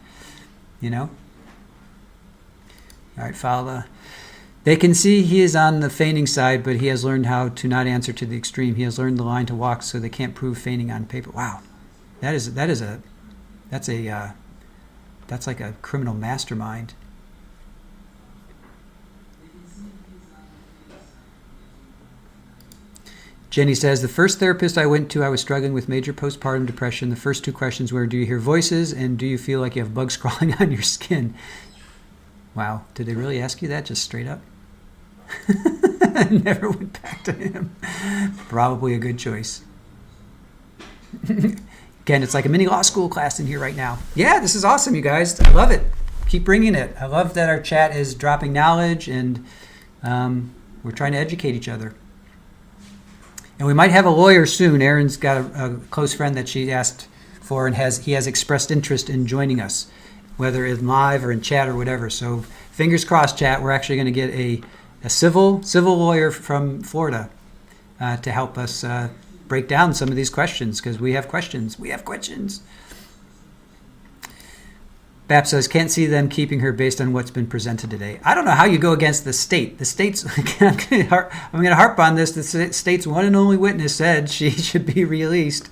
All right, Fala. They can see he is on the feigning side, but he has learned how to not answer to the extreme. He has learned the line to walk, so they can't prove feigning on paper. Wow, that's like a criminal mastermind. Jenny says, the first therapist I went to, I was struggling with major postpartum depression. The first 2 questions were, do you hear voices, and do you feel like you have bugs crawling on your skin? Wow, did they really ask you that just straight up? Never went back to him. Probably a good choice. Again, it's like a mini law school class in here right now. Yeah, this is awesome, you guys. I love it. Keep bringing it. I love that our chat is dropping knowledge, and we're trying to educate each other. And we might have a lawyer soon. Erin's got a close friend that she asked for, and he has expressed interest in joining us, whether in live or in chat or whatever. So fingers crossed, chat. We're actually going to get a civil lawyer from Florida to help us break down some of these questions, because we have questions. We have questions. Bap says, can't see them keeping her based on what's been presented today. I don't know how you go against the state. The state's, I'm going to harp on this, the state's one and only witness said she should be released.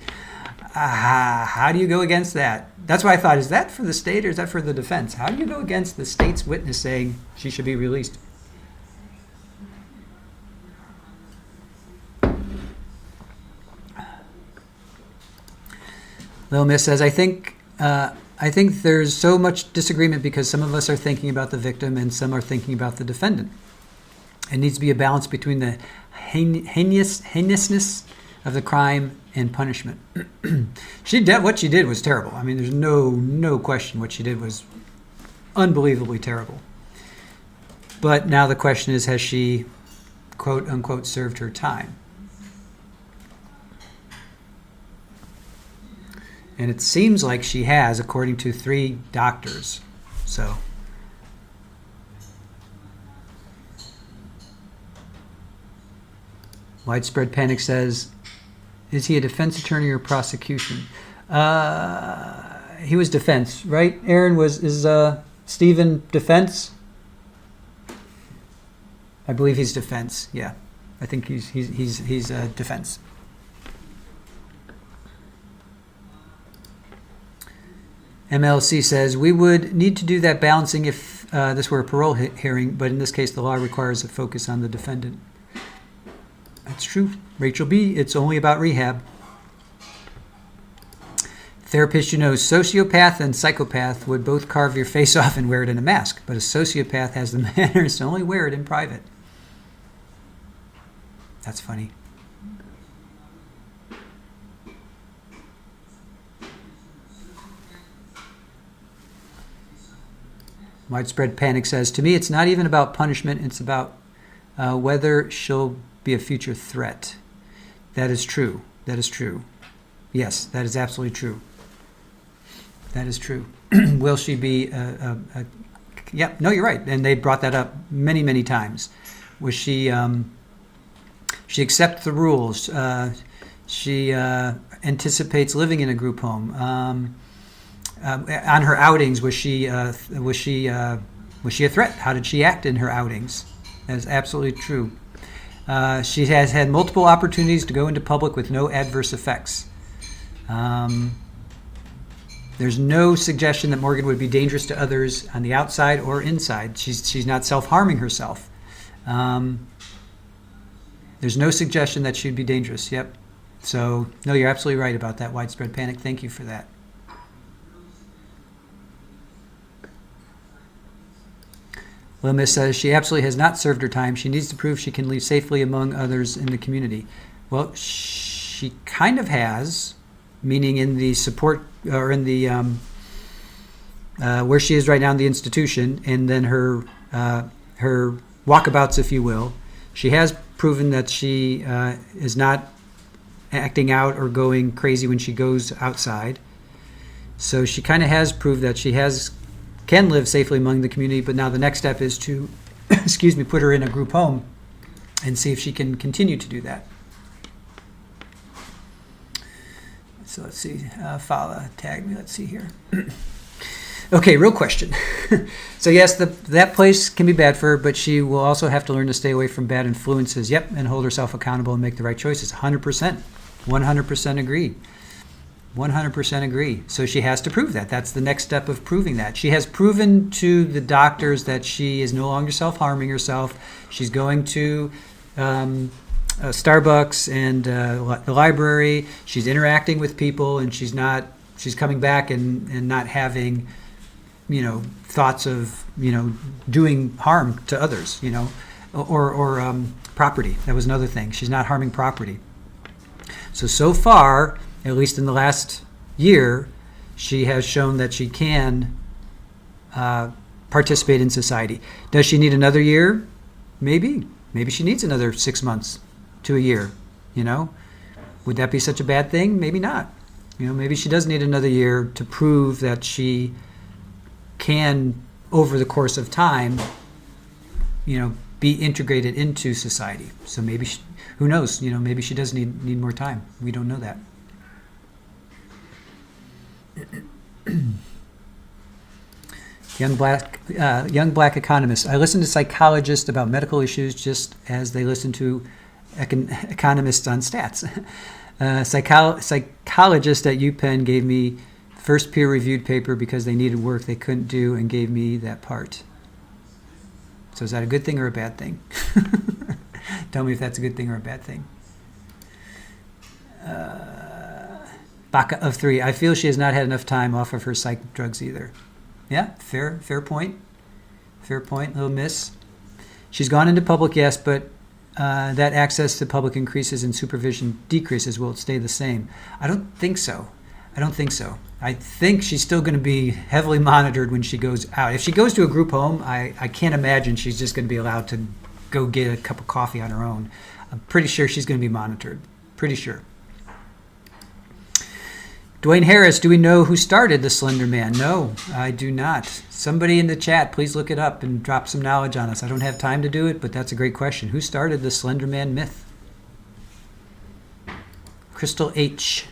How do you go against that? That's why I thought, is that for the state or is that for the defense? How do you go against the state's witness saying she should be released? Little Miss says, I think there's so much disagreement because some of us are thinking about the victim and some are thinking about the defendant. It needs to be a balance between the heinousness of the crime and punishment. What she did was terrible. I mean, there's no question what she did was unbelievably terrible. But now the question is, has she, quote unquote, served her time? And it seems like she has, according to 3 doctors. So, Widespread Panic says, is he a defense attorney or prosecution? He was defense, right? Aaron, is Stephen defense? I believe he's defense. Yeah, I think he's defense. MLC says, we would need to do that balancing if this were a parole hearing, but in this case, the law requires a focus on the defendant. That's true. Rachel B., it's only about rehab. Therapist, sociopath and psychopath would both carve your face off and wear it in a mask, but a sociopath has the manners to only wear it in private. That's funny. Widespread Panic says, to me, it's not even about punishment. It's about whether she'll be a future threat. That is true. That is true. Yes, that is absolutely true. That is true. Will she be yeah, no, you're right. And they brought that up many, many times. Was she accept the rules? She anticipates living in a group home. On her outings, was she a threat? How did she act in her outings? That is absolutely true. She has had multiple opportunities to go into public with no adverse effects. There's no suggestion that Morgan would be dangerous to others on the outside or inside. She's not self-harming herself. There's no suggestion that she'd be dangerous. Yep. So, no, you're absolutely right about that, Widespread Panic. Thank you for that. Limis says she absolutely has not served her time. She needs to prove she can live safely among others in the community. Well, she kind of has, meaning in the support or in the where she is right now in the institution, and then her walkabouts, if you will. She has proven that she is not acting out or going crazy when she goes outside. So she kind of has proved that she can live safely among the community, but now the next step is to, put her in a group home and see if she can continue to do that. So let's see, Fala tagged me, let's see here. Okay, real question. So yes, that place can be bad for her, but she will also have to learn to stay away from bad influences. Yep, and hold herself accountable and make the right choices. 100%. 100% agree. 100% agree. So she has to prove that. That's the next step of proving that. She has proven to the doctors that she is no longer self-harming herself. She's going to Starbucks and the library. She's interacting with people, and she's coming back and not having, thoughts of, doing harm to others, or property. That was another thing. She's not harming property. So far, at least in the last year, she has shown that she can participate in society. Does she need another year? Maybe. Maybe she needs another 6 months to a year, Would that be such a bad thing? Maybe not. Maybe she does need another year to prove that she can, over the course of time, be integrated into society. So maybe, who knows, maybe she does need more time. We don't know that. Young black economist. I listen to psychologists about medical issues just as they listen to economists on stats. Psychologist at UPenn gave me first peer-reviewed paper because they needed work they couldn't do and gave me that part. So is that a good thing or a bad thing? Tell me if that's a good thing or a bad thing. Baka of 3. I feel she has not had enough time off of her psych drugs either. Yeah, fair point. Fair point, little miss. She's gone into public, yes, but that access to public increases and supervision decreases. Will it stay the same? I don't think so. I think she's still going to be heavily monitored when she goes out. If she goes to a group home, I can't imagine she's just going to be allowed to go get a cup of coffee on her own. I'm pretty sure she's going to be monitored. Pretty sure. Dwayne Harris, do we know who started the Slender Man? No, I do not. Somebody in the chat, please look it up and drop some knowledge on us. I don't have time to do it, but that's a great question. Who started the Slender Man myth? Crystal H.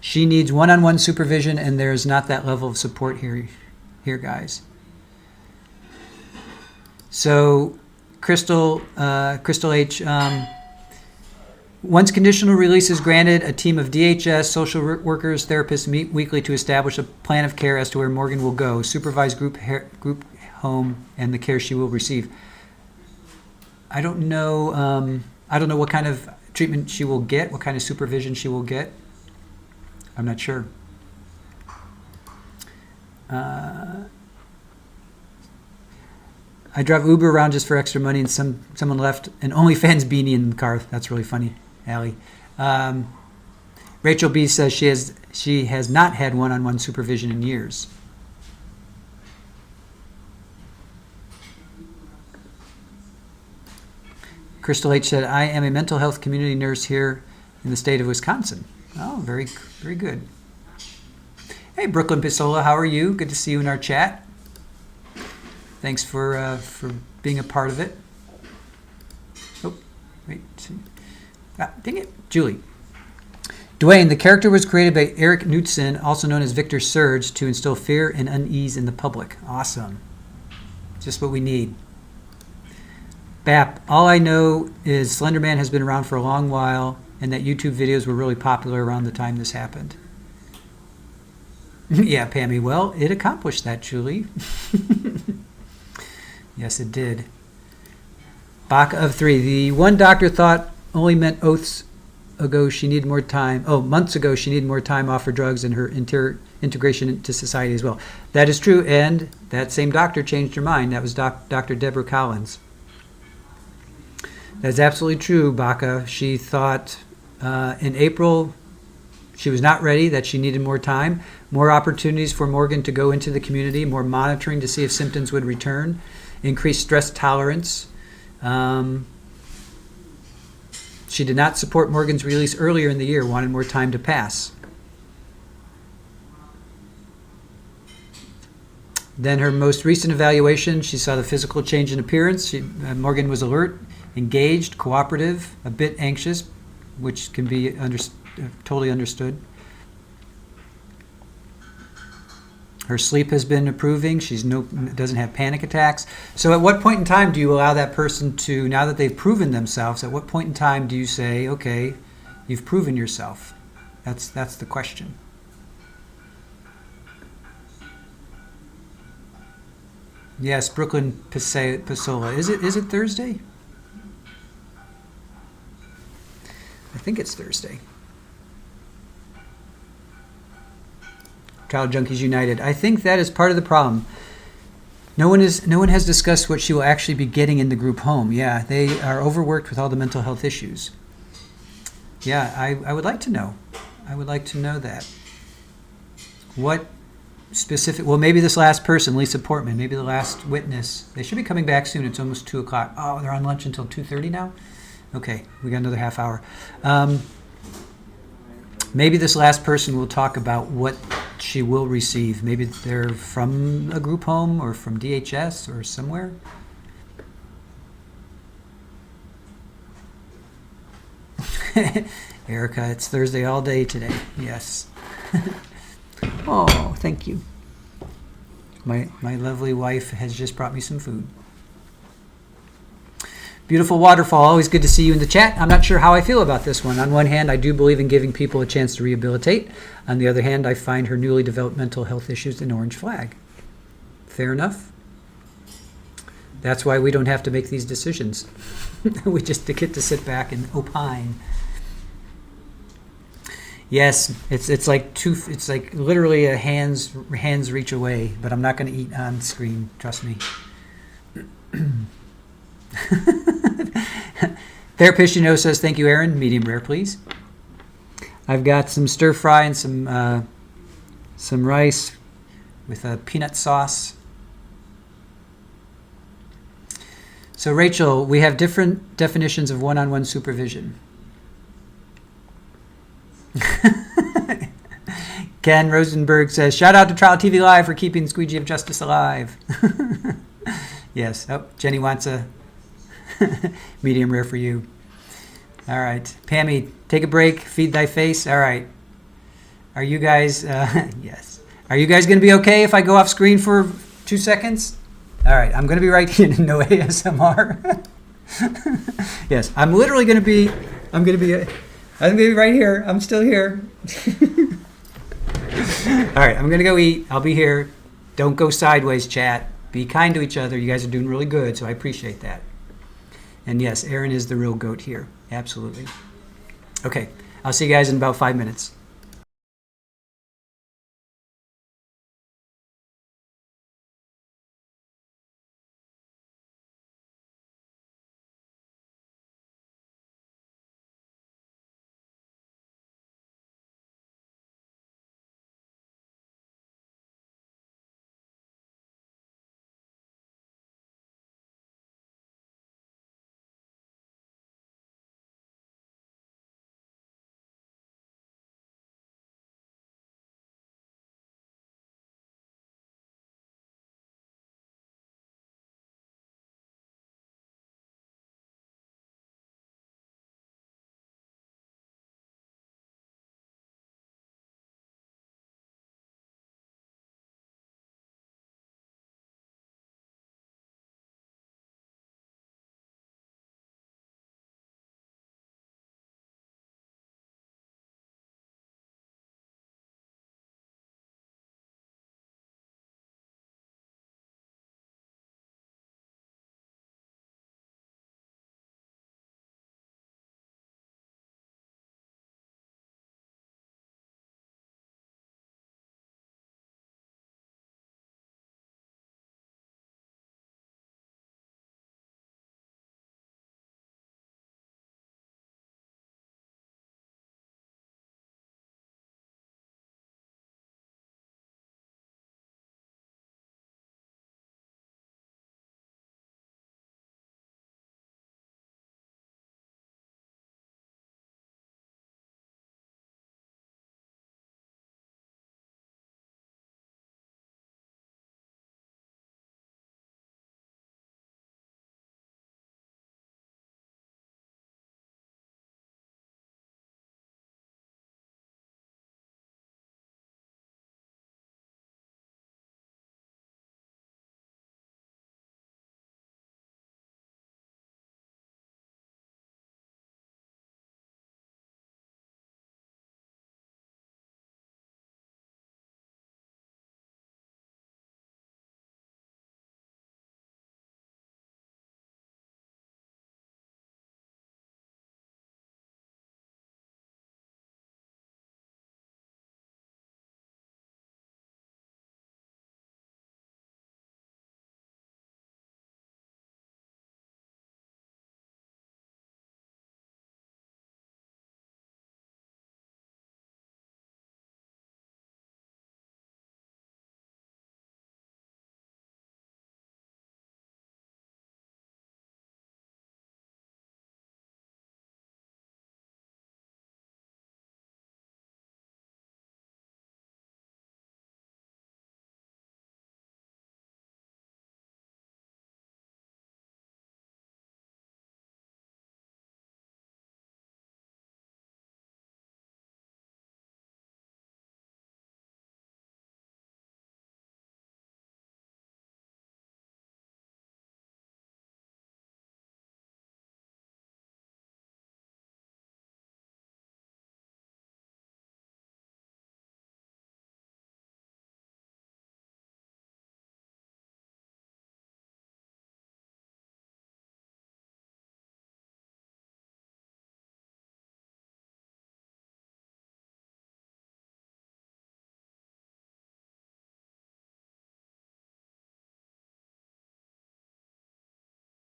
She needs one-on-one supervision, and there's not that level of support here guys. So, Crystal H, once conditional release is granted, a team of DHS, social workers, therapists meet weekly to establish a plan of care as to where Morgan will go, supervised group home, and the care she will receive. I don't know what kind of treatment she will get, what kind of supervision she will get. I'm not sure. I drive Uber around just for extra money, and someone left an OnlyFans beanie in the car. That's really funny, Allie. Rachel B says she has not had one-on-one supervision in years. Crystal H said, I am a mental health community nurse here in the state of Wisconsin. Oh, very, very good. Hey, Brooklyn Pisola, how are you? Good to see you in our chat. Thanks for being a part of it. Oh, wait. Dang it. Julie. Dwayne, the character was created by Eric Knudsen, also known as Victor Surge, to instill fear and unease in the public. Awesome. Just what we need. Bap, all I know is Slender Man has been around for a long while, and that YouTube videos were really popular around the time this happened. Yeah, Pammy, well, it accomplished that, Julie. Yes, it did. Baka of 3. The one doctor thought only meant months ago she needed more time off her drugs and her integration into society as well. That is true, and that same doctor changed her mind. That was Dr. Deborah Collins. That's absolutely true, Baka. She thought in April she was not ready, that she needed more time, more opportunities for Morgan to go into the community, more monitoring to see if symptoms would return, increased stress tolerance. She did not support Morgan's release earlier in the year, wanted more time to pass. Then her most recent evaluation, she saw the physical change in appearance. Morgan was alert, engaged, cooperative, a bit anxious, which can be totally understood. Her sleep has been improving. Doesn't have panic attacks. So at what point in time do you allow that person to, now that they've proven themselves, at what point in time do you say, okay, you've proven yourself? That's the question. Yes, Brooklyn Pasola. Is it Thursday? I think it's Thursday. Trial Junkies United. I think that is part of the problem. No one has discussed what she will actually be getting in the group home. Yeah, they are overworked with all the mental health issues. Yeah, I would like to know. I would like to know that. What specific, well, maybe this last person, Lisa Portman, maybe the last witness. They should be coming back soon. It's almost 2 o'clock. Oh, they're on lunch until 2:30 now? Okay, we got another half hour. Maybe this last person will talk about what she will receive. Maybe they're from a group home or from DHS or somewhere. Erica, it's Thursday all day today. Yes. Oh, thank you. My lovely wife has just brought me some food. Beautiful Waterfall, always good to see you in the chat. I'm not sure how I feel about this one. On one hand, I do believe in giving people a chance to rehabilitate. On the other hand, I find her newly developed mental health issues an orange flag. Fair enough. That's why we don't have to make these decisions. We just get to sit back and opine. Yes, it's like literally a hands reach away, but I'm not going to eat on screen, trust me. Therapist says, thank you, Aaron. Medium rare, please. I've got some stir fry and some rice with a peanut sauce. So Rachel, we have different definitions of one-on-one supervision. Ken Rosenberg says, shout out to Trial TV Live for keeping Squeegee of Justice alive. Yes. Oh, Jenny wants a medium rare for you. All right. Pammy, take a break. Feed thy face. All right. Are you guys, yes. Are you guys going to be okay if I go off screen for 2 seconds? All right. I'm going to be right here. No ASMR. Yes. I'm literally going to be, I'm going to be right here. I'm still here. All right. I'm going to go eat. I'll be here. Don't go sideways, chat. Be kind to each other. You guys are doing really good, so I appreciate that. And yes, Aaron is the real goat here. Absolutely. Okay. I'll see you guys in about 5 minutes.